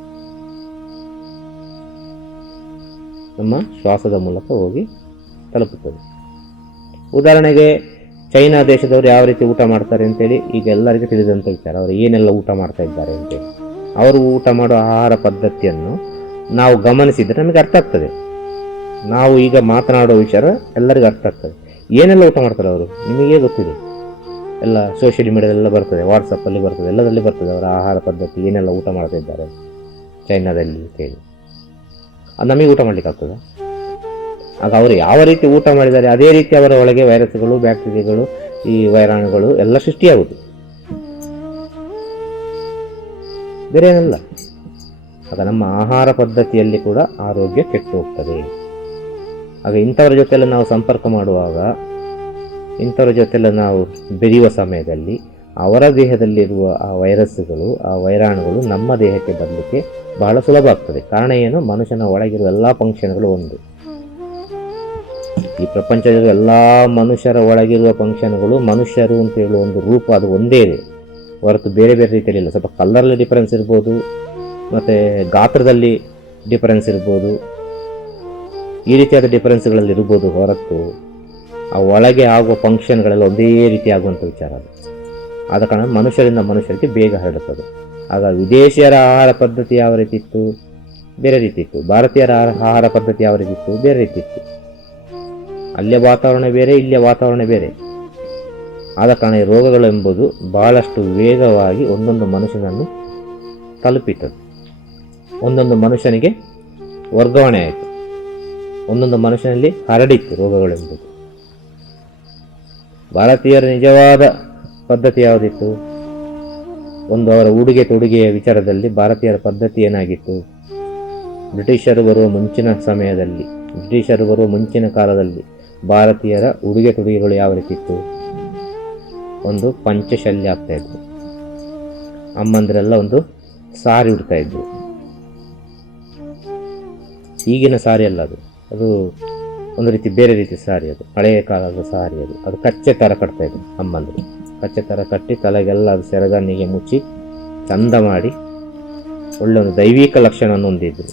ನಮ್ಮ ಶ್ವಾಸದ ಮೂಲಕ ಹೋಗಿ ತಲುಪುತ್ತದೆ. ಉದಾಹರಣೆಗೆ ಚೈನಾ ದೇಶದವರು ಯಾವ ರೀತಿ ಊಟ ಮಾಡ್ತಾರೆ ಅಂತೇಳಿ ಈಗ ಎಲ್ಲರಿಗೂ ತಿಳಿದಂಥ ವಿಚಾರ. ಅವರು ಏನೆಲ್ಲ ಊಟ ಮಾಡ್ತಾ ಇದ್ದಾರೆ ಅಂತೇಳಿ, ಅವರು ಊಟ ಮಾಡೋ ಆಹಾರ ಪದ್ಧತಿಯನ್ನು ನಾವು ಗಮನಿಸಿದರೆ ನಮಗೆ ಅರ್ಥ ಆಗ್ತದೆ. ನಾವು ಈಗ ಮಾತನಾಡೋ ವಿಚಾರ ಎಲ್ಲರಿಗೂ ಅರ್ಥ ಆಗ್ತದೆ. ಏನೆಲ್ಲ ಊಟ ಮಾಡ್ತಾರೆ ಅವರು ನಿಮಗೇ ಗೊತ್ತಿದೆ. ಎಲ್ಲ ಸೋಷಿಯಲ್ ಮೀಡಿಯಾದಲ್ಲೆಲ್ಲ ಬರ್ತದೆ, ವಾಟ್ಸಪ್ಪಲ್ಲಿ ಬರ್ತದೆ, ಎಲ್ಲದಲ್ಲಿ ಬರ್ತದೆ ಅವರ ಆಹಾರ ಪದ್ಧತಿ ಏನೆಲ್ಲ ಊಟ ಮಾಡ್ತಾ ಇದ್ದಾರೆ ಚೈನಾದಲ್ಲಿ ಅಂತೇಳಿ. ಅದು ನಮಗೆ ಊಟ ಮಾಡಲಿಕ್ಕೆ ಆಗ್ತದೆ? ಆಗ ಅವರು ಯಾವ ರೀತಿ ಊಟ ಮಾಡಿದ್ದಾರೆ ಅದೇ ರೀತಿ ಅವರ ಒಳಗೆ ವೈರಸ್ಗಳು, ಬ್ಯಾಕ್ಟೀರಿಯಾಗಳು, ಈ ವೈರಾಣುಗಳು ಎಲ್ಲ ಸೃಷ್ಟಿಯಾಗುವುದು, ಬೇರೆ ಏನಲ್ಲ. ಆಗ ನಮ್ಮ ಆಹಾರ ಪದ್ಧತಿಯಲ್ಲಿ ಕೂಡ ಆರೋಗ್ಯ ಕೆಟ್ಟು ಹೋಗ್ತದೆ. ಆಗ ಇಂಥವ್ರ ಜೊತೆಲ್ಲ ನಾವು ಸಂಪರ್ಕ ಮಾಡುವಾಗ, ಇಂಥವ್ರ ಜೊತೆಲ್ಲ ನಾವು ಬೆರೆಯುವ ಸಮಯದಲ್ಲಿ ಅವರ ದೇಹದಲ್ಲಿರುವ ಆ ವೈರಸ್ಗಳು, ಆ ವೈರಾಣುಗಳು ನಮ್ಮ ದೇಹಕ್ಕೆ ಬರಲಿಕ್ಕೆ ಬಹಳ ಸುಲಭ ಆಗ್ತದೆ. ಕಾರಣ ಏನು? ಮನುಷ್ಯನ ಒಳಗಿರುವ ಎಲ್ಲ ಫಂಕ್ಷನ್ಗಳು ಒಂದು. ಈ ಪ್ರಪಂಚದ ಎಲ್ಲ ಮನುಷ್ಯರ ಒಳಗಿರುವ ಫಂಕ್ಷನ್ಗಳು, ಮನುಷ್ಯರು ಅಂತ ಹೇಳುವ ಒಂದು ರೂಪ ಅದು ಒಂದೇ ಇದೆ ಹೊರತು ಬೇರೆ ಬೇರೆ ರೀತಿಯಲ್ಲಿ ಇಲ್ಲ. ಸ್ವಲ್ಪ ಕಲರಲ್ಲಿ ಡಿಫರೆನ್ಸ್ ಇರ್ಬೋದು, ಮತ್ತು ಗಾತ್ರದಲ್ಲಿ ಡಿಫರೆನ್ಸ್ ಇರ್ಬೋದು, ಈ ರೀತಿಯಾದ ಡಿಫರೆನ್ಸ್ಗಳಲ್ಲಿ ಇರ್ಬೋದು ಹೊರತು ಆ ಒಳಗೆ ಆಗುವ ಫಂಕ್ಷನ್ಗಳೆಲ್ಲ ಒಂದೇ ರೀತಿ ಆಗುವಂಥ ವಿಚಾರ ಅದು. ಆದ ಕಾರಣ ಮನುಷ್ಯರಿಂದ ಮನುಷ್ಯರಿಗೆ ಬೇಗ ಹರಡುತ್ತದೆ. ಆಗ ವಿದೇಶಿಯರ ಆಹಾರ ಪದ್ಧತಿ ಯಾವ ರೀತಿ ಇತ್ತು? ಬೇರೆ ರೀತಿ ಇತ್ತು. ಭಾರತೀಯರ ಆಹಾರ ಪದ್ಧತಿ ಯಾವ ರೀತಿ ಇತ್ತು? ಬೇರೆ ರೀತಿ ಇತ್ತು. ಅಲ್ಲಿಯ ವಾತಾವರಣ ಬೇರೆ, ಇಲ್ಲಿಯ ವಾತಾವರಣ ಬೇರೆ. ಆದ ಕಾರಣ ಈ ರೋಗಗಳು ಎಂಬುದು ಬಹಳಷ್ಟು ವೇಗವಾಗಿ ಒಂದೊಂದು ಮನುಷ್ಯನನ್ನು ತಲುಪಿತದೆ. ಒಂದೊಂದು ಮನುಷ್ಯನಿಗೆ ವರ್ಗಾವಣೆ ಆಯಿತು, ಒಂದೊಂದು ಮನುಷ್ಯನಲ್ಲಿ ಹರಡಿತ್ತು ರೋಗಗಳೆಂಬುದು. ಭಾರತೀಯರ ನಿಜವಾದ ಪದ್ಧತಿ ಯಾವುದಿತ್ತು? ಒಂದು ಅವರ ಉಡುಗೆ ತೊಡುಗೆಯ ವಿಚಾರದಲ್ಲಿ ಭಾರತೀಯರ ಪದ್ಧತಿ ಏನಾಗಿತ್ತು? ಬ್ರಿಟಿಷರು ಬರುವ ಮುಂಚಿನ ಕಾಲದಲ್ಲಿ ಭಾರತೀಯರ ಉಡುಗೆ ತೊಡುಗೆಗಳು ಯಾವ ರೀತಿ ಇತ್ತು? ಒಂದು ಪಂಚಶಲ್ಯ ಆಗ್ತಾ ಇದ್ರು, ಅಮ್ಮಂದ್ರೆಲ್ಲ ಒಂದು ಸಾರಿ ಉಡ್ತಾ ಇದ್ರು. ಈಗಿನ ಸಾರಿ ಅಲ್ಲ ಅದು ಒಂದು ರೀತಿ ಬೇರೆ ರೀತಿ ಸಾರಿ, ಅದು ಹಳೆಯ ಕಾಲದ ಸಾರಿ. ಅದು ಕಚ್ಚೆ ಥರ ಕಟ್ತಾ ಇದ್ರು ಅಮ್ಮಂದ್ರು. ಕಚ್ಚೆ ಥರ ಕಟ್ಟಿ ತಲೆಗೆಲ್ಲ ಅದು ಸೆರಗನ್ನಿಗೆ ಮುಚ್ಚಿ ಚಂದ ಮಾಡಿ ಒಳ್ಳೆ ಒಂದು ದೈವಿಕ ಲಕ್ಷಣವನ್ನು ಹೊಂದಿದ್ರು.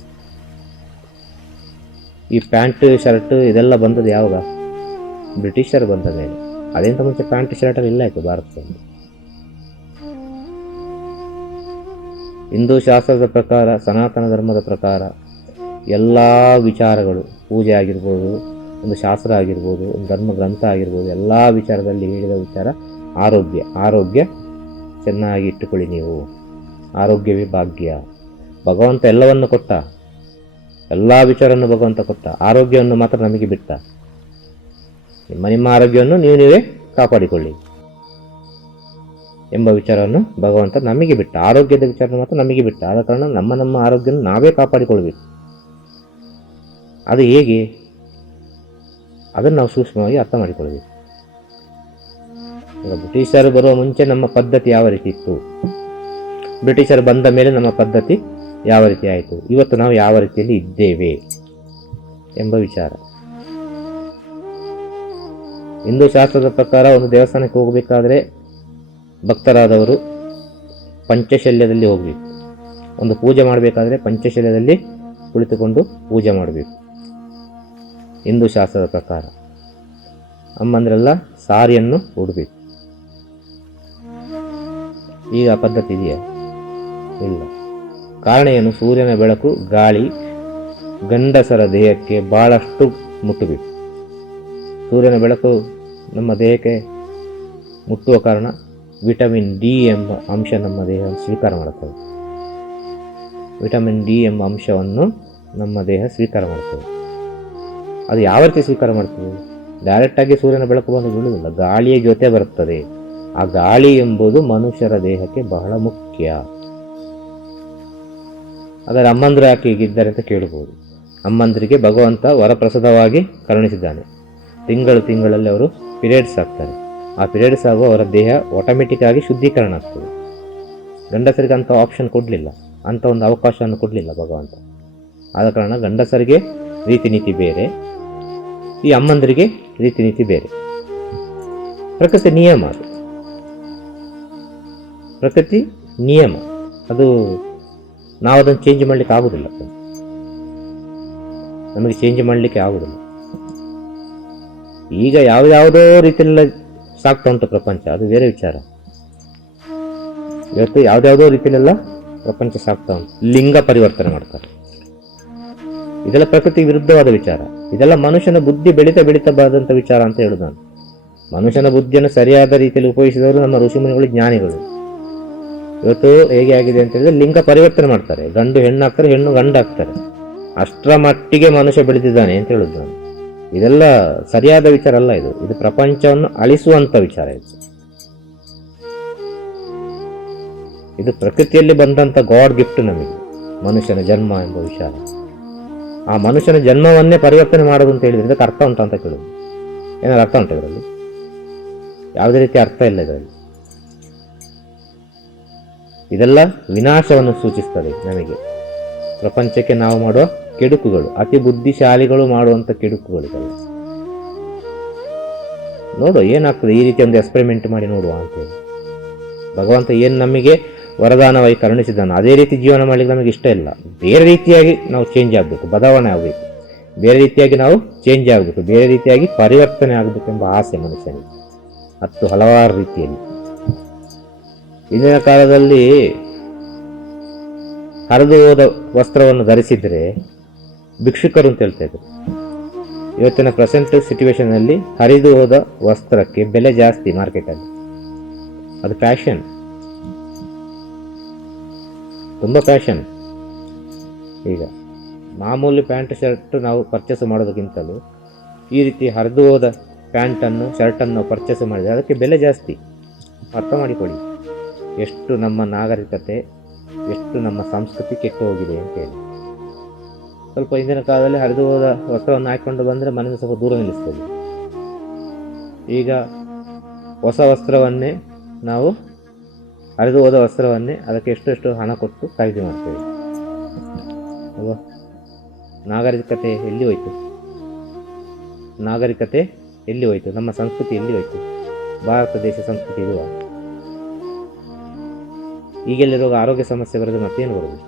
ಈ ಪ್ಯಾಂಟ್ ಶರ್ಟ್ ಇದೆಲ್ಲ ಬಂದದ್ದು ಯಾವಾಗ? ಬ್ರಿಟಿಷರು ಬಂದ ಮೇಲೆ. ಅದೆಂತ ಮುಂಚೆ ಪ್ಯಾಂಟ್ ಶರ್ಟಲ್ಲಿ ಇಲ್ಲ ಆಯಿತು ಭಾರತದಲ್ಲಿ. ಹಿಂದೂ ಶಾಸ್ತ್ರದ ಪ್ರಕಾರ, ಸನಾತನ ಧರ್ಮದ ಪ್ರಕಾರ ಎಲ್ಲ ವಿಚಾರಗಳು, ಪೂಜೆ ಆಗಿರ್ಬೋದು, ಒಂದು ಶಾಸ್ತ್ರ ಆಗಿರ್ಬೋದು, ಒಂದು ಧರ್ಮ ಗ್ರಂಥ ಆಗಿರ್ಬೋದು, ಎಲ್ಲ ವಿಚಾರದಲ್ಲಿ ಹೇಳಿದ ವಿಚಾರ ಆರೋಗ್ಯ ಚೆನ್ನಾಗಿ ಇಟ್ಟುಕೊಳ್ಳಿ ನೀವು, ಆರೋಗ್ಯವೇ ಭಾಗ್ಯ. ಭಗವಂತ ಎಲ್ಲವನ್ನು ಕೊಟ್ಟ, ಎಲ್ಲ ವಿಚಾರವನ್ನು ಭಗವಂತ ಕೊಟ್ಟ. ಆರೋಗ್ಯವನ್ನು ಮಾತ್ರ ನಮಗೆ ಬಿಟ್ಟ. ನಿಮ್ಮ ಆರೋಗ್ಯವನ್ನು ನೀವೇ ಕಾಪಾಡಿಕೊಳ್ಳಿ ಎಂಬ ವಿಚಾರವನ್ನು ಭಗವಂತ ನಮಗೆ ಬಿಟ್ಟ. ಆರೋಗ್ಯದ ವಿಚಾರ ಮಾತ್ರ ನಮಗೆ ಬಿಟ್ಟ. ಆದ ಕಾರಣ ನಮ್ಮ ಆರೋಗ್ಯವನ್ನು ನಾವೇ ಕಾಪಾಡಿಕೊಳ್ಬೇಕು. ಅದು ಹೇಗೆ? ಅದನ್ನು ನಾವು ಸೂಕ್ಷ್ಮವಾಗಿ ಅರ್ಥ ಮಾಡಿಕೊಳ್ಬೇಕು. ಈಗ ಬ್ರಿಟಿಷರು ಬರುವ ಮುಂಚೆ ನಮ್ಮ ಪದ್ಧತಿ ಯಾವ ರೀತಿ ಇತ್ತು, ಬ್ರಿಟಿಷರು ಬಂದ ಮೇಲೆ ನಮ್ಮ ಪದ್ಧತಿ ಯಾವ ರೀತಿ ಆಯಿತು, ಇವತ್ತು ನಾವು ಯಾವ ರೀತಿಯಲ್ಲಿ ಇದ್ದೇವೆ ಎಂಬ ವಿಚಾರ. ಹಿಂದೂ ಶಾಸ್ತ್ರದ ಪ್ರಕಾರ ಒಂದು ದೇವಸ್ಥಾನಕ್ಕೆ ಹೋಗಬೇಕಾದ್ರೆ ಭಕ್ತರಾದವರು ಪಂಚಶಲ್ಯದಲ್ಲಿ ಹೋಗಬೇಕು. ಒಂದು ಪೂಜೆ ಮಾಡಬೇಕಾದ್ರೆ ಪಂಚಶಲ್ಯದಲ್ಲಿ ಕುಳಿತುಕೊಂಡು ಪೂಜೆ ಮಾಡಬೇಕು ಹಿಂದೂ ಶಾಸ್ತ್ರದ ಪ್ರಕಾರ. ಅಮ್ಮಂದ್ರೆಲ್ಲ ಸಾರಿಯನ್ನು ಉಡಬೇಕು. ಈಗ ಆ ಪದ್ಧತಿ ಇದೆಯಾ? ಇಲ್ಲ. ಕಾರಣ ಏನು? ಸೂರ್ಯನ ಬೆಳಕು, ಗಾಳಿ ಗಂಡಸರ ದೇಹಕ್ಕೆ ಬಹಳಷ್ಟು ಮುಟ್ಟಬೇಕು. ಸೂರ್ಯನ ಬೆಳಕು ನಮ್ಮ ದೇಹಕ್ಕೆ ಮುಟ್ಟುವ ಕಾರಣ ವಿಟಮಿನ್ ಡಿ ಎಂಬ ಅಂಶ ನಮ್ಮ ದೇಹ ಸ್ವೀಕಾರ ಮಾಡುತ್ತದೆ. ವಿಟಮಿನ್ ಡಿ ಎಂಬ ಅಂಶವನ್ನು ನಮ್ಮ ದೇಹ ಸ್ವೀಕಾರ ಮಾಡುತ್ತದೆ. ಅದು ಯಾವ ರೀತಿ ಸ್ವೀಕಾರ ಮಾಡ್ತದೆ? ಡೈರೆಕ್ಟಾಗಿ ಸೂರ್ಯನ ಬೆಳಕು ಬಂದು ಬೀಳುವುದಿಲ್ಲ, ಗಾಳಿಯ ಜೊತೆ ಬರುತ್ತದೆ. ಆ ಗಾಳಿ ಎಂಬುದು ಮನುಷ್ಯರ ದೇಹಕ್ಕೆ ಬಹಳ ಮುಖ್ಯ. ಅದರ ಅಮ್ಮಂದರು ಯಾಕೆ ಹೀಗಿದ್ದಾರೆ ಅಂತ ಕೇಳಬಹುದು. ಅಮ್ಮಂದರಿಗೆ ಭಗವಂತ ವರಪ್ರಸಾದವಾಗಿ ಕರುಣಿಸಿದ್ದಾನೆ. ತಿಂಗಳಲ್ಲಿ ಅವರು ಪಿರಿಯಡ್ಸ್ ಆಗ್ತಾರೆ. ಆ ಪಿರಿಯಡ್ಸ್ ಆಗುವ ಅವರ ದೇಹ ಆಟೋಮೆಟಿಕ್ ಆಗಿ ಶುದ್ಧೀಕರಣ ಆಗ್ತದೆ. ಗಂಡಸರಿಗೆ ಅಂಥ ಆಪ್ಷನ್ ಕೊಡಲಿಲ್ಲ, ಅಂಥ ಒಂದು ಅವಕಾಶವನ್ನು ಕೊಡಲಿಲ್ಲ ಭಗವಂತ. ಆದ ಕಾರಣ ಗಂಡಸರಿಗೆ ರೀತಿ ನೀತಿ ಬೇರೆ, ಈ ಅಮ್ಮಂದರಿಗೆ ರೀತಿ ನೀತಿ ಬೇರೆ. ಪ್ರಕೃತಿ ನಿಯಮ, ಅದು ಪ್ರಕೃತಿ ನಿಯಮ. ಅದು ನಾವು ಅದನ್ನು ಚೇಂಜ್ ಮಾಡಲಿಕ್ಕೆ ಆಗುವುದಿಲ್ಲ. ನಮಗೆ ಚೇಂಜ್ ಮಾಡಲಿಕ್ಕೆ ಆಗುವುದಿಲ್ಲ. ಈಗ ಯಾವುದೋ ರೀತಿಯಲ್ಲ ಸಾಕ್ತಾ ಉಂಟು ಪ್ರಪಂಚ, ಅದು ಬೇರೆ ವಿಚಾರ. ಇವತ್ತು ಯಾವುದ್ಯಾವುದೋ ರೀತಿಯಲ್ಲೆಲ್ಲ ಪ್ರಪಂಚ ಸಾಕ್ತಾ ಉಂಟು. ಲಿಂಗ ಪರಿವರ್ತನೆ ಮಾಡ್ತಾರೆ. ಇದೆಲ್ಲ ಪ್ರಕೃತಿ ವಿರುದ್ಧವಾದ ವಿಚಾರ. ಇದೆಲ್ಲ ಮನುಷ್ಯನ ಬುದ್ಧಿ ಬೆಳೀತಾ ಬಾರದಂಥ ವಿಚಾರ ಅಂತ ಹೇಳುದು ನಾನು. ಮನುಷ್ಯನ ಬುದ್ಧಿಯನ್ನು ಸರಿಯಾದ ರೀತಿಯಲ್ಲಿ ಉಪಯೋಗಿಸಿದವರು ನಮ್ಮ ಋಷಿಮುನಿಗಳು, ಜ್ಞಾನಿಗಳು. ಇವತ್ತು ಹೇಗೆ ಆಗಿದೆ ಅಂತ ಹೇಳಿದ್ರೆ ಲಿಂಗ ಪರಿವರ್ತನೆ ಮಾಡ್ತಾರೆ. ಗಂಡು ಹೆಣ್ಣು ಆಗ್ತಾರೆ, ಹೆಣ್ಣು ಗಂಡು ಆಗ್ತಾರೆ. ಅಷ್ಟರ ಮಟ್ಟಿಗೆ ಮನುಷ್ಯ ಬೆಳೆದಿದ್ದಾನೆ ಅಂತ ಹೇಳುದು ನಾನು. ಇದೆಲ್ಲ ಸರಿಯಾದ ವಿಚಾರ ಅಲ್ಲ. ಇದು ಪ್ರಪಂಚವನ್ನು ಅಳಿಸುವಂತ ವಿಚಾರ. ಇದು ಪ್ರಕೃತಿಯಲ್ಲಿ ಬಂದಂತ ಗಾಡ್ ಗಿಫ್ಟ್ ನಮಗೆ, ಮನುಷ್ಯನ ಜನ್ಮ ಎಂಬ ವಿಚಾರ. ಆ ಮನುಷ್ಯನ ಜನ್ಮವನ್ನೇ ಪರಿವರ್ತನೆ ಮಾಡೋದು ಅಂತ ಹೇಳಿದ್ರೆ ಇದಕ್ಕೆ ಅರ್ಥ ಉಂಟು ಅಂತ ಕೇಳೋದು. ಏನಾದ್ರು ಅರ್ಥ ಉಂಟು ಇದರಲ್ಲಿ? ಯಾವುದೇ ರೀತಿ ಅರ್ಥ ಇಲ್ಲ ಇದರಲ್ಲಿ. ಇದೆಲ್ಲ ವಿನಾಶವನ್ನು ಸೂಚಿಸ್ತದೆ ನಮಗೆ. ಪ್ರಪಂಚಕ್ಕೆ ನಾವು ಮಾಡುವ ಕೆಡುಕುಗಳು, ಅತಿ ಬುದ್ಧಿಶಾಲಿಗಳು ಮಾಡುವಂಥ ಕೆಡುಕುಗಳಿಗೆಲ್ಲ. ನೋಡುವ ಏನಾಗ್ತದೆ, ಈ ರೀತಿ ಒಂದು ಎಕ್ಸ್ಪೆರಿಮೆಂಟ್ ಮಾಡಿ ನೋಡುವ ಅಂತೇಳಿ. ಭಗವಂತ ಏನು ನಮಗೆ ವರದಾನವಾಗಿ ಕರುಣಿಸಿದ್ದಾನೆ ಅದೇ ರೀತಿ ಜೀವನ ಮಾಡಲಿಕ್ಕೆ ನಮಗೆ ಇಷ್ಟ ಇಲ್ಲ. ಬೇರೆ ರೀತಿಯಾಗಿ ನಾವು ಚೇಂಜ್ ಆಗಬೇಕು, ಬದಲಾವಣೆ ಆಗಬೇಕು. ಬೇರೆ ರೀತಿಯಾಗಿ ನಾವು ಚೇಂಜ್ ಆಗಬೇಕು, ಬೇರೆ ರೀತಿಯಾಗಿ ಪರಿವರ್ತನೆ ಆಗಬೇಕೆಂಬ ಆಸೆ ಮನುಷ್ಯನಿಗೆ. ಹಲವಾರು ರೀತಿಯಲ್ಲಿ. ಇಂದಿನ ಕಾಲದಲ್ಲಿ ಹರಿದು ಹೋದ ವಸ್ತ್ರವನ್ನು ಧರಿಸಿದರೆ ಭಿಕ್ಷುಕರು ಅಂತ ಹೇಳ್ತಾ ಇದ್ರು. ಇವತ್ತಿನ ಪ್ರೆಸೆಂಟ್ ಸಿಚುವೇಶನ್ ಅಲ್ಲಿ ಹರಿದು ಹೋದ ವಸ್ತ್ರಕ್ಕೆ ಬೆಲೆ ಜಾಸ್ತಿ ಮಾರ್ಕೆಟಲ್ಲಿ. ಅದು ಫ್ಯಾಷನ್, ತುಂಬ ಫ್ಯಾಷನ್. ಈಗ ಮಾಮೂಲಿ ಪ್ಯಾಂಟ್ ಶರ್ಟ್ ನಾವು ಪರ್ಚೇಸ್ ಮಾಡೋದಕ್ಕಿಂತಲೂ ಈ ರೀತಿ ಹರಿದು ಹೋದ ಪ್ಯಾಂಟನ್ನು ಶರ್ಟನ್ನು ನಾವು ಪರ್ಚೇಸ್ ಮಾಡಿದರೆ ಅದಕ್ಕೆ ಬೆಲೆ ಜಾಸ್ತಿ. ಅರ್ಥ ಮಾಡಿಕೊಳ್ಳಿ ಎಷ್ಟು ನಮ್ಮ ನಾಗರಿಕತೆ, ಎಷ್ಟು ನಮ್ಮ ಸಂಸ್ಕೃತಿ ಕೆಟ್ಟು ಹೋಗಿದೆ ಅಂತೇಳಿ. ಸ್ವಲ್ಪ ಹಿಂದಿನ ಕಾಲದಲ್ಲಿ ಹರಿದು ಹೋದ ವಸ್ತ್ರವನ್ನು ಹಾಕಿಕೊಂಡು ಬಂದರೆ ಮನೆಯಿಂದ ಸ್ವಲ್ಪ ದೂರ ನಿಲ್ಲಿಸ್ತದೆ. ಈಗ ಹೊಸ ವಸ್ತ್ರವನ್ನೇ ನಾವು ಹರಿದು ಹೋದ ವಸ್ತ್ರವನ್ನೇ ಅದಕ್ಕೆ ಎಷ್ಟು ಹಣ ಕೊಟ್ಟು ಖರೀದಿ ಮಾಡ್ತೇವೆ ಅಲ್ವಾ? ನಾಗರಿಕತೆ ಎಲ್ಲಿ ಹೋಯ್ತು? ನಾಗರಿಕತೆ ಎಲ್ಲಿ ಹೋಯ್ತು? ನಮ್ಮ ಸಂಸ್ಕೃತಿ ಎಲ್ಲಿ ಹೋಯ್ತು? ಭಾರತ ದೇಶ ಸಂಸ್ಕೃತಿ ಇರುವ ಈಗೆಲ್ಲಿರುವಾಗ ಆರೋಗ್ಯ ಸಮಸ್ಯೆ ಬರೋದು ಮತ್ತೇನು ಬರೋದು?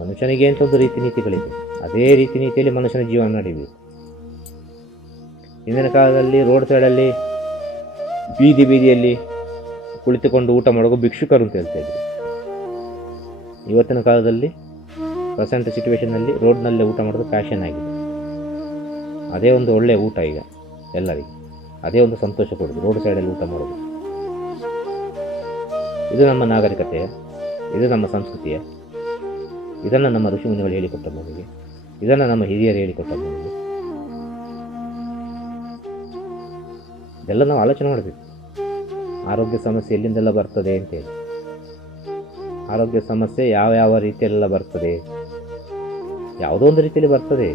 ಮನುಷ್ಯನಿಗೆ ಅಂತ ಒಂದು ರೀತಿ ನೀತಿಗಳಿದೆ. ಅದೇ ರೀತಿ ನೀತಿಯಲ್ಲಿ ಮನುಷ್ಯನ ಜೀವನ ನಡೀಬೇಕು. ಹಿಂದಿನ ಕಾಲದಲ್ಲಿ ರೋಡ್ ಸೈಡಲ್ಲಿ ಬೀದಿಯಲ್ಲಿ ಕುಳಿತುಕೊಂಡು ಊಟ ಮಾಡೋದು ಭಿಕ್ಷುಕರು ಅಂತ ಹೇಳ್ತಾ ಇದ್ರು. ಇವತ್ತಿನ ಕಾಲದಲ್ಲಿ ಪ್ರೆಸೆಂಟ್ ಸಿಚುವೇಶನ್ನಲ್ಲಿ ರೋಡ್ನಲ್ಲೇ ಊಟ ಮಾಡೋದು ಫ್ಯಾಷನ್ ಆಗಿದೆ. ಅದೇ ಒಂದು ಒಳ್ಳೆಯ ಊಟ ಈಗ ಎಲ್ಲರಿಗೂ. ಅದೇ ಒಂದು ಸಂತೋಷ ಕೊಡೋದು, ರೋಡ್ ಸೈಡಲ್ಲಿ ಊಟ ಮಾಡೋದು. ಇದು ನಮ್ಮ ನಾಗರಿಕತೆಯ? ಇದು ನಮ್ಮ ಸಂಸ್ಕೃತಿಯ? ಇದನ್ನು ನಮ್ಮ ಋಷಿಮುನಿಗಳು ಹೇಳಿಕೊಟ್ಟ ನಮಗೆ, ಇದನ್ನು ನಮ್ಮ ಹಿರಿಯರು ಹೇಳಿಕೊಟ್ಟ ನಮಗೆ. ಇದೆಲ್ಲ ನಾವು ಆಲೋಚನೆ ಮಾಡಬೇಕು. ಆರೋಗ್ಯ ಸಮಸ್ಯೆ ಎಲ್ಲಿಂದೆಲ್ಲ ಬರ್ತದೆ ಅಂತೇಳಿ. ಆರೋಗ್ಯ ಸಮಸ್ಯೆ ಯಾವ ರೀತಿಯಲ್ಲೆಲ್ಲ ಬರ್ತದೆ? ಯಾವುದೋ ಒಂದು ರೀತಿಯಲ್ಲಿ ಬರ್ತದೆ.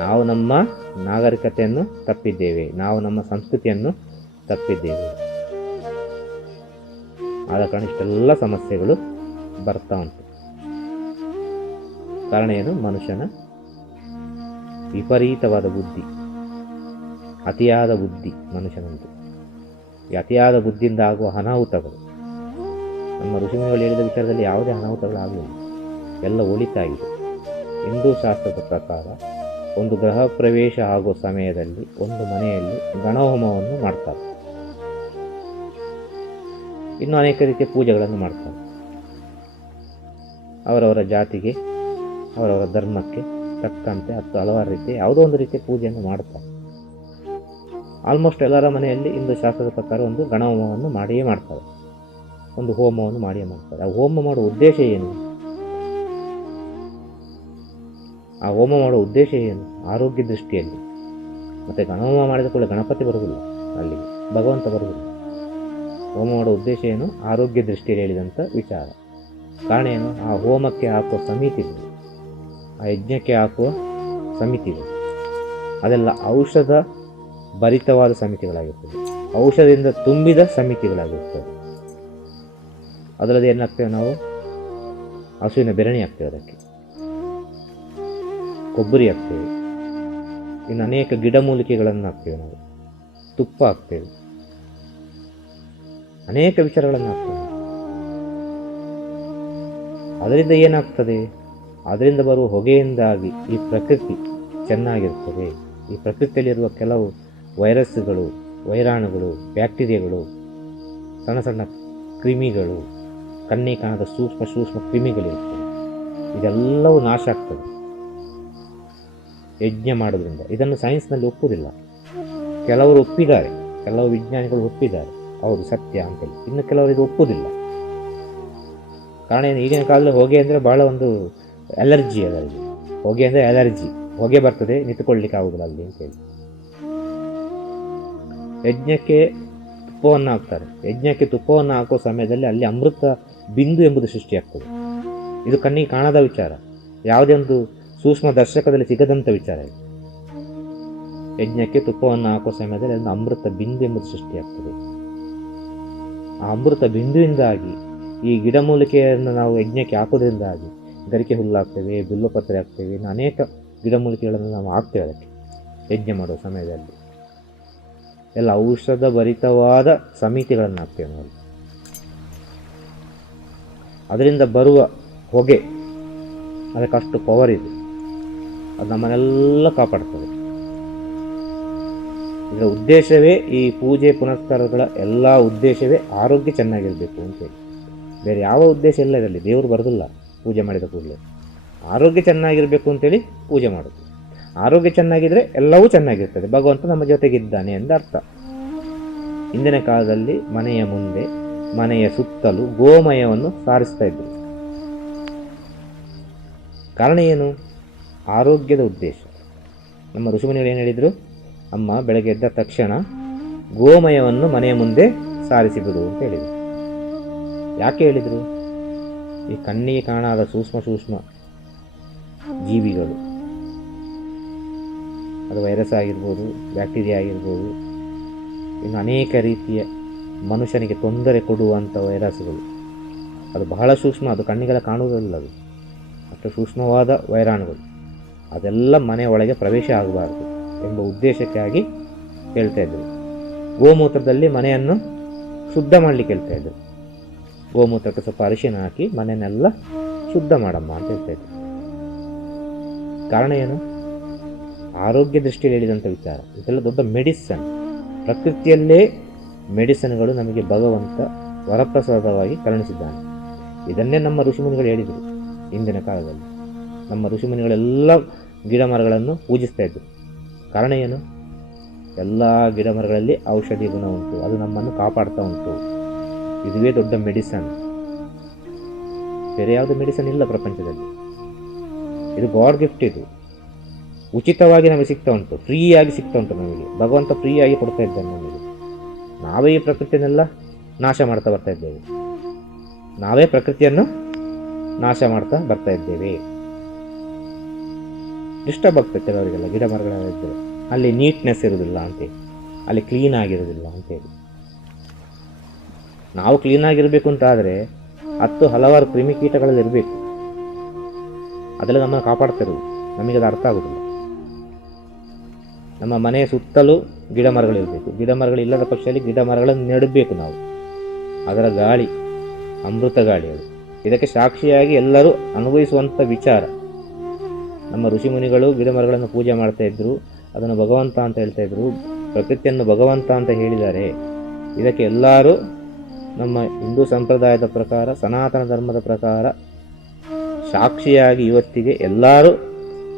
ನಾವು ನಮ್ಮ ನಾಗರಿಕತೆಯನ್ನು ತಪ್ಪಿದ್ದೇವೆ, ನಾವು ನಮ್ಮ ಸಂಸ್ಕೃತಿಯನ್ನು ತಪ್ಪಿದ್ದೇವೆ. ಆದ ಕಾರಣ ಇಷ್ಟೆಲ್ಲ ಸಮಸ್ಯೆಗಳು ಬರ್ತಾ ಉಂಟು. ಕಾರಣ ಏನು? ಮನುಷ್ಯನ ವಿಪರೀತವಾದ ಬುದ್ಧಿ, ಅತಿಯಾದ ಬುದ್ಧಿ ಮನುಷ್ಯನಂದು. ಈ ಅತಿಯಾದ ಬುದ್ಧಿಯಿಂದ ಆಗುವ ಅನಾಹುತಗಳು, ನಮ್ಮ ಋಷಿಮುನಿಗಳು ಹೇಳಿದ ವಿಚಾರದಲ್ಲಿ ಯಾವುದೇ ಅನಾಹುತಗಳಾಗಲಿಲ್ಲ, ಎಲ್ಲ ಒಳಿತಾಗಿದೆ. ಹಿಂದೂ ಶಾಸ್ತ್ರದ ಪ್ರಕಾರ ಒಂದು ಗೃಹ ಪ್ರವೇಶ ಆಗುವ ಸಮಯದಲ್ಲಿ ಒಂದು ಮನೆಯಲ್ಲಿ ಗಣಹೋಮವನ್ನು ಮಾಡ್ತಾರೆ, ಇನ್ನು ಅನೇಕ ರೀತಿಯ ಪೂಜೆಗಳನ್ನು ಮಾಡ್ತಾರೆ. ಅವರವರ ಜಾತಿಗೆ, ಅವರವರ ಧರ್ಮಕ್ಕೆ ತಕ್ಕಂತೆ ಹಲವಾರು ರೀತಿಯ ಯಾವುದೋ ಒಂದು ರೀತಿಯ ಪೂಜೆಯನ್ನು ಮಾಡ್ತಾರೆ. ಆಲ್ಮೋಸ್ಟ್ ಎಲ್ಲರ ಮನೆಯಲ್ಲಿ ಹಿಂದೂ ಶಾಸ್ತ್ರದ ಪ್ರಕಾರ ಒಂದು ಗಣಹೋಮವನ್ನು ಮಾಡಿಯೇ ಮಾಡ್ತಾರೆ, ಒಂದು ಹೋಮವನ್ನು ಮಾಡಿಯೇ ಮಾಡ್ತಾರೆ. ಆ ಹೋಮ ಮಾಡುವ ಉದ್ದೇಶ ಏನು? ಆ ಹೋಮ ಮಾಡುವ ಉದ್ದೇಶ ಏನು? ಆರೋಗ್ಯ ದೃಷ್ಟಿಯಲ್ಲಿ. ಮತ್ತು ಗಣಹೋಮ ಮಾಡಿದ ಕೂಡಲೇ ಗಣಪತಿ ಬರುವುದಿಲ್ಲ, ಅಲ್ಲಿ ಭಗವಂತ ಬರುವುದಿಲ್ಲ. ಹೋಮ ಮಾಡುವ ಉದ್ದೇಶ ಏನು? ಆರೋಗ್ಯ ದೃಷ್ಟಿಯಲ್ಲಿ ಹೇಳಿದಂಥ ವಿಚಾರ. ಕಾರಣ ಏನು? ಆ ಹೋಮಕ್ಕೆ ಹಾಕುವ ಸಮಿತಿಗಳು, ಆ ಯಜ್ಞಕ್ಕೆ ಹಾಕುವ ಸಮಿತಿಗಳು ಅದೆಲ್ಲ ಔಷಧ ಭರಿತವಾದ ಸಮಿತಿಗಳಾಗಿರ್ತದೆ, ಔಷಧದಿಂದ ತುಂಬಿದ ಸಮಿತಿಗಳಾಗಿರ್ತದೆ. ಅದರಲ್ಲಿ ಏನಾಗ್ತೇವೆ ನಾವು? ಹಸುವಿನ ಬೆರಣಿ ಹಾಕ್ತೇವೆ, ಅದಕ್ಕೆ ಕೊಬ್ಬರಿ ಹಾಕ್ತೇವೆ, ಇನ್ನು ಅನೇಕ ಗಿಡಮೂಲಿಕೆಗಳನ್ನು ಹಾಕ್ತೇವೆ, ನಾವು ತುಪ್ಪ ಹಾಕ್ತೇವೆ, ಅನೇಕ ವಿಚಾರಗಳನ್ನು ಹಾಕ್ತೇವೆ. ಅದರಿಂದ ಏನಾಗ್ತದೆ? ಅದರಿಂದ ಬರುವ ಹೊಗೆಯಿಂದಾಗಿ ಈ ಪ್ರಕೃತಿ ಚೆನ್ನಾಗಿರ್ತದೆ. ಈ ಪ್ರಕೃತಿಯಲ್ಲಿರುವ ಕೆಲವು ವೈರಸ್ಗಳು, ವೈರಾಣುಗಳು, ಬ್ಯಾಕ್ಟೀರಿಯಾಗಳು, ಸಣ್ಣ ಸಣ್ಣ ಕ್ರಿಮಿಗಳು, ಕಣ್ಣಿಗೆ ಕಾಣದ ಸೂಕ್ಷ್ಮ ಕ್ರಿಮಿಗಳಿರ್ತವೆ, ಇದೆಲ್ಲವೂ ನಾಶ ಆಗ್ತದೆ ಯಜ್ಞ ಮಾಡೋದ್ರಿಂದ. ಇದನ್ನು ಸೈನ್ಸ್ನಲ್ಲಿ ಒಪ್ಪುವುದಿಲ್ಲ. ಕೆಲವರು ಒಪ್ಪಿದ್ದಾರೆ, ಕೆಲವು ವಿಜ್ಞಾನಿಗಳು ಒಪ್ಪಿದ್ದಾರೆ, ಹೌದು ಸತ್ಯ ಅಂತೇಳಿ. ಇನ್ನು ಕೆಲವರು ಇದು ಒಪ್ಪುವುದಿಲ್ಲ. ಕಾರಣ ಏನು? ಈಗಿನ ಕಾಲದಲ್ಲಿ ಹೊಗೆ ಅಂದರೆ ಭಾಳ ಒಂದು ಅಲರ್ಜಿ ಅದರಲ್ಲಿ. ಹೊಗೆ ಅಂದರೆ ಅಲರ್ಜಿ, ಹೊಗೆ ಬರ್ತದೆ, ನಿಂತುಕೊಳ್ಳಿಕ್ಕೆ ಆಗುದಿಲ್ಲ ಅಲ್ಲಿ ಅಂತೇಳಿ. ಯಜ್ಞಕ್ಕೆ ತುಪ್ಪವನ್ನು ಹಾಕ್ತಾರೆ. ಯಜ್ಞಕ್ಕೆ ತುಪ್ಪವನ್ನು ಹಾಕುವ ಸಮಯದಲ್ಲಿ ಅಲ್ಲಿ ಅಮೃತ ಬಿಂದು ಎಂಬುದು ಸೃಷ್ಟಿಯಾಗ್ತದೆ. ಇದು ಕಣ್ಣಿಗೆ ಕಾಣದ ವಿಚಾರ, ಯಾವುದೇ ಒಂದು ಸೂಕ್ಷ್ಮ ದರ್ಶಕದಲ್ಲಿ ಸಿಗದಂಥ ವಿಚಾರ ಇದು. ಯಜ್ಞಕ್ಕೆ ತುಪ್ಪವನ್ನು ಹಾಕುವ ಸಮಯದಲ್ಲಿ ಒಂದು ಅಮೃತ ಬಿಂದು ಎಂಬುದು ಸೃಷ್ಟಿಯಾಗ್ತದೆ. ಆ ಅಮೃತ ಬಿಂದುವಿಂದಾಗಿ ಈ ಗಿಡಮೂಲಿಕೆಯನ್ನು ನಾವು ಯಜ್ಞಕ್ಕೆ ಹಾಕೋದ್ರಿಂದಾಗಿ ಗರಿಕೆ ಹುಲ್ಲಾಗ್ತೇವೆ, ಬಿಲ್ವಪತ್ರೆ ಹಾಕ್ತೇವೆ, ಇನ್ನು ಅನೇಕ ಗಿಡಮೂಲಿಕೆಗಳನ್ನು ನಾವು ಹಾಕ್ತೇವೆ ಅದಕ್ಕೆ ಯಜ್ಞ ಮಾಡುವ ಸಮಯದಲ್ಲಿ. ಎಲ್ಲ ಔಷಧ ಭರಿತವಾದ ಸಮಿತಿಗಳನ್ನು ಹಾಕ್ತೇವೆ ನಾವು. ಅದರಿಂದ ಬರುವ ಹೊಗೆ, ಅದಕ್ಕಷ್ಟು ಪವರ್ ಇದೆ, ಅದು ನಮ್ಮನ್ನೆಲ್ಲ ಕಾಪಾಡ್ತದೆ. ಇದರ ಉದ್ದೇಶವೇ, ಈ ಪೂಜೆ ಪುನಸ್ಕಾರಗಳ ಎಲ್ಲ ಉದ್ದೇಶವೇ ಆರೋಗ್ಯ ಚೆನ್ನಾಗಿರಬೇಕು ಅಂತೇಳಿ. ಬೇರೆ ಯಾವ ಉದ್ದೇಶ ಇಲ್ಲ ಇದರಲ್ಲಿ. ದೇವರು ಬರೋದಿಲ್ಲ ಪೂಜೆ ಮಾಡಿದ ಕೂಡಲೇ. ಆರೋಗ್ಯ ಚೆನ್ನಾಗಿರಬೇಕು ಅಂತೇಳಿ ಪೂಜೆ ಮಾಡೋದು. ಆರೋಗ್ಯ ಚೆನ್ನಾಗಿದ್ದರೆ ಎಲ್ಲವೂ ಚೆನ್ನಾಗಿರ್ತದೆ, ಭಗವಂತ ನಮ್ಮ ಜೊತೆಗಿದ್ದಾನೆ ಎಂದು ಅರ್ಥ. ಹಿಂದಿನ ಕಾಲದಲ್ಲಿ ಮನೆಯ ಮುಂದೆ, ಮನೆಯ ಸುತ್ತಲೂ ಗೋಮಯವನ್ನು ಸಾರಿಸ್ತಾ ಇದ್ರು. ಕಾರಣ ಏನು? ಆರೋಗ್ಯದ ಉದ್ದೇಶ. ನಮ್ಮ ಋಷಿಮುನಿಗಳು ಏನು ಹೇಳಿದರು? ಅಮ್ಮ ಬೆಳಗ್ಗೆ ಎದ್ದ ತಕ್ಷಣ ಗೋಮಯವನ್ನು ಮನೆಯ ಮುಂದೆ ಸಾರಿಸಿಬಿಡು ಅಂತ ಹೇಳಿದರು. ಯಾಕೆ ಹೇಳಿದರು? ಈ ಕಣ್ಣಿಗೆ ಕಾಣಾದ ಸೂಕ್ಷ್ಮ ಜೀವಿಗಳು, ಅದು ವೈರಸ್ ಆಗಿರ್ಬೋದು, ಬ್ಯಾಕ್ಟೀರಿಯಾ ಆಗಿರ್ಬೋದು, ಇನ್ನು ಅನೇಕ ರೀತಿಯ ಮನುಷ್ಯನಿಗೆ ತೊಂದರೆ ಕೊಡುವಂಥ ವೈರಸ್ಗಳು, ಅದು ಬಹಳ ಸೂಕ್ಷ್ಮ, ಅದು ಕಣ್ಣಿಗೆಲ್ಲ ಕಾಣುವುದಿಲ್ಲ. ಅದು ಅಷ್ಟು ಸೂಕ್ಷ್ಮವಾದ ವೈರಾಣುಗಳು, ಅದೆಲ್ಲ ಮನೆಯ ಒಳಗೆ ಪ್ರವೇಶ ಆಗಬಾರ್ದು ಎಂಬ ಉದ್ದೇಶಕ್ಕಾಗಿ ಹೇಳ್ತಾ ಇದ್ದರು. ಗೋಮೂತ್ರದಲ್ಲಿ ಮನೆಯನ್ನು ಶುದ್ಧ ಮಾಡಲಿಕ್ಕೆ ಹೇಳ್ತಾ ಇದ್ದರು. ಗೋಮೂತ್ರಕ್ಕೆ ಸ್ವಲ್ಪ ಅರಿಶಿನ ಹಾಕಿ ಮನೆಯನ್ನೆಲ್ಲ ಶುದ್ಧ ಮಾಡಮ್ಮ ಅಂತ ಹೇಳ್ತಾ ಇದ್ದರು. ಕಾರಣ ಏನು? ಆರೋಗ್ಯ ದೃಷ್ಟಿಯಲ್ಲಿ ಹೇಳಿದಂಥ ವಿಚಾರ. ಇದೆಲ್ಲ ದೊಡ್ಡ ಮೆಡಿಸನ್. ಪ್ರಕೃತಿಯಲ್ಲೇ ಮೆಡಿಸನ್ಗಳು ನಮಗೆ ಭಗವಂತ ವರಪ್ರಸಾದವಾಗಿ ಕರುಣಿಸಿದ್ದಾನೆ. ಇದನ್ನೇ ನಮ್ಮ ಋಷಿಮುನಿಗಳು ಹೇಳಿದರು. ಇಂದಿನ ಕಾಲದಲ್ಲಿ ನಮ್ಮ ಋಷಿಮುನಿಗಳೆಲ್ಲ ಗಿಡ ಮರಗಳನ್ನು ಪೂಜಿಸ್ತಾ ಇದ್ದರು. ಕಾರಣ ಏನು? ಎಲ್ಲ ಗಿಡ ಮರಗಳಲ್ಲಿ ಔಷಧಿ ಗುಣ ಉಂಟು, ಅದು ನಮ್ಮನ್ನು ಕಾಪಾಡ್ತಾ ಉಂಟು. ಇದುವೇ ದೊಡ್ಡ ಮೆಡಿಸನ್. ಬೇರೆ ಯಾವುದು ಮೆಡಿಸಿನ್ ಇಲ್ಲ ಪ್ರಪಂಚದಲ್ಲಿ. ಇದು ಗಾಡ್ ಗಿಫ್ಟ್. ಇದು ಉಚಿತವಾಗಿ ನಮಗೆ ಸಿಗ್ತಾ ಉಂಟು, ಫ್ರೀಯಾಗಿ ಸಿಗ್ತಾ ಉಂಟು ನಮಗೆ. ಭಗವಂತ ಫ್ರೀಯಾಗಿ ಕೊಡ್ತಾ ಇದ್ದಾನೆ ನಮಗೆ. ನಾವೇ ಈ ಪ್ರಕೃತಿಯನ್ನೆಲ್ಲ ನಾಶ ಮಾಡ್ತಾ ಬರ್ತಾ ಇದ್ದೇವೆ. ನಾವೇ ಪ್ರಕೃತಿಯನ್ನು ನಾಶ ಮಾಡ್ತಾ ಬರ್ತಾ ಇದ್ದೇವೆ. ಡಿಸ್ಟರ್ಬ್ ಆಗ್ತದೆ ಕೆಲವರಿಗೆಲ್ಲ. ಗಿಡ ಮರಗಳೆಲ್ಲ ಇದ್ದರೆ ಅಲ್ಲಿ ನೀಟ್ನೆಸ್ ಇರೋದಿಲ್ಲ ಅಂತೇಳಿ, ಅಲ್ಲಿ ಕ್ಲೀನ್ ಆಗಿರೋದಿಲ್ಲ ಅಂತೇಳಿ. ನಾವು ಕ್ಲೀನಾಗಿರಬೇಕು ಅಂತ ಆದರೆ 10 ಹಲವಾರು ಕ್ರಿಮಿಕೀಟಗಳಲ್ಲಿ ಇರಬೇಕು. ಅದೆಲ್ಲ ನಮ್ಮನ್ನು ಕಾಪಾಡ್ತಿರೋದು. ನಮಗೆ ಅದು ಅರ್ಥ ಆಗೋದಿಲ್ಲ. ನಮ್ಮ ಮನೆಯ ಸುತ್ತಲೂ ಗಿಡ ಮರಗಳಿರಬೇಕು. ಗಿಡ ಮರಗಳಿಲ್ಲದ ಪಕ್ಷದಲ್ಲಿ ಗಿಡ ಮರಗಳನ್ನು ನೆಡಬೇಕು ನಾವು. ಅದರ ಗಾಳಿ ಅಮೃತ ಗಾಳಿ ಅದು. ಇದಕ್ಕೆ ಸಾಕ್ಷಿಯಾಗಿ ಎಲ್ಲರೂ ಅನುಭವಿಸುವಂಥ ವಿಚಾರ. ನಮ್ಮ ಋಷಿಮುನಿಗಳು ಗಿಡ ಮರಗಳನ್ನು ಪೂಜೆ ಮಾಡ್ತಾ ಇದ್ರು, ಅದನ್ನು ಭಗವಂತ ಅಂತ ಹೇಳ್ತಾ ಇದ್ರು, ಪ್ರಕೃತಿಯನ್ನು ಭಗವಂತ ಅಂತ ಹೇಳಿದ್ದಾರೆ. ಇದಕ್ಕೆ ಎಲ್ಲರೂ ನಮ್ಮ ಹಿಂದೂ ಸಂಪ್ರದಾಯದ ಪ್ರಕಾರ, ಸನಾತನ ಧರ್ಮದ ಪ್ರಕಾರ ಸಾಕ್ಷಿಯಾಗಿ ಇವತ್ತಿಗೆ ಎಲ್ಲರೂ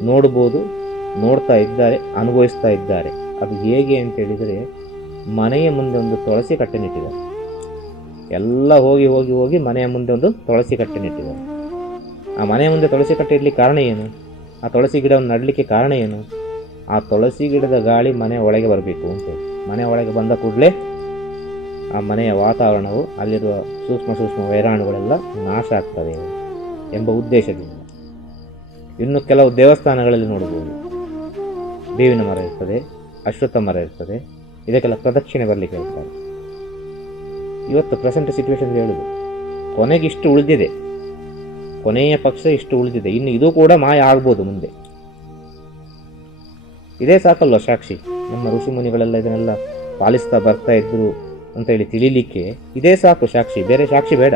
ನೋಡ್ಬೋದು, ನೋಡ್ತಾ ಇದ್ದಾರೆ, ಅನುಭವಿಸ್ತಾ ಇದ್ದಾರೆ. ಅದು ಹೇಗೆ ಅಂತ ಹೇಳಿದರೆ, ಮನೆಯ ಮುಂದೆ ಒಂದು ತುಳಸಿ ಕಟ್ಟೆ ನೆಟ್ಟಿದ್ದಾರೆ. ಎಲ್ಲ ಹೋಗಿ ಹೋಗಿ ಹೋಗಿ ಮನೆಯ ಮುಂದೆ ಒಂದು ತುಳಸಿ ಕಟ್ಟೆ ನೆಟ್ಟಿದ್ದಾರೆ. ಆ ಮನೆಯ ಮುಂದೆ ತುಳಸಿ ಕಟ್ಟೆ ಇಡ್ಲಿಕ್ಕೆ ಕಾರಣ ಏನು? ಆ ತುಳಸಿ ಗಿಡವನ್ನು ನಡಲಿಕ್ಕೆ ಕಾರಣ ಏನು? ಆ ತುಳಸಿ ಗಿಡದ ಗಾಳಿ ಮನೆಯ ಒಳಗೆ ಬರಬೇಕು ಅಂತೇಳಿ. ಮನೆಯ ಒಳಗೆ ಬಂದ ಕೂಡಲೇ ಆ ಮನೆಯ ವಾತಾವರಣವು, ಅಲ್ಲಿರುವ ಸೂಕ್ಷ್ಮ ವೈರಾಣುಗಳೆಲ್ಲ ನಾಶ ಆಗ್ತವೆ ಎಂಬ ಉದ್ದೇಶದಿಂದ. ಇನ್ನು ಕೆಲವು ದೇವಸ್ಥಾನಗಳಲ್ಲಿ ನೋಡಬಹುದು, ಬೇವಿನ ಮರ ಇರ್ತದೆ, ಅಶ್ವತ್ಥ ಮರ ಇರ್ತದೆ. ಇದಕ್ಕೆಲ್ಲ ಪ್ರದಕ್ಷಿಣೆ ಬರಲಿಕ್ಕೆ ಹೇಳ್ತಾರೆ. ಇವತ್ತು ಪ್ರೆಸೆಂಟ್ ಸಿಚುವೇಶನ್ ಹೇಳುದು, ಕೊನೆಗೆ ಇಷ್ಟು ಉಳಿದಿದೆ, ಕೊನೆಯ ಪಕ್ಷ ಇಷ್ಟು ಉಳಿದಿದೆ, ಇನ್ನು ಇದು ಕೂಡ ಮಾಯ ಆಗ್ಬೋದು ಮುಂದೆ. ಇದೇ ಸಾಕಲ್ವ ಸಾಕ್ಷಿ? ನಮ್ಮ ಋಷಿ ಮುನಿಗಳೆಲ್ಲ ಇದನ್ನೆಲ್ಲ ಪಾಲಿಸ್ತಾ ಬರ್ತಾ ಇದ್ರು ಅಂತೇಳಿ ತಿಳಿಲಿಕ್ಕೆ ಇದೇ ಸಾಕು ಸಾಕ್ಷಿ. ಬೇರೆ ಸಾಕ್ಷಿ ಬೇಡ.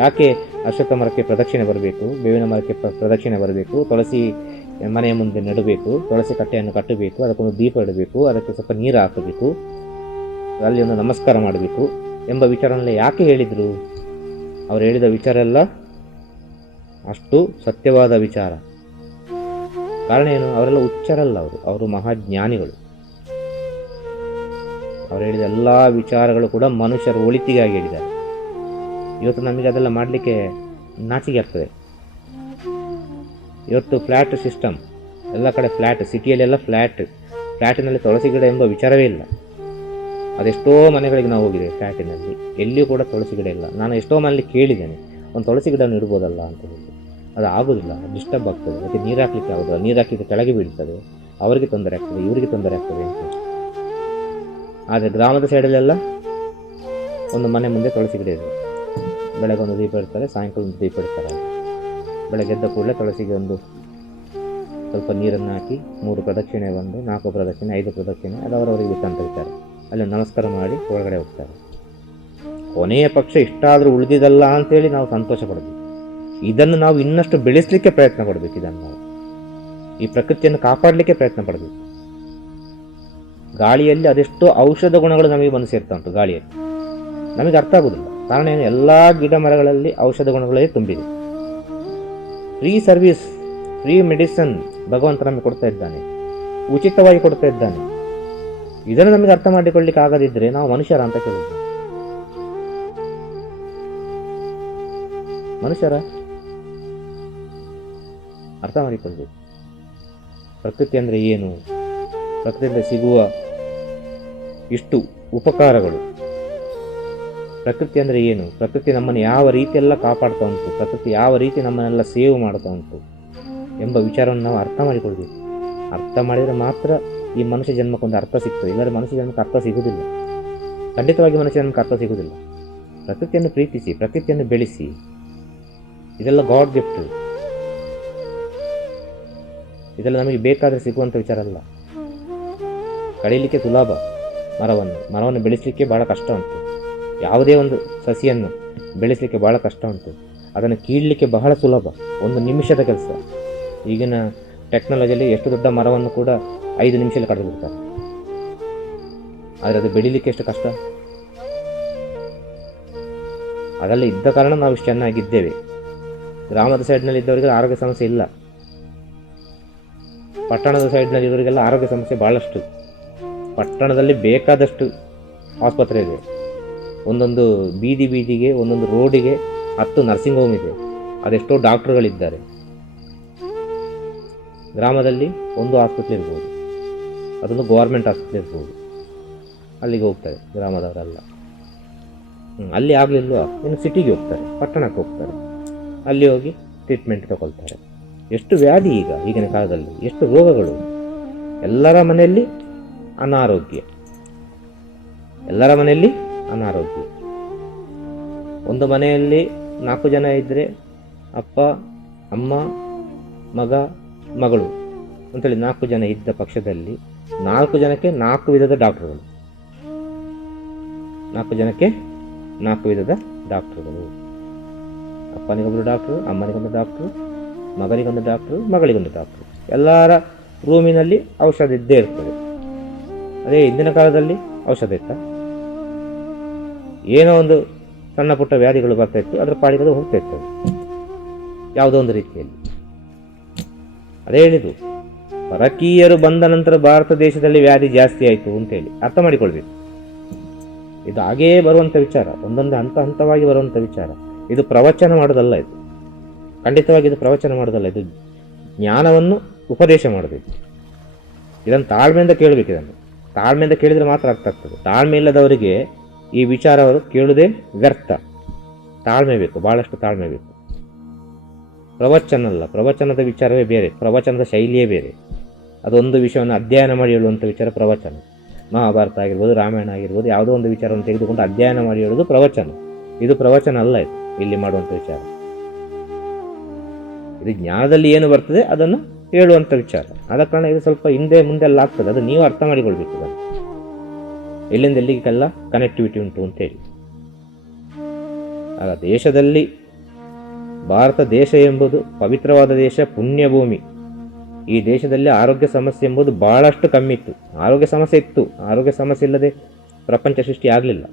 ಯಾಕೆ ಅಶ್ವತ್ಥ ಮರಕ್ಕೆ ಪ್ರದಕ್ಷಿಣೆ ಬರಬೇಕು, ಬೇವಿನ ಮರಕ್ಕೆ ಪ್ರದಕ್ಷಿಣೆ ಬರಬೇಕು, ತುಳಸಿ ಮನೆಯ ಮುಂದೆ ನೆಡಬೇಕು, ತುಳಸಿ ಕಟ್ಟೆಯನ್ನು ಕಟ್ಟಬೇಕು, ಅದಕ್ಕೊಂದು ದೀಪ ಇಡಬೇಕು, ಅದಕ್ಕೆ ಸ್ವಲ್ಪ ನೀರು ಹಾಕಬೇಕು, ಅಲ್ಲಿ ಒಂದು ನಮಸ್ಕಾರ ಮಾಡಬೇಕು ಎಂಬ ವಿಚಾರನೆಲ್ಲ ಯಾಕೆ ಹೇಳಿದರು? ಅವರು ಹೇಳಿದ ವಿಚಾರ ಎಲ್ಲ ಅಷ್ಟು ಸತ್ಯವಾದ ವಿಚಾರ. ಕಾರಣ ಏನು? ಅವರೆಲ್ಲ ಹುಚ್ಚರಲ್ಲ, ಅವರು ಮಹಾಜ್ಞಾನಿಗಳು. ಅವರು ಹೇಳಿದ ಎಲ್ಲ ವಿಚಾರಗಳು ಕೂಡ ಮನುಷ್ಯರ ಒಳಿತಿಗಾಗಿ ಹೇಳಿದ್ದಾರೆ. ಇವತ್ತು ನಮಗೆ ಅದೆಲ್ಲ ಮಾಡಲಿಕ್ಕೆ ನಾಚಿಕೆ ಆಗ್ತದೆ. ಇವತ್ತು ಫ್ಲ್ಯಾಟ್ ಸಿಸ್ಟಮ್, ಎಲ್ಲ ಕಡೆ ಫ್ಲ್ಯಾಟ್, ಸಿಟಿಯಲ್ಲೆಲ್ಲ ಫ್ಲ್ಯಾಟಿನಲ್ಲಿ ತುಳಸಿ ಗಿಡ ಎಂಬ ವಿಚಾರವೇ ಇಲ್ಲ. ಅದೆಷ್ಟೋ ಮನೆಗಳಿಗೆ ನಾವು ಹೋಗಿದ್ದೇವೆ, ಫ್ಲ್ಯಾಟಿನಲ್ಲಿ ಎಲ್ಲಿಯೂ ಕೂಡ ತುಳಸಿ ಗಿಡ ಇಲ್ಲ. ನಾನು ಎಷ್ಟೋ ಮನೇಲಿ ಕೇಳಿದ್ದೇನೆ, ಒಂದು ತುಳಸಿ ಗಿಡ ಇಡ್ಬೋದಲ್ಲ ಅಂತ ಹೇಳಿ. ಅದು ಆಗೋದಿಲ್ಲ, ಡಿಸ್ಟರ್ಬ್ ಆಗ್ತದೆ, ಅದಕ್ಕೆ ನೀರು ಹಾಕ್ಲಿಕ್ಕೆ ಆಗೋದಿಲ್ಲ, ನೀರು ಹಾಕಲಿಕ್ಕೆ ಕೆಳಗೆ ಬೀಳ್ತದೆ, ಅವರಿಗೆ ತೊಂದರೆ ಆಗ್ತದೆ, ಇವರಿಗೆ ತೊಂದರೆ ಆಗ್ತದೆ ಅಂತ. ಆದರೆ ಗ್ರಾಮದ ಸೈಡಲ್ಲೆಲ್ಲ ಒಂದು ಮನೆ ಮುಂದೆ ತುಳಸಿ ಗಿಡ ಇದೆ. ಬೆಳಗ್ಗೆ ಒಂದು ದೀಪ ಇಡ್ತಾರೆ, ಸಾಯಂಕಾಲ ಒಂದು ದೀಪ ಇಡ್ತಾರೆ. ಬೆಳಗ್ಗೆ ಎದ್ದ ಕೂಡಲೇ ತುಳಸಿಗೆ ಒಂದು ಸ್ವಲ್ಪ ನೀರನ್ನು ಹಾಕಿ 3 ಪ್ರದಕ್ಷಿಣೆ ಬಂದು 4 ಪ್ರದಕ್ಷಿಣೆ 5 ಪ್ರದಕ್ಷಿಣೆ ಅದು ಅವರವರಿಗೆ ಬಿಟ್ಟು ಅಂತ ಹೇಳ್ತಾರೆ. ಅಲ್ಲಿ ನಮಸ್ಕಾರ ಮಾಡಿ ಒಳಗಡೆ ಹೋಗ್ತಾರೆ. ಕೊನೆಯ ಪಕ್ಷ ಇಷ್ಟಾದರೂ ಉಳಿದಿದಲ್ಲ ಅಂತೇಳಿ ನಾವು ಸಂತೋಷ ಪಡಬೇಕು. ಇದನ್ನು ನಾವು ಇನ್ನಷ್ಟು ಬೆಳೆಸಲಿಕ್ಕೆ ಪ್ರಯತ್ನ ಪಡಬೇಕು. ಇದನ್ನು ನಾವು ಈ ಪ್ರಕೃತಿಯನ್ನು ಕಾಪಾಡಲಿಕ್ಕೆ ಪ್ರಯತ್ನ ಪಡಬೇಕು. ಗಾಳಿಯಲ್ಲಿ ಅದೆಷ್ಟೋ ಔಷಧ ಗುಣಗಳು ನಮಗೆ ಬಂದು ಸೇರ್ತಾ ಉಂಟು. ಗಾಳಿಯಲ್ಲಿ ನಮಗೆ ಅರ್ಥ ಆಗುವುದಿಲ್ಲ. ಕಾರಣ ಏನು? ಎಲ್ಲ ಗಿಡ ಮರಗಳಲ್ಲಿ ಔಷಧ ಗುಣಗಳೇ ತುಂಬಿದೆ. ಫ್ರೀ ಸರ್ವಿಸ್, ಫ್ರೀ ಮೆಡಿಸಿನ್ ಭಗವಂತ ನಮಗೆ ಕೊಡ್ತಾ ಇದ್ದಾನೆ, ಉಚಿತವಾಗಿ ಕೊಡ್ತಾ ಇದ್ದಾನೆ. ಇದನ್ನು ನಮಗೆ ಅರ್ಥ ಮಾಡಿಕೊಳ್ಳಿಕ್ಕೆ ಆಗದಿದ್ದರೆ ನಾವು ಮನುಷ್ಯರ ಅಂತ ಕೇಳಿದ್ವಿ. ಮನುಷ್ಯರ ಅರ್ಥ ಮಾಡಿಕೊಳ್ಬೇಕು. ಪ್ರಕೃತಿ ಅಂದರೆ ಏನು, ಪ್ರಕೃತಿಯಿಂದ ಸಿಗುವ ಇಷ್ಟು ಉಪಕಾರಗಳು, ಪ್ರಕೃತಿ ಅಂದರೆ ಏನು, ಪ್ರಕೃತಿ ನಮ್ಮನ್ನು ಯಾವ ರೀತಿಯೆಲ್ಲ ಕಾಪಾಡ್ತಾ ಉಂಟು, ಪ್ರಕೃತಿ ಯಾವ ರೀತಿ ನಮ್ಮನ್ನೆಲ್ಲ ಸೇವ್ ಮಾಡ್ತಾ ಉಂಟು ಎಂಬ ವಿಚಾರವನ್ನು ನಾವು ಅರ್ಥ ಮಾಡಿಕೊಳ್ಬೇಕು. ಅರ್ಥ ಮಾಡಿದರೆ ಮಾತ್ರ ಈ ಮನುಷ್ಯ ಜನ್ಮಕ್ಕೊಂದು ಅರ್ಥ ಸಿಗ್ತದೆ. ಇಲ್ಲದ್ರೆ ಮನುಷ್ಯ ಜನ್ಮಕ್ಕೆ ಅರ್ಥ ಸಿಗುವುದಿಲ್ಲ. ಖಂಡಿತವಾಗಿ ಮನುಷ್ಯ ಜನ್ಮಕ್ಕೆ ಅರ್ಥ ಸಿಗುವುದಿಲ್ಲ. ಪ್ರಕೃತಿಯನ್ನು ಪ್ರೀತಿಸಿ, ಪ್ರಕೃತಿಯನ್ನು ಬೆಳೆಸಿ. ಇದೆಲ್ಲ ಗಾಡ್ ಗಿಫ್ಟ್. ಇದೆಲ್ಲ ನಮಗೆ ಬೇಕಾದರೆ ಸಿಗುವಂಥ ವಿಚಾರ ಅಲ್ಲ. ಕಳೀಲಿಕ್ಕೆ ಸುಲಭ. ಮರವನ್ನು ಬೆಳೆಸಲಿಕ್ಕೆ ಭಾಳ ಕಷ್ಟ ಉಂಟು. ಯಾವುದೇ ಒಂದು ಸಸಿಯನ್ನು ಬೆಳೆಸಲಿಕ್ಕೆ ಭಾಳ ಕಷ್ಟ ಉಂಟು. ಅದನ್ನು ಕೀಳಲಿಕ್ಕೆ ಬಹಳ ಸುಲಭ, 1 ನಿಮಿಷದ ಕೆಲಸ. ಈಗಿನ ಟೆಕ್ನಾಲಜಿಯಲ್ಲಿ ಎಷ್ಟು ದೊಡ್ಡ ಮರವನ್ನು ಕೂಡ 5 ನಿಮಿಷದಲ್ಲಿ ಕಡಿದು ಬಿಡ್ತಾರೆ. ಆದರೆ ಅದು ಬೆಳೀಲಿಕ್ಕೆ ಎಷ್ಟು ಕಷ್ಟ. ಅದೆಲ್ಲ ಇದ್ದ ಕಾರಣ ನಾವು ಇಷ್ಟು ಚೆನ್ನಾಗಿದ್ದೇವೆ. ಗ್ರಾಮದ ಸೈಡ್ನಲ್ಲಿ ಇದ್ದವರಿಗೆ ಆರೋಗ್ಯ ಸಮಸ್ಯೆ ಇಲ್ಲ. ಪಟ್ಟಣದ ಸೈಡ್ನಲ್ಲಿ ಇರೋರಿಗೆಲ್ಲ ಆರೋಗ್ಯ ಸಮಸ್ಯೆ ಭಾಳಷ್ಟು. ಪಟ್ಟಣದಲ್ಲಿ ಬೇಕಾದಷ್ಟು ಆಸ್ಪತ್ರೆ ಇದೆ. ಒಂದೊಂದು ಬೀದಿಗೆ, ಒಂದೊಂದು ರೋಡಿಗೆ 10 ನರ್ಸಿಂಗ್ ಹೋಮ್ ಇದೆ. ಅದೆಷ್ಟೋ ಡಾಕ್ಟ್ರುಗಳಿದ್ದಾರೆ. ಗ್ರಾಮದಲ್ಲಿ ಒಂದು ಆಸ್ಪತ್ರೆ ಇರ್ಬೋದು, ಅದೊಂದು ಗೌರ್ಮೆಂಟ್ ಆಸ್ಪತ್ರೆ ಇರ್ಬೋದು, ಅಲ್ಲಿಗೆ ಹೋಗ್ತಾರೆ ಗ್ರಾಮದವರೆಲ್ಲ. ಅಲ್ಲಿ ಆಗಲಿಲ್ವಾ ಇನ್ನು ಸಿಟಿಗೆ ಹೋಗ್ತಾರೆ, ಪಟ್ಟಣಕ್ಕೆ ಹೋಗ್ತಾರೆ, ಅಲ್ಲಿ ಹೋಗಿ ಟ್ರೀಟ್ಮೆಂಟ್ ತಗೊಳ್ತಾರೆ. ಎಷ್ಟು ವ್ಯಾಧಿ ಈಗಿನ ಕಾಲದಲ್ಲಿ, ಎಷ್ಟು ರೋಗಗಳು. ಎಲ್ಲರ ಮನೆಯಲ್ಲಿ ಅನಾರೋಗ್ಯ, ಎಲ್ಲರ ಮನೆಯಲ್ಲಿ ಅನಾರೋಗ್ಯ. ಒಂದು ಮನೆಯಲ್ಲಿ 4 ಜನ ಇದ್ದರೆ ಅಪ್ಪ, ಅಮ್ಮ, ಮಗ, ಮಗಳು ಅಂತೇಳಿ 4 ಜನ ಇದ್ದ ಪಕ್ಷದಲ್ಲಿ 4 ಜನಕ್ಕೆ 4 ವಿಧದ ಡಾಕ್ಟರ್ಗಳು. 4 ಜನಕ್ಕೆ 4 ವಿಧದ ಡಾಕ್ಟರ್ಗಳು. ಅಪ್ಪನಿಗೊಬ್ಬರು ಡಾಕ್ಟ್ರು, ಅಮ್ಮನಿಗೊಂದು ಡಾಕ್ಟ್ರು, ಮಗನಿಗೊಂದು ಡಾಕ್ಟ್ರು, ಮಗಳಿಗೊಂದು ಡಾಕ್ಟ್ರು. ಎಲ್ಲರ ರೂಮಿನಲ್ಲಿ ಔಷಧ ಇದ್ದೇ ಇರ್ತದೆ. ಅದೇ ಇಂದಿನ ಕಾಲದಲ್ಲಿ ಔಷಧ ಇತ್ತ? ಏನೋ ಒಂದು ಸಣ್ಣ ಪುಟ್ಟ ವ್ಯಾಧಿಗಳು ಬರ್ತಾ ಇತ್ತು, ಅದರ ಪಾಡಿಗೆ ಅದು ಹೋಗ್ತಾ ಇರ್ತದೆ ಯಾವುದೋ ಒಂದು ರೀತಿಯಲ್ಲಿ. ಅದೇ ಹೇಳಿದ್ದು, ಪರಕೀಯರು ಬಂದ ನಂತರ ಭಾರತ ದೇಶದಲ್ಲಿ ವ್ಯಾಧಿ ಜಾಸ್ತಿ ಆಯಿತು ಅಂತೇಳಿ ಅರ್ಥ ಮಾಡಿಕೊಳ್ಬೇಕು. ಇದು ಹಾಗೆಯೇ ಬರುವಂಥ ವಿಚಾರ, ಒಂದೊಂದು ಹಂತವಾಗಿ ಬರುವಂಥ ವಿಚಾರ. ಇದು ಪ್ರವಚನ ಮಾಡೋದಲ್ಲ, ಇದು ಖಂಡಿತವಾಗಿ ಇದು ಪ್ರವಚನ ಮಾಡೋದಲ್ಲ, ಇದು ಜ್ಞಾನವನ್ನು ಉಪದೇಶ ಮಾಡಬೇಕು. ಇದನ್ನು ತಾಳ್ಮೆಯಿಂದ ಕೇಳಬೇಕು. ಇದನ್ನು ತಾಳ್ಮೆಯಿಂದ ಕೇಳಿದರೆ ಮಾತ್ರ ಅರ್ಥ ಆಗ್ತದೆ. ತಾಳ್ಮೆ ಇಲ್ಲದವರಿಗೆ ಈ ವಿಚಾರ ಅವರು ಕೇಳುವುದೇ ವ್ಯರ್ಥ. ತಾಳ್ಮೆ ಬೇಕು, ಭಾಳಷ್ಟು ತಾಳ್ಮೆ ಬೇಕು. ಪ್ರವಚನ ಅಲ್ಲ, ಪ್ರವಚನದ ವಿಚಾರವೇ ಬೇರೆ, ಪ್ರವಚನದ ಶೈಲಿಯೇ ಬೇರೆ. ಅದೊಂದು ವಿಷಯವನ್ನು ಅಧ್ಯಯನ ಮಾಡಿ ಹೇಳುವಂಥ ವಿಚಾರ ಪ್ರವಚನ. ಮಹಾಭಾರತ ಆಗಿರ್ಬೋದು, ರಾಮಾಯಣ ಆಗಿರ್ಬೋದು, ಯಾವುದೋ ಒಂದು ವಿಚಾರವನ್ನು ತೆಗೆದುಕೊಂಡು ಅಧ್ಯಯನ ಮಾಡಿ ಹೇಳೋದು ಪ್ರವಚನ. ಇದು ಪ್ರವಚನ ಅಲ್ಲ, ಇದು ಇಲ್ಲಿ ಮಾಡುವಂಥ ವಿಚಾರ. ಇದು ಜ್ಞಾನದಲ್ಲಿ ಏನು ಬರ್ತದೆ ಅದನ್ನು ಹೇಳುವಂಥ ವಿಚಾರ. ಆದ ಕಾರಣ ಇದು ಸ್ವಲ್ಪ ಹಿಂದೆ ಮುಂದೆ ಎಲ್ಲ ಆಗ್ತದೆ. ಅದು ನೀವು ಅರ್ಥ ಮಾಡಿಕೊಳ್ಬೇಕು. ಅದನ್ನು ಎಲ್ಲಿಂದ ಎಲ್ಲಿಗೆಲ್ಲ ಕನೆಕ್ಟಿವಿಟಿ ಉಂಟು ಅಂತೇಳಿ. ಆಗ ದೇಶದಲ್ಲಿ ಭಾರತ ದೇಶ ಎಂಬುದು ಪವಿತ್ರವಾದ ದೇಶ, ಪುಣ್ಯಭೂಮಿ. ಈ ದೇಶದಲ್ಲಿ ಆರೋಗ್ಯ ಸಮಸ್ಯೆ ಎಂಬುದು ಭಾಳಷ್ಟು ಕಮ್ಮಿ ಇತ್ತು. ಆರೋಗ್ಯ ಸಮಸ್ಯೆ ಇತ್ತು, ಆರೋಗ್ಯ ಸಮಸ್ಯೆ ಇಲ್ಲದೆ ಪ್ರಪಂಚ ಸೃಷ್ಟಿ ಆಗಲಿಲ್ಲ.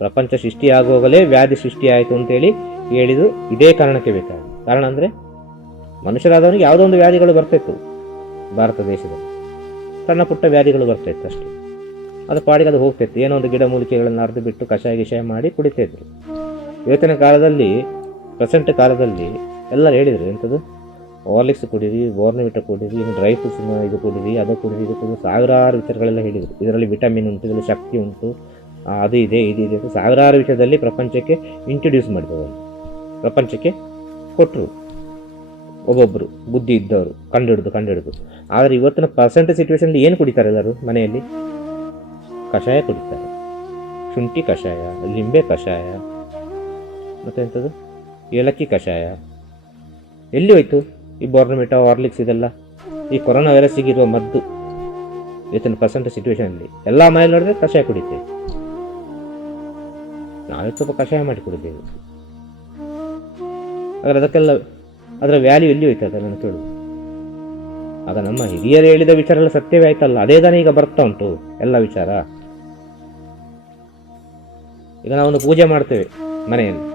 ಪ್ರಪಂಚ ಸೃಷ್ಟಿಯಾಗುವಾಗಲೇ ವ್ಯಾಧಿ ಸೃಷ್ಟಿಯಾಯಿತು ಅಂತೇಳಿ ಹೇಳಿದ್ದು ಇದೇ ಕಾರಣಕ್ಕೆ ಬೇಕಾಗಿ. ಕಾರಣ ಅಂದರೆ ಮನುಷ್ಯರಾದವನಿಗೆ ಯಾವುದೋ ಒಂದು ವ್ಯಾಧಿಗಳು ಬರ್ತಾಯಿತ್ತು ಭಾರತ ದೇಶದಲ್ಲಿ. ಸಣ್ಣ ಪುಟ್ಟ ವ್ಯಾಧಿಗಳು ಬರ್ತಾಯಿತ್ತು ಅಷ್ಟೇ. ಅದು ಪಾಡಿಗೆ ಅದು ಹೋಗ್ತಾಯಿತ್ತು. ಏನೋ ಒಂದು ಗಿಡ ಮೂಲಿಕೆಗಳನ್ನು ಅರ್ದು ಬಿಟ್ಟು ಕಷಾಯ ಮಾಡಿ ಕುಡಿತಾಯಿದ್ರು. ಇವತ್ತಿನ ಕಾಲದಲ್ಲಿ, ಪ್ರೆಸೆಂಟ್ ಕಾಲದಲ್ಲಿ ಎಲ್ಲರೂ ಹೇಳಿದರು ಎಂಥದ್ದು, ಹಾರ್ಲಿಕ್ಸ್ ಕುಡೀರಿ, ಬೋರ್ನವಿಟ ಕುಡೀರಿ, ಡ್ರೈ ಫ್ರೂಟ್ಸ್ ಇದು ಕುಡೀರಿ, ಅದು ಕುಡೀರಿ, ಇದು ಕುಡೀರಿ, ಸಾವಿರಾರು ವಿಚಾರಗಳೆಲ್ಲ ಹೇಳಿದರು. ಇದರಲ್ಲಿ ವಿಟಮಿನ್ ಉಂಟು, ಇದರಲ್ಲಿ ಶಕ್ತಿ ಉಂಟು, ಅದು ಇದೆ, ಇದು ಇದೆ ಅಂತ ಸಾವಿರಾರು ವಿಷಯದಲ್ಲಿ ಪ್ರಪಂಚಕ್ಕೆ ಇಂಟ್ರೊಡ್ಯೂಸ್ ಮಾಡಿದವರು, ಪ್ರಪಂಚಕ್ಕೆ ಕೊಟ್ಟರು. ಒಬ್ಬೊಬ್ಬರು ಬುದ್ಧಿ ಇದ್ದವರು ಕಂಡುಹಿಡಿದು. ಆದರೆ ಇವತ್ತಿನ ಪ್ರೆಸೆಂಟ್ ಸಿಚುವೇಶನ್ಲಿ ಏನು ಕುಡಿತಾರೆ ಎಲ್ಲರೂ ಮನೆಯಲ್ಲಿ? ಕಷಾಯ ಕುಡಿತಾರೆ. ಶುಂಠಿ ಕಷಾಯ, ಲಿಂಬೆ ಕಷಾಯ, ಮತ್ತು ಎಂಥದ್ದು ಏಲಕ್ಕಿ ಕಷಾಯ. ಎಲ್ಲಿ ಹೋಯ್ತು ಈ ಬೋರ್ನವಿಟಾ, ಹಾರ್ಲಿಕ್ಸ್ ಇದೆಲ್ಲ? ಈ ಕೊರೋನಾ ವೈರಸ್ಸಿಗಿರುವ ಮದ್ದು ಇವತ್ತಿನ ಪ್ರೆಸೆಂಟ್ ಸಿಚುವೇಶನಲ್ಲಿ ಎಲ್ಲ ಮನೇಲಿ ನೋಡಿದ್ರೆ ಕಷಾಯ ಕುಡಿತೇವೆ. ನಾವೇ ಸ್ವಲ್ಪ ಕಷಾಯ ಮಾಡಿ ಕುಡಿದ್ದೇವೆ. ಆದರೆ ಅದಕ್ಕೆಲ್ಲ ಅದರ ವ್ಯಾಲ್ಯೂ ಎಲ್ಲಿ ಹೋಯ್ತದೆ ನಾನು ಕೇಳುದು. ಆಗ ನಮ್ಮ ಹಿರಿಯರು ಹೇಳಿದ ವಿಚಾರ ಎಲ್ಲ ಸತ್ಯವೇ ಆಯ್ತಲ್ಲ. ಅದೇ ತಾನೇ ಈಗ ಬರ್ತಾ ಉಂಟು ಎಲ್ಲ ವಿಚಾರ. ಈಗ ನಾವೊಂದು ಪೂಜೆ ಮಾಡ್ತೇವೆ ಮನೆಯಲ್ಲಿ.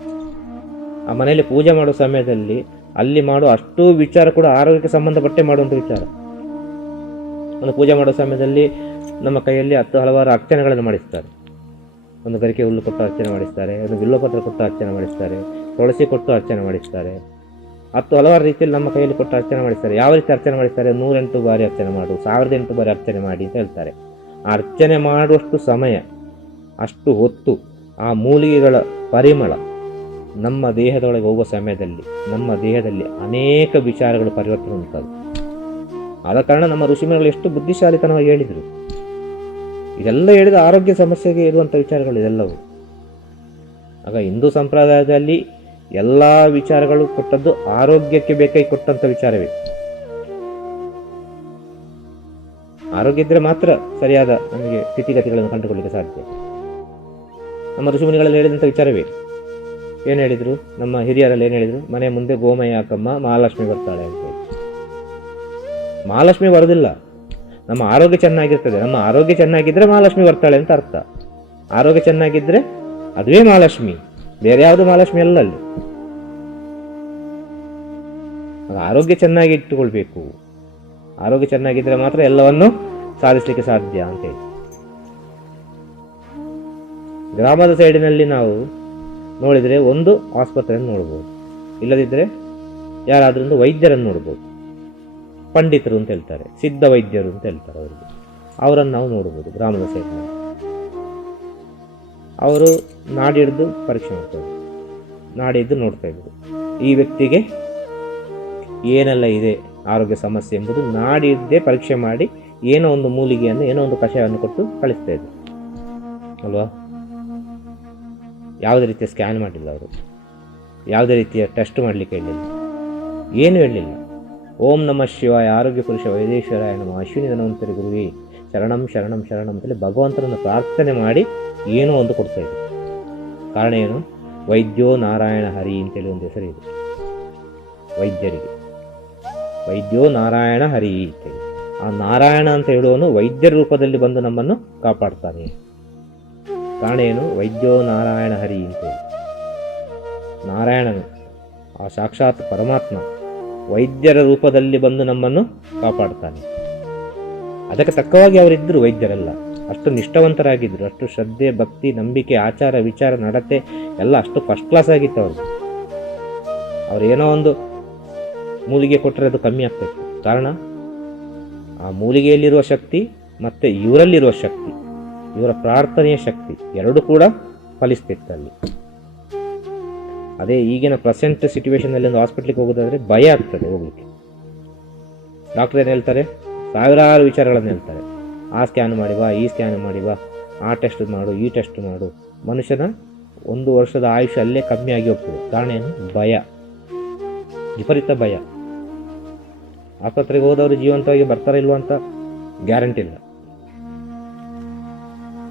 ಆ ಮನೆಯಲ್ಲಿ ಪೂಜೆ ಮಾಡೋ ಸಮಯದಲ್ಲಿ ಅಲ್ಲಿ ಮಾಡೋ ಅಷ್ಟು ವಿಚಾರ ಕೂಡ ಆರೋಗ್ಯಕ್ಕೆ ಸಂಬಂಧಪಟ್ಟೆ ಮಾಡುವಂಥ ವಿಚಾರ. ಒಂದು ಪೂಜೆ ಮಾಡೋ ಸಮಯದಲ್ಲಿ ನಮ್ಮ ಕೈಯಲ್ಲಿ 10 ಹಲವಾರು ಅರ್ಚನೆಗಳನ್ನು ಮಾಡಿಸ್ತಾರೆ. ಒಂದು ಗರಿಕೆ ಹುಲ್ಲು ಕೊಟ್ಟು ಅರ್ಚನೆ ಮಾಡಿಸ್ತಾರೆ, ಒಂದು ಬಿಲ್ಲೋಪತ್ರ ಕೊಟ್ಟು ಅರ್ಚನೆ ಮಾಡಿಸ್ತಾರೆ, ತುಳಸಿ ಕೊಟ್ಟು ಅರ್ಚನೆ ಮಾಡಿಸ್ತಾರೆ. 10 ಹಲವಾರು ರೀತಿಯಲ್ಲಿ ನಮ್ಮ ಕೈಯಲ್ಲಿ ಕೊಟ್ಟು ಅರ್ಚನೆ ಮಾಡಿಸ್ತಾರೆ. ಯಾವ ರೀತಿ ಅರ್ಚನೆ ಮಾಡಿಸ್ತಾರೆ? 108 ಬಾರಿ ಅರ್ಚನೆ ಮಾಡು, 1008 ಬಾರಿ ಅರ್ಚನೆ ಮಾಡಿ ಅಂತ ಹೇಳ್ತಾರೆ. ಆ ಅರ್ಚನೆ ಮಾಡುವಷ್ಟು ಸಮಯ, ಅಷ್ಟು ಹೊತ್ತು ಆ ಮೂಲಿಕೆಗಳ ಪರಿಮಳ ನಮ್ಮ ದೇಹದೊಳಗೆ ಹೋಗುವ ಸಮಯದಲ್ಲಿ ನಮ್ಮ ದೇಹದಲ್ಲಿ ಅನೇಕ ವಿಚಾರಗಳು ಪರಿವರ್ತನೆ ಉಂಟದು. ಆದ ಕಾರಣ ನಮ್ಮ ಋಷಿಮುನಿಗಳು ಎಷ್ಟು ಬುದ್ಧಿಶಾಲಿತನವಾಗಿ ಹೇಳಿದರು. ಇದೆಲ್ಲ ಹೇಳಿದ ಆರೋಗ್ಯ ಸಮಸ್ಯೆಗೆ ಇರುವಂಥ ವಿಚಾರಗಳು ಇದೆಲ್ಲವು. ಆಗ ಹಿಂದೂ ಸಂಪ್ರದಾಯದಲ್ಲಿ ಎಲ್ಲ ವಿಚಾರಗಳು ಕೊಟ್ಟದ್ದು ಆರೋಗ್ಯಕ್ಕೆ ಬೇಕಾಗಿ ಕೊಟ್ಟಂಥ ವಿಚಾರವೇ. ಆರೋಗ್ಯ ಇದ್ದರೆ ಮಾತ್ರ ಸರಿಯಾದ ನಮಗೆ ಸ್ಥಿತಿಗತಿಗಳನ್ನು ಕಂಡುಕೊಳ್ಳಲಿಕ್ಕೆ ಸಾಧ್ಯ. ನಮ್ಮ ಋಷಿಮುನಿಗಳಲ್ಲಿ ಹೇಳಿದಂಥ ವಿಚಾರವೇ. ಏನು ಹೇಳಿದರು? ನಮ್ಮ ಹಿರಿಯರಲ್ಲಿ ಏನು ಹೇಳಿದರು? ಮನೆ ಮುಂದೆ ಗೋಮಯ ಹಾಕಮ್ಮ, ಮಹಾಲಕ್ಷ್ಮಿ ಬರ್ತಾಳೆ ಅಂತ. ಮಹಾಲಕ್ಷ್ಮಿ ಬರೋದಿಲ್ಲ, ನಮ್ಮ ಆರೋಗ್ಯ ಚೆನ್ನಾಗಿರ್ತದೆ. ನಮ್ಮ ಆರೋಗ್ಯ ಚೆನ್ನಾಗಿದ್ದರೆ ಮಹಾಲಕ್ಷ್ಮಿ ಬರ್ತಾಳೆ ಅಂತ ಅರ್ಥ. ಆರೋಗ್ಯ ಚೆನ್ನಾಗಿದ್ದರೆ ಅದುವೇ ಮಹಾಲಕ್ಷ್ಮಿ, ಬೇರೆ ಯಾವುದು ಮಹಾಲಕ್ಷ್ಮಿ ಅಲ್ಲ ಅಲ್ಲಿ. ಆರೋಗ್ಯ ಚೆನ್ನಾಗಿ ಇಟ್ಟುಕೊಳ್ಬೇಕು. ಆರೋಗ್ಯ ಚೆನ್ನಾಗಿದ್ದರೆ ಮಾತ್ರ ಎಲ್ಲವನ್ನು ಸಾಧಿಸಲಿಕ್ಕೆ ಸಾಧ್ಯ ಅಂತೇಳಿ. ಗ್ರಾಮದ ಸೈಡಿನಲ್ಲಿ ನಾವು ನೋಡಿದರೆ ಒಂದು ಆಸ್ಪತ್ರೆಯನ್ನು ನೋಡ್ಬೋದು, ಇಲ್ಲದಿದ್ದರೆ ಯಾರಾದ್ರೂ ವೈದ್ಯರನ್ನು ನೋಡ್ಬೋದು. ಪಂಡಿತರು ಅಂತ ಹೇಳ್ತಾರೆ, ಸಿದ್ಧ ವೈದ್ಯರು ಅಂತ ಹೇಳ್ತಾರೆ ಅವರಿಗೆ. ಅವರನ್ನು ನಾವು ನೋಡ್ಬೋದು ಗ್ರಾಮದ ಸೈಡ್ನಲ್ಲಿ. ಅವರು ನಾಡಿದ್ದು ಪರೀಕ್ಷೆ ಮಾಡ್ತಾ ಇದ್ರು, ನಾಡಿದ್ದು ನೋಡ್ತಾ ಇದ್ರು ಈ ವ್ಯಕ್ತಿಗೆ ಏನೆಲ್ಲ ಇದೆ ಆರೋಗ್ಯ ಸಮಸ್ಯೆ ಎಂಬುದು ನಾಡಿದ್ದೇ ಪರೀಕ್ಷೆ ಮಾಡಿ ಏನೋ ಒಂದು ಮೂಲಿಗೆಯನ್ನು ಏನೋ ಒಂದು ಕಷಾಯವನ್ನು ಕೊಟ್ಟು ಕಳಿಸ್ತಾ ಇದ್ರು ಅಲ್ವಾ. ಯಾವುದೇ ರೀತಿಯ ಸ್ಕ್ಯಾನ್ ಮಾಡಲಿಲ್ಲ ಅವರು, ಯಾವುದೇ ರೀತಿಯ ಟೆಸ್ಟ್ ಮಾಡಲಿಕ್ಕೆ ಹೇಳಿಲ್ಲ, ಏನೂ ಹೇಳಲಿಲ್ಲ. ಓಂ ನಮಃ ಶಿವಾಯ ಆರೋಗ್ಯ ಪುರುಷ ವೈದೇಶ್ವರಾಯ ನಮಃ ಅಶ್ವಿನಿ ಧನ್ವಂತರಿ ಗುರುವಿ ಶರಣಂ ಶರಣಂ ಶರಣಂ ಅಂತೇಳಿ ಭಗವಂತನನ್ನು ಪ್ರಾರ್ಥನೆ ಮಾಡಿ ಏನೋ ಒಂದು ಕೊಡ್ತಾ ಇದ್ರು. ಕಾರಣ ಏನು? ವೈದ್ಯೋ ನಾರಾಯಣ ಹರಿ ಅಂತೇಳಿ ಒಂದು ಹೆಸರು ಇದೆ ವೈದ್ಯರಿಗೆ. ವೈದ್ಯೋ ನಾರಾಯಣ ಹರಿ ಅಂತೇಳಿ, ಆ ನಾರಾಯಣ ಅಂತ ಹೇಳುವನು ವೈದ್ಯರ ರೂಪದಲ್ಲಿ ಬಂದು ನಮ್ಮನ್ನು ಕಾಪಾಡ್ತಾನೆ. ಕಾರಣ ಏನು? ವೈದ್ಯೋ ನಾರಾಯಣ ಹರಿ ಅಂತೇಳಿ. ನಾರಾಯಣನು ಆ ಸಾಕ್ಷಾತ್ ಪರಮಾತ್ಮ ವೈದ್ಯರ ರೂಪದಲ್ಲಿ ಬಂದು ನಮ್ಮನ್ನು ಕಾಪಾಡ್ತಾನೆ. ಅದಕ್ಕೆ ತಕ್ಕವಾಗಿ ಅವರಿದ್ದರು ವೈದ್ಯರೆಲ್ಲ. ಅಷ್ಟು ನಿಷ್ಠಾವಂತರಾಗಿದ್ದರು, ಅಷ್ಟು ಶ್ರದ್ಧೆ ಭಕ್ತಿ ನಂಬಿಕೆ ಆಚಾರ ವಿಚಾರ ನಡತೆ ಎಲ್ಲ ಅಷ್ಟು ಫಸ್ಟ್ ಕ್ಲಾಸ್ ಆಗಿತ್ತು ಅವ್ರಿಗೆ. ಅವ್ರು ಏನೋ ಒಂದು ಮೂಲಿಗೆ ಕೊಟ್ಟರೆ ಅದು ಕಮ್ಮಿ ಆಗ್ತಾಯಿತ್ತು. ಕಾರಣ ಆ ಮೂಲಿಗೆಯಲ್ಲಿರುವ ಶಕ್ತಿ ಮತ್ತು ಇವರಲ್ಲಿರುವ ಶಕ್ತಿ, ಇವರ ಪ್ರಾರ್ಥನೆಯ ಶಕ್ತಿ ಎರಡೂ ಕೂಡ ಫಲಿಸ್ತಿತ್ತು ಅಲ್ಲಿ. ಅದೇ ಈಗಿನ ಪ್ರೆಸೆಂಟ್ ಸಿಚುವೇಶನಲ್ಲಿ ಒಂದು ಹಾಸ್ಪಿಟ್ಲಿಗೆ ಹೋಗೋದಾದರೆ ಭಯ ಆಗ್ತದೆ ಹೋಗ್ಲಿಕ್ಕೆ. ಡಾಕ್ಟರ್ ಏನು ಹೇಳ್ತಾರೆ? ಸಾವಿರಾರು ವಿಚಾರಗಳನ್ನು ಹೇಳ್ತಾರೆ. ಆ ಸ್ಕ್ಯಾನ್ ಮಾಡಿ ಬಾ, ಈ ಸ್ಕ್ಯಾನ್ ಮಾಡಿ ಬಾ, ಆ ಟೆಸ್ಟ್ ಮಾಡು, ಈ ಟೆಸ್ಟ್ ಮಾಡು. ಮನುಷ್ಯನ 1 ವರ್ಷದ ಆಯುಷ್ಯ ಅಲ್ಲೇ ಕಮ್ಮಿ ಆಗಿ ಹೋಗ್ತದೆ. ಕಾರಣ ಏನು? ಭಯ, ವಿಪರೀತ ಭಯ. ಆಸ್ಪತ್ರೆಗೆ ಹೋದವರು ಜೀವಂತವಾಗಿ ಬರ್ತಾರ ಇಲ್ವ ಅಂತ ಗ್ಯಾರಂಟಿ ಇಲ್ಲ,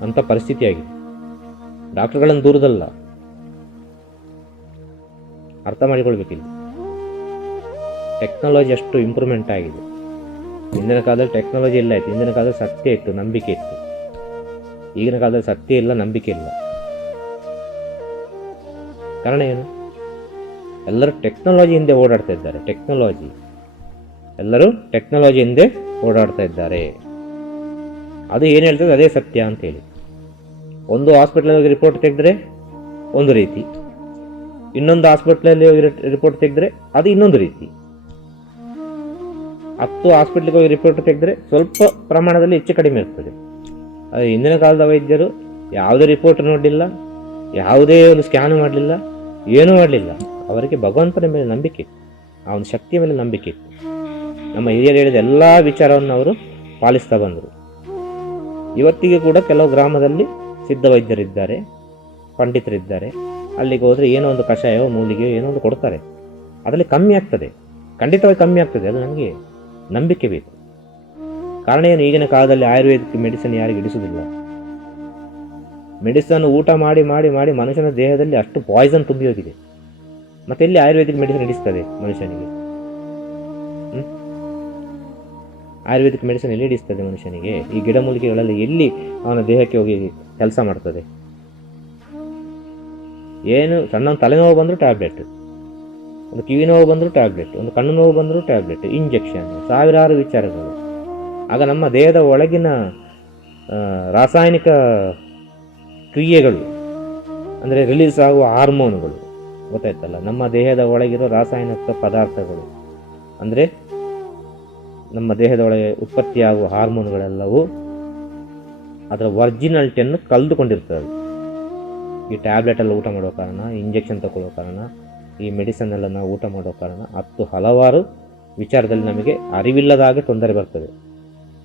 ಅಂಥ ಪರಿಸ್ಥಿತಿ ಆಗಿದೆ. ಡಾಕ್ಟರ್ಗಳನ್ನು ದೂರದಲ್ಲ, ಅರ್ಥ ಮಾಡಿಕೊಳ್ಬೇಕಿಲ್ಲ. ಟೆಕ್ನಾಲಜಿ ಅಷ್ಟು ಇಂಪ್ರೂವ್ಮೆಂಟ್ ಆಗಿದೆ. ಹಿಂದಿನ ಕಾಲದಲ್ಲಿ ಟೆಕ್ನಾಲಜಿ ಇಲ್ಲ ಇತ್ತು, ಹಿಂದಿನ ಕಾಲದಲ್ಲಿ ಸತ್ಯ ಇತ್ತು, ನಂಬಿಕೆ ಇತ್ತು. ಈಗಿನ ಕಾಲದಲ್ಲಿ ಸತ್ಯ ಇಲ್ಲ, ನಂಬಿಕೆ ಇಲ್ಲ. ಕಾರಣ ಏನು? ಎಲ್ಲರೂ ಟೆಕ್ನಾಲಜಿ ಹಿಂದೆ ಓಡಾಡ್ತಾ ಇದ್ದಾರೆ. ಎಲ್ಲರೂ ಟೆಕ್ನಾಲಜಿ ಹಿಂದೆ ಓಡಾಡ್ತಾ ಇದ್ದಾರೆ. ಅದು ಏನು ಹೇಳ್ತದೆ ಅದೇ ಸತ್ಯ ಅಂತೇಳಿ. ಒಂದು ಹಾಸ್ಪಿಟ್ಲಲ್ಲಿ ರಿಪೋರ್ಟ್ ತೆಗೆದ್ರೆ ಒಂದು ರೀತಿ, ಇನ್ನೊಂದು ಹಾಸ್ಪಿಟ್ಲಲ್ಲಿ ರಿಪೋರ್ಟ್ ತೆಗೆದ್ರೆ ಅದು ಇನ್ನೊಂದು ರೀತಿ. 10 ಹಾಸ್ಪಿಟ್ಲಿಗೆ ಹೋಗಿ ರಿಪೋರ್ಟ್ ತೆಗೆದ್ರೆ ಸ್ವಲ್ಪ ಪ್ರಮಾಣದಲ್ಲಿ ಹೆಚ್ಚು ಕಡಿಮೆ ಇರ್ತದೆ. ಅದು ಹಿಂದಿನ ಕಾಲದ ವೈದ್ಯರು ಯಾವುದೇ ರಿಪೋರ್ಟ್ ನೋಡಲಿಲ್ಲ, ಯಾವುದೇ ಒಂದು ಸ್ಕ್ಯಾನ್ ಮಾಡಲಿಲ್ಲ, ಏನೂ ಮಾಡಲಿಲ್ಲ. ಅವರಿಗೆ ಭಗವಂತನ ಮೇಲೆ ನಂಬಿಕೆ, ಆ ಒಂದು ಶಕ್ತಿಯ ಮೇಲೆ ನಂಬಿಕೆ ಇತ್ತು. ನಮ್ಮ ಹಿರಿಯರು ಹೇಳಿದ ಎಲ್ಲ ವಿಚಾರವನ್ನು ಅವರು ಪಾಲಿಸ್ತಾ ಬಂದರು. ಇವತ್ತಿಗೆ ಕೂಡ ಕೆಲವು ಗ್ರಾಮದಲ್ಲಿ ಸಿದ್ಧ ವೈದ್ಯರಿದ್ದಾರೆ, ಪಂಡಿತರಿದ್ದಾರೆ. ಅಲ್ಲಿಗೆ ಹೋದರೆ ಏನೋ ಒಂದು ಕಷಾಯವೋ ಮೂಲಿಗೆಯೋ ಏನೋ ಒಂದು ಕೊಡ್ತಾರೆ. ಅದರಲ್ಲಿ ಕಮ್ಮಿ ಆಗ್ತದೆ, ಖಂಡಿತವಾಗಿ ಕಮ್ಮಿ ಆಗ್ತದೆ. ಅದು ನನಗೆ ನಂಬಿಕೆ ಬೇಕು. ಕಾರಣ ಏನು? ಈಗಿನ ಕಾಲದಲ್ಲಿ ಆಯುರ್ವೇದಿಕ್ ಮೆಡಿಸಿನ್ ಯಾರಿಗೆ ಹಿಡಿಸೋದಿಲ್ಲ. ಮೆಡಿಸನ್ ಊಟ ಮಾಡಿ ಮಾಡಿ ಮಾಡಿ ಮನುಷ್ಯನ ದೇಹದಲ್ಲಿ ಅಷ್ಟು ಪಾಯ್ಸನ್ ತುಂಬಿ ಹೋಗಿದೆ. ಮತ್ತೆ ಎಲ್ಲಿ ಆಯುರ್ವೇದಿಕ್ ಮೆಡಿಸಿನ್ ಹಿಡಿಸ್ತದೆ ಮನುಷ್ಯನಿಗೆ? ಆಯುರ್ವೇದಿಕ್ ಮೆಡಿಸಿನ್ ಎಲ್ಲಿ ಹಿಡಿಸ್ತದೆ ಮನುಷ್ಯನಿಗೆ? ಈ ಗಿಡಮೂಲಿಕೆಗಳಲ್ಲಿ ಎಲ್ಲಿ ಅವನ ದೇಹಕ್ಕೆ ಹೋಗಿ ಕೆಲಸ ಮಾಡ್ತದೆ? ಏನು ಸಣ್ಣ ತಲೆನೋವು ಬಂದರೂ ಟ್ಯಾಬ್ಲೆಟ್, ಒಂದು ಕಿವಿ ನೋವು ಬಂದರೂ ಟ್ಯಾಬ್ಲೆಟ್, ಒಂದು ಕಣ್ಣು ನೋವು ಬಂದರೂ ಟ್ಯಾಬ್ಲೆಟ್, ಇಂಜೆಕ್ಷನ್, ಸಾವಿರಾರು ವಿಚಾರಗಳು. ಆಗ ನಮ್ಮ ದೇಹದ ಒಳಗಿನ ರಾಸಾಯನಿಕ ಕ್ರಿಯೆಗಳು, ಅಂದರೆ ರಿಲೀಸ್ ಆಗುವ ಹಾರ್ಮೋನುಗಳು, ಗೊತ್ತಾಯ್ತಲ್ಲ, ನಮ್ಮ ದೇಹದ ಒಳಗಿರೋ ರಾಸಾಯನಿಕ ಪದಾರ್ಥಗಳು, ಅಂದರೆ ನಮ್ಮ ದೇಹದ ಒಳಗೆ ಉತ್ಪತ್ತಿಯಾಗುವ ಹಾರ್ಮೋನುಗಳೆಲ್ಲವೂ ಅದರ ಒರಿಜಿನಾಲಿಟಿಯನ್ನು ಕಳೆದುಕೊಂಡಿರ್ತವೆ. ಈ ಟ್ಯಾಬ್ಲೆಟೆಲ್ಲ ಊಟ ಮಾಡೋ ಕಾರಣ, ಇಂಜೆಕ್ಷನ್ ತಗೊಳ್ಳೋ ಕಾರಣ, ಈ ಮೆಡಿಸನ್ ಎಲ್ಲ ನಾವು ಊಟ ಮಾಡೋ ಕಾರಣ ಹಲವಾರು ವಿಚಾರದಲ್ಲಿ ನಮಗೆ ಅರಿವಿಲ್ಲದಾಗೆ ತೊಂದರೆ ಬರ್ತದೆ.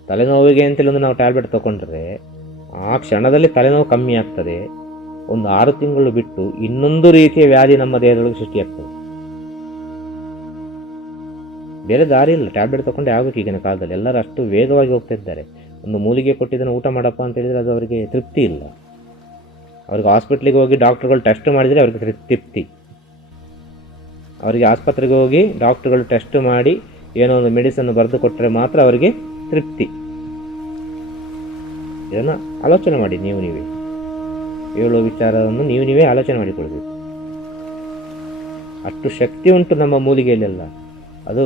ತಲೆನೋವಿಗೆ ಅಂತೇಳಿ ಒಂದು ನಾವು ಟ್ಯಾಬ್ಲೆಟ್ ತೊಗೊಂಡ್ರೆ ಆ ಕ್ಷಣದಲ್ಲಿ ತಲೆನೋವು ಕಮ್ಮಿ ಆಗ್ತದೆ. ಒಂದು 6 ತಿಂಗಳು ಬಿಟ್ಟು ಇನ್ನೊಂದು ರೀತಿಯ ವ್ಯಾಧಿ ನಮ್ಮ ದೇಹದೊಳಗೆ ಸೃಷ್ಟಿಯಾಗ್ತದೆ. ಬೇರೆ ದಾರಿ ಇಲ್ಲ, ಟ್ಯಾಬ್ಲೆಟ್ ತೊಗೊಂಡೆ ಆಗಬೇಕು. ಈಗಿನ ಕಾಲದಲ್ಲಿ ಎಲ್ಲರೂ ಅಷ್ಟು ವೇಗವಾಗಿ ಹೋಗ್ತಾ ಇದ್ದಾರೆ. ಒಂದು ಮೂಲಿಗೆ ಕೊಟ್ಟಿದ್ದನ್ನು ಊಟ ಮಾಡಪ್ಪ ಅಂತ ಹೇಳಿದರೆ ಅದು ಅವರಿಗೆ ತೃಪ್ತಿ ಇಲ್ಲ. ಅವ್ರಿಗೆ ಹಾಸ್ಪಿಟ್ಲಿಗೆ ಹೋಗಿ ಡಾಕ್ಟ್ರುಗಳು ಟೆಸ್ಟ್ ಮಾಡಿದರೆ ಅವ್ರಿಗೆ ತೃಪ್ತಿ. ಅವರಿಗೆ ಆಸ್ಪತ್ರೆಗೆ ಹೋಗಿ ಡಾಕ್ಟ್ರುಗಳು ಟೆಸ್ಟ್ ಮಾಡಿ ಏನೋ ಒಂದು ಮೆಡಿಸನ್ ಬರೆದು ಕೊಟ್ಟರೆ ಮಾತ್ರ ಅವರಿಗೆ ತೃಪ್ತಿ. ಇದನ್ನು ಆಲೋಚನೆ ಮಾಡಿ, ನೀವೇ ಹೇಳುವ ವಿಚಾರವನ್ನು ನೀವೇ ಆಲೋಚನೆ ಮಾಡಿಕೊಳ್ಬೇಕು. ಅಷ್ಟು ಶಕ್ತಿ ಉಂಟು ನಮ್ಮ ಮೂಲಿಗೆಯಲ್ಲೆಲ್ಲ. ಅದು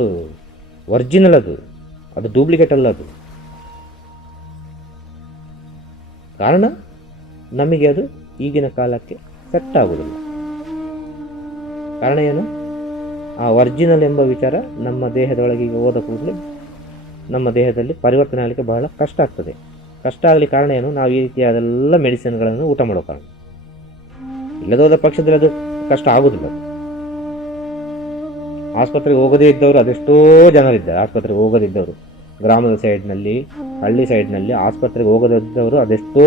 ಒರಿಜಿನಲ್, ಅದು ಡೂಪ್ಲಿಕೇಟ್ ಅಲ್ಲ. ಅದು ಕಾರಣ ನಮಗೆ ಅದು ಈಗಿನ ಕಾಲಕ್ಕೆ ಸೆಟ್ ಆಗುವುದಿಲ್ಲ. ಕಾರಣ ಏನು? ಆ ಒರಿಜಿನಲ್ ಎಂಬ ವಿಚಾರ ನಮ್ಮ ದೇಹದೊಳಗೆ ಹೋದ ಕೂಡಲೇ ನಮ್ಮ ದೇಹದಲ್ಲಿ ಪರಿವರ್ತನೆ ಆಗಲಿಕ್ಕೆ ಬಹಳ ಕಷ್ಟ ಆಗ್ತದೆ. ಕಷ್ಟ ಆಗಲಿಕ್ಕೆ ಕಾರಣ ಏನು? ನಾವು ಈ ರೀತಿಯಾದೆಲ್ಲ ಮೆಡಿಸಿನ್ಗಳನ್ನು ಊಟ ಮಾಡೋ ಕಾರಣ. ಇಲ್ಲದೋದ ಪಕ್ಷದಲ್ಲಿ ಅದು ಕಷ್ಟ ಆಗೋದಿಲ್ಲ. ಆಸ್ಪತ್ರೆಗೆ ಹೋಗದೇ ಇದ್ದವರು ಅದೆಷ್ಟೋ ಜನರಿದ್ದಾರೆ. ಆಸ್ಪತ್ರೆಗೆ ಹೋಗದಿದ್ದವರು ಗ್ರಾಮದ ಸೈಡ್ನಲ್ಲಿ, ಹಳ್ಳಿ ಸೈಡ್ನಲ್ಲಿ ಆಸ್ಪತ್ರೆಗೆ ಹೋಗದಿದ್ದವರು ಅದೆಷ್ಟೋ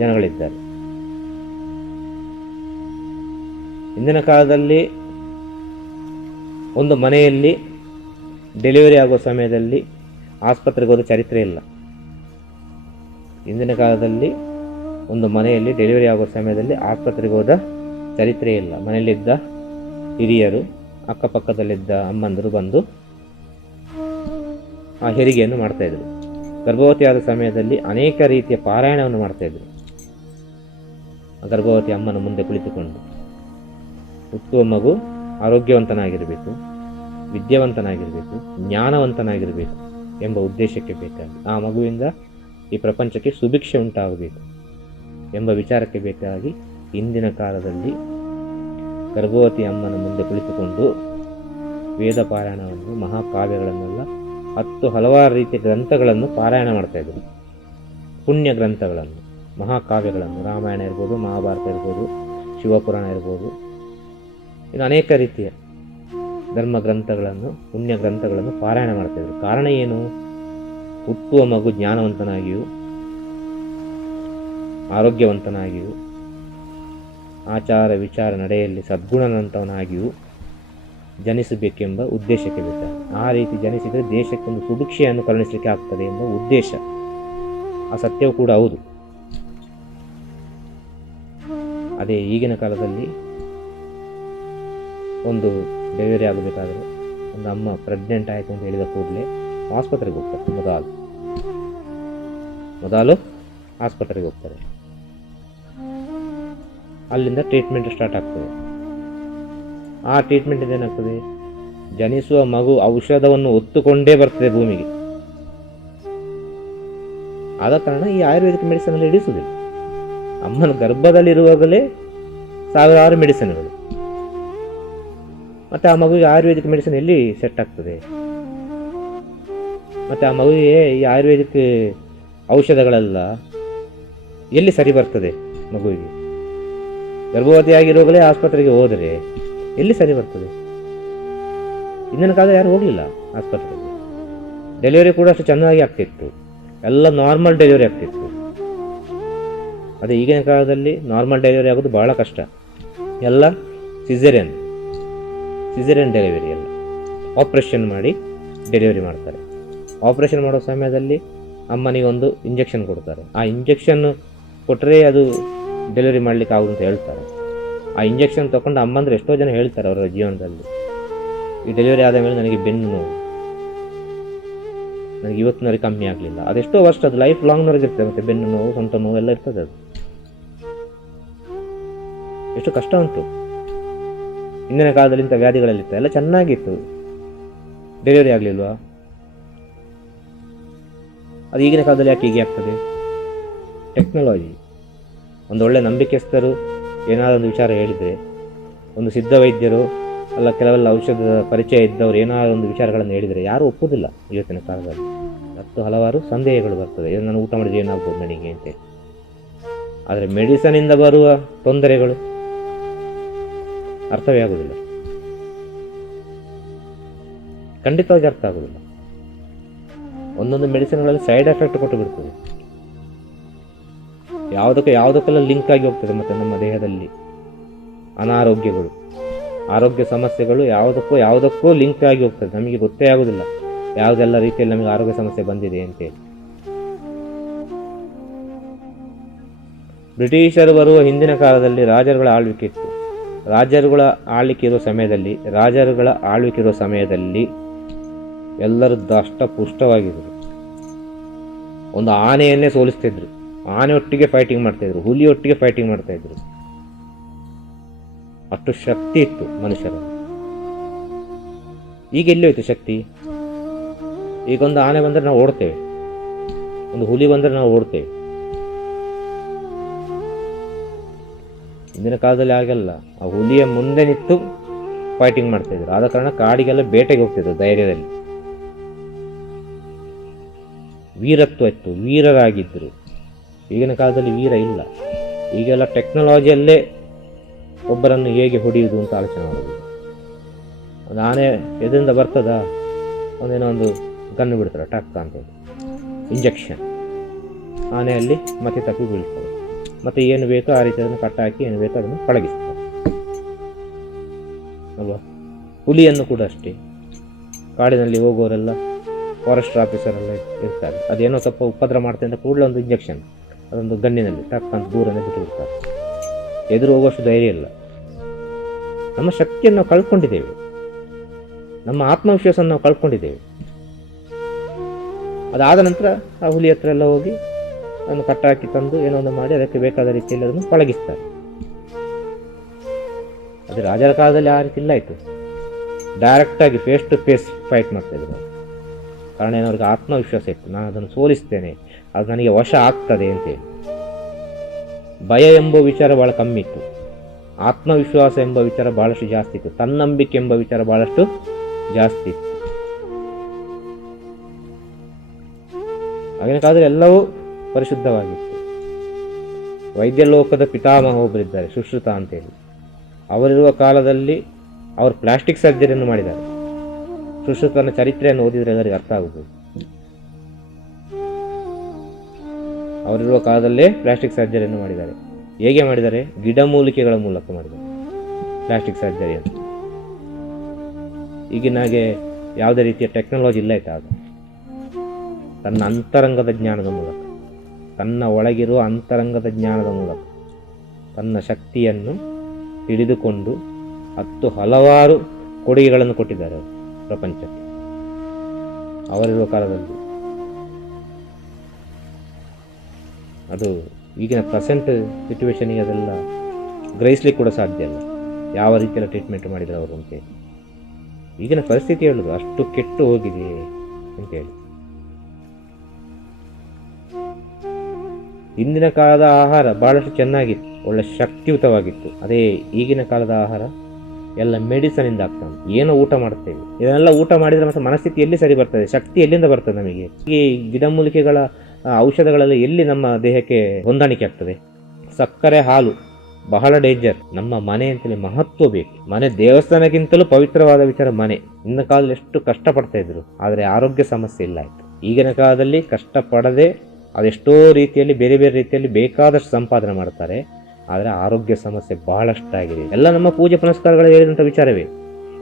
ಜನಗಳಿದ್ದಾರೆ. ಇಂದಿನ ಕಾಲದಲ್ಲಿ ಒಂದು ಮನೆಯಲ್ಲಿ ಡೆಲಿವರಿ ಆಗುವ ಸಮಯದಲ್ಲಿ ಆಸ್ಪತ್ರೆಗೆ ಹೋದ ಚರಿತ್ರೆ ಇಲ್ಲ. ಇಂದಿನ ಕಾಲದಲ್ಲಿ ಒಂದು ಮನೆಯಲ್ಲಿ ಡೆಲಿವರಿ ಆಗುವ ಸಮಯದಲ್ಲಿ ಆಸ್ಪತ್ರೆಗೆ ಹೋದ ಚರಿತ್ರೆ ಇಲ್ಲ. ಮನೆಯಲ್ಲಿದ್ದ ಹಿರಿಯರು, ಅಕ್ಕಪಕ್ಕದಲ್ಲಿದ್ದ ಅಮ್ಮಂದರು ಬಂದು ಆ ಹೆರಿಗೆಯನ್ನು ಮಾಡ್ತಾಯಿದ್ರು. ಗರ್ಭವತಿಯಾದ ಸಮಯದಲ್ಲಿ ಅನೇಕ ರೀತಿಯ ಪಾರಾಯಣವನ್ನು ಮಾಡ್ತಾಯಿದ್ರು. ಗರ್ಭವತಿ ಅಮ್ಮನ ಮುಂದೆ ಕುಳಿತುಕೊಂಡು ಹುಟ್ಟುವ ಮಗು ಆರೋಗ್ಯವಂತನಾಗಿರಬೇಕು, ವಿದ್ಯಾವಂತನಾಗಿರಬೇಕು, ಜ್ಞಾನವಂತನಾಗಿರಬೇಕು ಎಂಬ ಉದ್ದೇಶಕ್ಕೆ ಬೇಕಾಗಿ, ಆ ಮಗುವಿಂದ ಈ ಪ್ರಪಂಚಕ್ಕೆ ಸುಭಿಕ್ಷೆ ಉಂಟಾಗಬೇಕು ಎಂಬ ವಿಚಾರಕ್ಕೆ ಬೇಕಾಗಿ ಇಂದಿನ ಕಾಲದಲ್ಲಿ ಗರ್ಭವತಿ ಅಮ್ಮನ ಮುಂದೆ ಕುಳಿತುಕೊಂಡು ವೇದ ಪಾರಾಯಣವನ್ನು, ಮಹಾಕಾವ್ಯಗಳನ್ನೆಲ್ಲ 10 ಹಲವಾರು ರೀತಿಯ ಗ್ರಂಥಗಳನ್ನು ಪಾರಾಯಣ ಮಾಡ್ತಾಯಿದ್ರು. ಪುಣ್ಯ ಗ್ರಂಥಗಳನ್ನು, ಮಹಾಕಾವ್ಯಗಳನ್ನು, ರಾಮಾಯಣ ಇರ್ಬೋದು, ಮಹಾಭಾರತ ಇರ್ಬೋದು, ಶಿವಪುರಾಣ ಇರ್ಬೋದು, ಇನ್ನು ಅನೇಕ ರೀತಿಯ ಧರ್ಮ ಗ್ರಂಥಗಳನ್ನು, ಪುಣ್ಯ ಗ್ರಂಥಗಳನ್ನು ಪಾರಾಯಣ ಮಾಡ್ತಾಯಿದ್ರು. ಕಾರಣ ಏನು? ಹುಟ್ಟುವ ಮಗು ಜ್ಞಾನವಂತನಾಗಿಯೂ ಆರೋಗ್ಯವಂತನಾಗಿಯೂ ಆಚಾರ ವಿಚಾರ ನಡೆಯಲ್ಲಿ ಸದ್ಗುಣವಂತವನಾಗಿಯೂ ಜನಿಸಬೇಕೆಂಬ ಉದ್ದೇಶಕ್ಕೆ ಬೇಕಾಗಿ. ಆ ರೀತಿ ಜನಿಸಿದರೆ ದೇಶಕ್ಕೊಂದು ಸುಭಿಕ್ಷೆಯನ್ನು ಕರುಣಿಸಲಿಕ್ಕೆ ಆಗ್ತದೆ ಎಂಬ ಉದ್ದೇಶ. ಆ ಸತ್ಯವೂ ಕೂಡ ಹೌದು. ಅದೇ ಈಗಿನ ಕಾಲದಲ್ಲಿ ಒಂದು ಡೆಲಿವರಿ ಆಗಬೇಕಾದ್ರೆ, ಒಂದು ಅಮ್ಮ ಪ್ರೆಗ್ನೆಂಟ್ ಆಯಿತು ಅಂತ ಹೇಳಿದ ಕೂಡಲೇ ಆಸ್ಪತ್ರೆಗೆ ಹೋಗ್ತಾರೆ. ಮೊದಲು ಆಸ್ಪತ್ರೆಗೆ ಹೋಗ್ತಾರೆ. ಅಲ್ಲಿಂದ ಟ್ರೀಟ್ಮೆಂಟ್ ಸ್ಟಾರ್ಟ್ ಆಗ್ತದೆ. ಆ ಟ್ರೀಟ್ಮೆಂಟ್ ಏನಾಗ್ತದೆ? ಜನಿಸುವ ಮಗು ಔಷಧವನ್ನು ಹೊತ್ತುಕೊಂಡೇ ಬರ್ತದೆ ಭೂಮಿಗೆ. ಆದ ಕಾರಣ ಈ ಆಯುರ್ವೇದಿಕ್ ಮೆಡಿಸಿನಲ್ಲಿ ಇಡಿಸುವುದಿಲ್ಲ. ಅಮ್ಮನ ಗರ್ಭದಲ್ಲಿರುವಾಗಲೇ ಸಾವಿರಾರು ಮೆಡಿಸಿನ್ಗಳು. ಮತ್ತು ಆ ಮಗುವಿಗೆ ಆಯುರ್ವೇದಿಕ್ ಮೆಡಿಸಿನ್ ಎಲ್ಲಿ ಸೆಟ್ ಆಗ್ತದೆ? ಮತ್ತು ಆ ಮಗುವಿಗೆ ಈ ಆಯುರ್ವೇದಿಕ್ ಔಷಧಗಳೆಲ್ಲ ಎಲ್ಲಿ ಸರಿ ಬರ್ತದೆ? ಮಗುವಿಗೆ ಗರ್ಭವತಿಯಾಗಿರುವಾಗಲೇ ಆಸ್ಪತ್ರೆಗೆ ಹೋದರೆ ಎಲ್ಲಿ ಸರಿ ಬರ್ತದೆ? ಇಂದಿನ ಕಾಲ ಯಾರು ಹೋಗಲಿಲ್ಲ ಆಸ್ಪತ್ರೆಗೆ. ಡೆಲಿವರಿ ಕೂಡ ಅಷ್ಟು ಚೆನ್ನಾಗಿ ಆಗ್ತಿತ್ತು, ಎಲ್ಲ ನಾರ್ಮಲ್ ಡೆಲಿವರಿ ಆಗ್ತಿತ್ತು. ಅದೇ ಈಗಿನ ಕಾಲದಲ್ಲಿ ನಾರ್ಮಲ್ ಡೆಲಿವರಿ ಆಗೋದು ಬಹಳ ಕಷ್ಟ. ಎಲ್ಲ ಸಿಸೇರಿಯನ್ ಡೆಲಿವರಿ, ಎಲ್ಲ ಆಪ್ರೇಷನ್ ಮಾಡಿ ಡೆಲಿವರಿ ಮಾಡ್ತಾರೆ. ಆಪ್ರೇಷನ್ ಮಾಡೋ ಸಮಯದಲ್ಲಿ ಅಮ್ಮನಿಗೆ ಒಂದು ಇಂಜೆಕ್ಷನ್ ಕೊಡ್ತಾರೆ. ಆ ಇಂಜೆಕ್ಷನ್ ಕೊಟ್ಟರೆ ಅದು ಡೆಲಿವರಿ ಮಾಡಲಿಕ್ಕೆ ಆಗೋದು ಅಂತ ಹೇಳ್ತಾರೆ. ಆ ಇಂಜೆಕ್ಷನ್ ತೊಗೊಂಡು ಅಮ್ಮಂದ್ರೆ ಎಷ್ಟೋ ಜನ ಹೇಳ್ತಾರೆ ಅವರ ಜೀವನದಲ್ಲಿ, ಈ ಡೆಲಿವರಿ ಆದ ಮೇಲೆ ನನಗೆ ಬೆನ್ನು ನೋವು, ನನಗೆ ಇವತ್ತಿನವರೆಗೆ ಕಮ್ಮಿ ಆಗಲಿಲ್ಲ. ಅದೆಷ್ಟೋ ವರ್ಷ, ಅದು ಲೈಫ್ ಲಾಂಗ್ನವರೆಗೆ ಇರ್ತದೆ. ಮತ್ತು ಬೆನ್ನು ನೋವು, ಸೊಂಟ ನೋವು ಎಲ್ಲ ಇರ್ತದೆ. ಅದು ಎಷ್ಟು ಕಷ್ಟ ಉಂಟು. ಇಂದಿನ ಕಾಲದಲ್ಲಿ ಇಂಥ ವ್ಯಾಧಿಗಳಲ್ಲಿತ್ತು, ಎಲ್ಲ ಚೆನ್ನಾಗಿತ್ತು, ಡೆಲಿವರಿ ಆಗಲಿಲ್ವಾ? ಅದು ಈಗಿನ ಕಾಲದಲ್ಲಿ ಯಾಕೆ ಹೀಗೆ ಆಗ್ತದೆ? ಟೆಕ್ನಾಲಜಿ. ಒಂದು ಒಳ್ಳೆ ನಂಬಿಕೆಸ್ತರು ಏನಾದರೂ ಒಂದು ವಿಚಾರ ಹೇಳಿದರೆ, ಒಂದು ಸಿದ್ಧ ವೈದ್ಯರು ಅಲ್ಲ ಕೆಲವೆಲ್ಲ ಔಷಧದ ಪರಿಚಯ ಇದ್ದವರು ಏನಾದರೂ ಒಂದು ವಿಚಾರಗಳನ್ನು ಹೇಳಿದರೆ ಯಾರೂ ಒಪ್ಪುವುದಿಲ್ಲ. ಇವತ್ತಿನ ಕಾಲದಲ್ಲಿ ಹಲವಾರು ಸಂದೇಹಗಳು ಬರ್ತದೆ. ಇದು ನಾನು ಊಟ ಮಾಡಿದ್ರೆ ಏನಾಗ್ಬೋದು ನನಗೆ ಅಂತೇಳಿ. ಆದರೆ ಮೆಡಿಸನಿಂದ ಬರುವ ತೊಂದರೆಗಳು ಅರ್ಥವೇ ಆಗುವುದಿಲ್ಲ, ಖಂಡಿತವಾಗಿ ಅರ್ಥ ಆಗುವುದಿಲ್ಲ. ಒಂದೊಂದು ಮೆಡಿಸಿನ್ಗಳಲ್ಲಿ ಸೈಡ್ ಎಫೆಕ್ಟ್ ಕೊಟ್ಟು ಬಿಡ್ತದೆ. ಯಾವುದಕ್ಕೆಲ್ಲ ಲಿಂಕ್ ಆಗಿ ಹೋಗ್ತದೆ. ಮತ್ತು ನಮ್ಮ ದೇಹದಲ್ಲಿ ಅನಾರೋಗ್ಯಗಳು, ಆರೋಗ್ಯ ಸಮಸ್ಯೆಗಳು ಯಾವುದಕ್ಕೂ ಲಿಂಕ್ ಆಗಿ ಹೋಗ್ತದೆ. ನಮಗೆ ಗೊತ್ತೇ ಆಗೋದಿಲ್ಲ ಯಾವುದೆಲ್ಲ ರೀತಿಯಲ್ಲಿ ನಮಗೆ ಆರೋಗ್ಯ ಸಮಸ್ಯೆ ಬಂದಿದೆ ಅಂತೇಳಿ. ಬ್ರಿಟಿಷರು ಬರುವ ಹಿಂದಿನ ಕಾಲದಲ್ಲಿ ರಾಜರುಗಳ ಆಳ್ವಿಕೆ ಇತ್ತು. ರಾಜರುಗಳ ಆಳ್ವಿಕೆ ಇರುವ ಸಮಯದಲ್ಲಿ ಎಲ್ಲರೂ ದಷ್ಟಪುಷ್ಟವಾಗಿದ್ದರು. ಒಂದು ಆನೆಯನ್ನೇ ಸೋಲಿಸ್ತಿದ್ರು, ಆನೆ ಒಟ್ಟಿಗೆ ಫೈಟಿಂಗ್ ಮಾಡ್ತಾಯಿದ್ರು, ಹುಲಿ ಒಟ್ಟಿಗೆ ಫೈಟಿಂಗ್ ಮಾಡ್ತಾಯಿದ್ರು. ಅಷ್ಟು ಶಕ್ತಿ ಇತ್ತು ಮನುಷ್ಯರಲ್ಲಿ. ಈಗ ಎಲ್ಲಿ ಹೋಯ್ತು ಶಕ್ತಿ? ಈಗ ಒಂದು ಆನೆ ಬಂದರೆ ನಾವು ಓಡ್ತೇವೆ, ಒಂದು ಹುಲಿ ಬಂದರೆ ನಾವು ಓಡ್ತೇವೆ. ಇಂದಿನ ಕಾಲದಲ್ಲಿ ಆಗಲ್ಲ. ಆ ಹುಲಿಯ ಮುಂದೆ ನಿಂತು ಫೈಟಿಂಗ್ ಮಾಡ್ತಾಯಿದ್ರು. ಆದ ಕಾರಣ ಕಾಡಿಗೆಲ್ಲ ಬೇಟೆಗೆ ಹೋಗ್ತಿದ್ರು ಧೈರ್ಯದಲ್ಲಿ. ವೀರತ್ವ ಇತ್ತು, ವೀರರಾಗಿದ್ದರು. ಈಗಿನ ಕಾಲದಲ್ಲಿ ವೀರ ಇಲ್ಲ. ಈಗೆಲ್ಲ ಟೆಕ್ನಾಲಜಿಯಲ್ಲೇ ಒಬ್ಬರನ್ನು ಹೇಗೆ ಹೊಡೆಯುವುದು ಅಂತ ಆಲೋಚನೆ ಮಾಡೋದು. ಒಂದು ಆನೆ ಎದರಿಂದ ಬರ್ತದ, ಒಂದೇನೋ ಒಂದು ಗನ್ನು ಬಿಡ್ತಾರೆ ಟಕ್ ಅಂತೇಳಿ, ಇಂಜೆಕ್ಷನ್. ಆನೆಯಲ್ಲಿ ಮತ್ತೆ ತಪ್ಪಿ ಬೀಳ್ತಾರೆ. ಮತ್ತು ಏನು ಬೇಕೋ ಆ ರೀತಿ ಅದನ್ನು ಕಟ್ಟಾಕಿ ಏನು ಬೇಕೋ ಅದನ್ನು ಪಳಗಿಸ್ತಾರೆ ಅಲ್ವಾ. ಹುಲಿಯನ್ನು ಕೂಡ ಅಷ್ಟೇ, ಕಾಡಿನಲ್ಲಿ ಹೋಗೋರೆಲ್ಲ ಫಾರೆಸ್ಟ್ ಆಫೀಸರೆಲ್ಲ ಇರ್ತಾರೆ. ಅದೇನೋ ಸ್ವಲ್ಪ ಉಪದ್ರ ಮಾಡ್ತಾರೆ ಅಂತ ಕೂಡಲೇ ಒಂದು ಇಂಜೆಕ್ಷನ್, ಅದೊಂದು ಗನ್ನಿನಲ್ಲಿ ಟಕ್ ಅಂತ ದೂರನೇ ಬಿಟ್ಟು ಬಿಡ್ತಾರೆ. ಎದುರು ಹೋಗೋಷ್ಟು ಧೈರ್ಯ ಇಲ್ಲ. ನಮ್ಮ ಶಕ್ತಿಯನ್ನು ನಾವು ಕಳ್ಕೊಂಡಿದ್ದೇವೆ, ನಮ್ಮ ಆತ್ಮವಿಶ್ವಾಸವನ್ನು ನಾವು ಕಳ್ಕೊಂಡಿದ್ದೇವೆ. ಅದಾದ ನಂತರ ಆ ಹುಲಿ ಹತ್ರ ಎಲ್ಲ ಹೋಗಿ ಅದನ್ನು ಕಟ್ಟಾಕಿ ತಂದು ಏನೋ ಒಂದು ಮಾಡಿ ಅದಕ್ಕೆ ಬೇಕಾದ ರೀತಿಯಲ್ಲಿ ಅದನ್ನು ಪಳಗಿಸ್ತಾರೆ. ಅದು ರಾಜರ ಕಾಲದಲ್ಲಿ ಆ ರೀತಿ ಇಲ್ಲ ಇತ್ತು. ಡೈರೆಕ್ಟಾಗಿ ಫೇಸ್ ಟು ಫೇಸ್ ಫೈಟ್ ಮಾಡ್ತಾಯಿದ್ರು. ಕಾರಣ ಏನವ್ರಿಗೆ ಆತ್ಮವಿಶ್ವಾಸ ಇತ್ತು, ನಾನು ಅದನ್ನು ಸೋಲಿಸ್ತೇನೆ, ಅದು ನನಗೆ ವಶ ಆಗ್ತದೆ ಅಂತೇಳಿ. ಭಯ ಎಂಬ ವಿಚಾರ ಭಾಳ ಕಮ್ಮಿ ಇತ್ತು, ಆತ್ಮವಿಶ್ವಾಸ ಎಂಬ ವಿಚಾರ ಭಾಳಷ್ಟು ಜಾಸ್ತಿ ಇತ್ತು, ತನ್ನಂಬಿಕೆ ಎಂಬ ವಿಚಾರ ಭಾಳಷ್ಟು ಜಾಸ್ತಿ ಇತ್ತು. ಆಗಿನ ಕಾಲದಲ್ಲಿ ಎಲ್ಲವೂ ಪರಿಶುದ್ಧವಾಗಿತ್ತು. ವೈದ್ಯ ಲೋಕದ ಪಿತಾಮಹ ಒಬ್ಬರಿದ್ದಾರೆ, ಸುಶ್ರುತ ಅಂತೇಳಿ. ಅವರಿರುವ ಕಾಲದಲ್ಲಿ ಅವರು ಪ್ಲಾಸ್ಟಿಕ್ ಸರ್ಜರಿಯನ್ನು ಮಾಡಿದ್ದಾರೆ. ಸುಶ್ರುತನ ಚರಿತ್ರೆಯನ್ನು ಓದಿದರೆ ಎಲ್ಲರಿಗೆ ಅರ್ಥ ಆಗುವುದು. ಅವರಿರುವ ಕಾಲದಲ್ಲೇ ಪ್ಲಾಸ್ಟಿಕ್ ಸರ್ಜರಿಯನ್ನು ಮಾಡಿದ್ದಾರೆ. ಹೇಗೆ ಮಾಡಿದ್ದಾರೆ? ಗಿಡಮೂಲಿಕೆಗಳ ಮೂಲಕ ಮಾಡಿದ್ದಾರೆ ಪ್ಲಾಸ್ಟಿಕ್ ಸರ್ಜರಿಯನ್ನು. ಈಗಿನಾಗೆ ಯಾವುದೇ ರೀತಿಯ ಟೆಕ್ನಾಲಜಿ ಇಲ್ಲ ಆಗ. ತನ್ನ ಅಂತರಂಗದ ಜ್ಞಾನದ ಮೂಲಕ, ತನ್ನ ಒಳಗಿರುವ ಅಂತರಂಗದ ಜ್ಞಾನದ ಮೂಲಕ ತನ್ನ ಶಕ್ತಿಯನ್ನು ತಿಳಿದುಕೊಂಡು ಹಲವಾರು ಕೊಡುಗೆಗಳನ್ನು ಕೊಟ್ಟಿದ್ದಾರೆ ಪ್ರಪಂಚಕ್ಕೆ ಅವರಿರುವ ಕಾಲದಲ್ಲಿ. ಅದು ಈಗಿನ ಪ್ರೆಸೆಂಟ್ ಸಿಚುವೇಶನಿಗೆ ಅದೆಲ್ಲ ಗ್ರಹಿಸ್ಲಿಕ್ಕೆ ಕೂಡ ಸಾಧ್ಯ ಇಲ್ಲ, ಯಾವ ರೀತಿಯಲ್ಲಿ ಟ್ರೀಟ್ಮೆಂಟ್ ಮಾಡಿದ್ರು ಅವರು ಅಂತೇಳಿ. ಈಗಿನ ಪರಿಸ್ಥಿತಿ ಹೇಳೋದು ಅಷ್ಟು ಕೆಟ್ಟು ಹೋಗಿದೆ ಅಂತೇಳಿ. ಹಿಂದಿನ ಕಾಲದ ಆಹಾರ ಭಾಳಷ್ಟು ಚೆನ್ನಾಗಿತ್ತು, ಒಳ್ಳೆ ಶಕ್ತಿಯುತವಾಗಿತ್ತು. ಅದೇ ಈಗಿನ ಕಾಲದ ಆಹಾರ ಎಲ್ಲ ಮೆಡಿಸನಿಂದ ಆಗ್ತದೆ. ಏನೋ ಊಟ ಮಾಡ್ತೇವೆ, ಇದನ್ನೆಲ್ಲ ಊಟ ಮಾಡಿದರೆ ಮತ್ತೆ ಮನಸ್ಥಿತಿ ಎಲ್ಲಿ ಸರಿ ಬರ್ತದೆ, ಶಕ್ತಿ ಎಲ್ಲಿಂದ ಬರ್ತದೆ ನಮಗೆ? ಈ ಗಿಡಮೂಲಿಕೆಗಳ ಔಷಧಗಳೆಲ್ಲ ಎಲ್ಲಿ ನಮ್ಮ ದೇಹಕ್ಕೆ ಹೊಂದಾಣಿಕೆ ಆಗ್ತದೆ? ಸಕ್ಕರೆ, ಹಾಲು ಬಹಳ ಡೇಂಜರ್. ನಮ್ಮ ಮನೆ ಅಂತೇಳಿ ಮಹತ್ವ ಬೇಕು. ಮನೆ ದೇವಸ್ಥಾನಕ್ಕಿಂತಲೂ ಪವಿತ್ರವಾದ ವಿಚಾರ ಮನೆ. ಹಿಂದಿನ ಕಾಲದಲ್ಲಿ ಎಷ್ಟು ಕಷ್ಟಪಡ್ತಾ ಇದ್ರು, ಆದರೆ ಆರೋಗ್ಯ ಸಮಸ್ಯೆ ಇಲ್ಲ ಆಯಿತು. ಈಗಿನ ಕಾಲದಲ್ಲಿ ಕಷ್ಟಪಡದೆ ಅದೆಷ್ಟೋ ರೀತಿಯಲ್ಲಿ ಬೇರೆ ಬೇರೆ ರೀತಿಯಲ್ಲಿ ಬೇಕಾದಷ್ಟು ಸಂಪಾದನೆ ಮಾಡ್ತಾರೆ, ಆದರೆ ಆರೋಗ್ಯ ಸಮಸ್ಯೆ ಬಹಳಷ್ಟಾಗಿದೆ. ಎಲ್ಲ ನಮ್ಮ ಪೂಜೆ ಪುನಸ್ಕಾರಗಳು ಹೇಳಿದಂಥ ವಿಚಾರವೇ.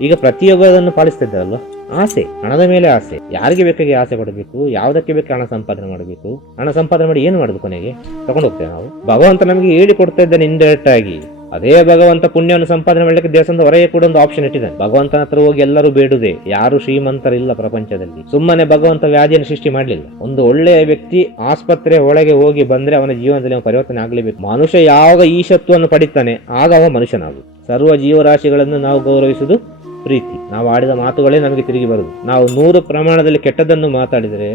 ಈಗ ಪ್ರತಿಯೊಬ್ಬರನ್ನು ಪಾಲಿಸ್ತಾ ಇದ್ದಾರಲ್ವ, ಆಸೆ, ಹಣದ ಮೇಲೆ ಆಸೆ. ಯಾರಿಗೆ ಬೇಕಾಗಿ ಆಸೆ ಪಡಬೇಕು, ಯಾವುದಕ್ಕೆ ಬೇಕು ಹಣ ಸಂಪಾದನೆ ಮಾಡಬೇಕು. ಹಣ ಸಂಪಾದನೆ ಮಾಡಿ ಏನು ಮಾಡೋದು? ಕೊನೆಗೆ ತಗೊಂಡು ಹೋಗ್ತೇವೆ ನಾವು. ಭಗವಂತ ನಮಗೆ ಹೇಳಿ ಕೊಡ್ತಾ ಇದ್ದಾನೆ ಇಂಡೈರೆಕ್ಟ್ ಆಗಿ. ಅದೇ ಭಗವಂತ ಪುಣ್ಯವನ್ನು ಸಂಪಾದನೆ ಮಾಡಲಿಕ್ಕೆ ದೇವಸ್ಥಾನದ ಹೊರಗೆ ಕೂಡ ಒಂದು ಆಪ್ಷನ್ ಇಟ್ಟಿದ್ದಾನೆ. ಭಗವಂತನ ಹತ್ರ ಹೋಗಿ ಎಲ್ಲರೂ ಬೇಡುದೆ. ಯಾರು ಶ್ರೀಮಂತರಿಲ್ಲ ಪ್ರಪಂಚದಲ್ಲಿ. ಸುಮ್ಮನೆ ಭಗವಂತ ವ್ಯಾಧಿಯನ್ನು ಸೃಷ್ಟಿ ಮಾಡಲಿಲ್ಲ. ಒಂದು ಒಳ್ಳೆಯ ವ್ಯಕ್ತಿ ಆಸ್ಪತ್ರೆ ಒಳಗೆ ಹೋಗಿ ಬಂದ್ರೆ ಅವನ ಜೀವನದಲ್ಲಿ ಪರಿವರ್ತನೆ ಆಗಲೇಬೇಕು. ಮನುಷ್ಯ ಯಾವಾಗ ಈಶತ್ವವನ್ನು ಪಡಿತಾನೆ ಆಗ ಅವ ಮನುಷ್ಯನಾಗು. ಸರ್ವ ಜೀವರಾಶಿಗಳನ್ನು ನಾವು ಗೌರವಿಸುವುದು ಪ್ರೀತಿ. ನಾವು ಆಡಿದ ಮಾತುಗಳೇ ನಮಗೆ ತಿರುಗಿ ಬರುವುದು. ನಾವು 100 ಪ್ರಮಾಣದಲ್ಲಿ ಕೆಟ್ಟದನ್ನು ಮಾತಾಡಿದರೆ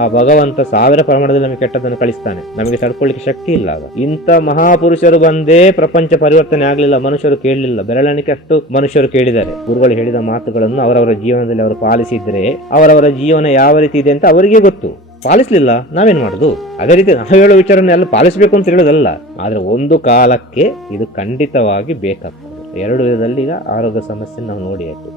ಆ ಭಗವಂತ 1000 ಪ್ರಮಾಣದಲ್ಲಿ ನಮಗೆ ಕೆಟ್ಟದನ್ನು ಕಳಿಸ್ತಾನೆ. ನಮಗೆ ತಡ್ಕೊಳ್ಳಿಕ್ಕೆ ಶಕ್ತಿ ಇಲ್ಲ. ಆಗ ಇಂಥ ಮಹಾಪುರುಷರು ಬಂದೇ ಪ್ರಪಂಚ ಪರಿವರ್ತನೆ ಆಗಲಿಲ್ಲ, ಮನುಷ್ಯರು ಕೇಳಲಿಲ್ಲ. ಬೆರಳಿಕೆ ಅಷ್ಟು ಮನುಷ್ಯರು ಕೇಳಿದ್ದಾರೆ. ಗುರುಗಳು ಹೇಳಿದ ಮಾತುಗಳನ್ನು ಅವರವರ ಜೀವನದಲ್ಲಿ ಅವರು ಪಾಲಿಸಿದ್ರೆ ಅವರವರ ಜೀವನ ಯಾವ ರೀತಿ ಇದೆ ಅಂತ ಅವರಿಗೆ ಗೊತ್ತು. ಪಾಲಿಸ್ಲಿಲ್ಲ, ನಾವೇನ್ ಮಾಡುದು? ಅದೇ ರೀತಿ ನಾವು ಹೇಳೋ ವಿಚಾರನ ಎಲ್ಲ ಪಾಲಿಸಬೇಕು ಅಂತ ಹೇಳೋದಲ್ಲ, ಆದ್ರೆ ಒಂದು ಕಾಲಕ್ಕೆ ಇದು ಖಂಡಿತವಾಗಿ ಬೇಕಾಗ್ತದೆ. 2 ವಿಧದಲ್ಲಿ ಈಗ ಆರೋಗ್ಯ ಸಮಸ್ಯೆ ನಾವು ನೋಡಿ ಆಯ್ತು.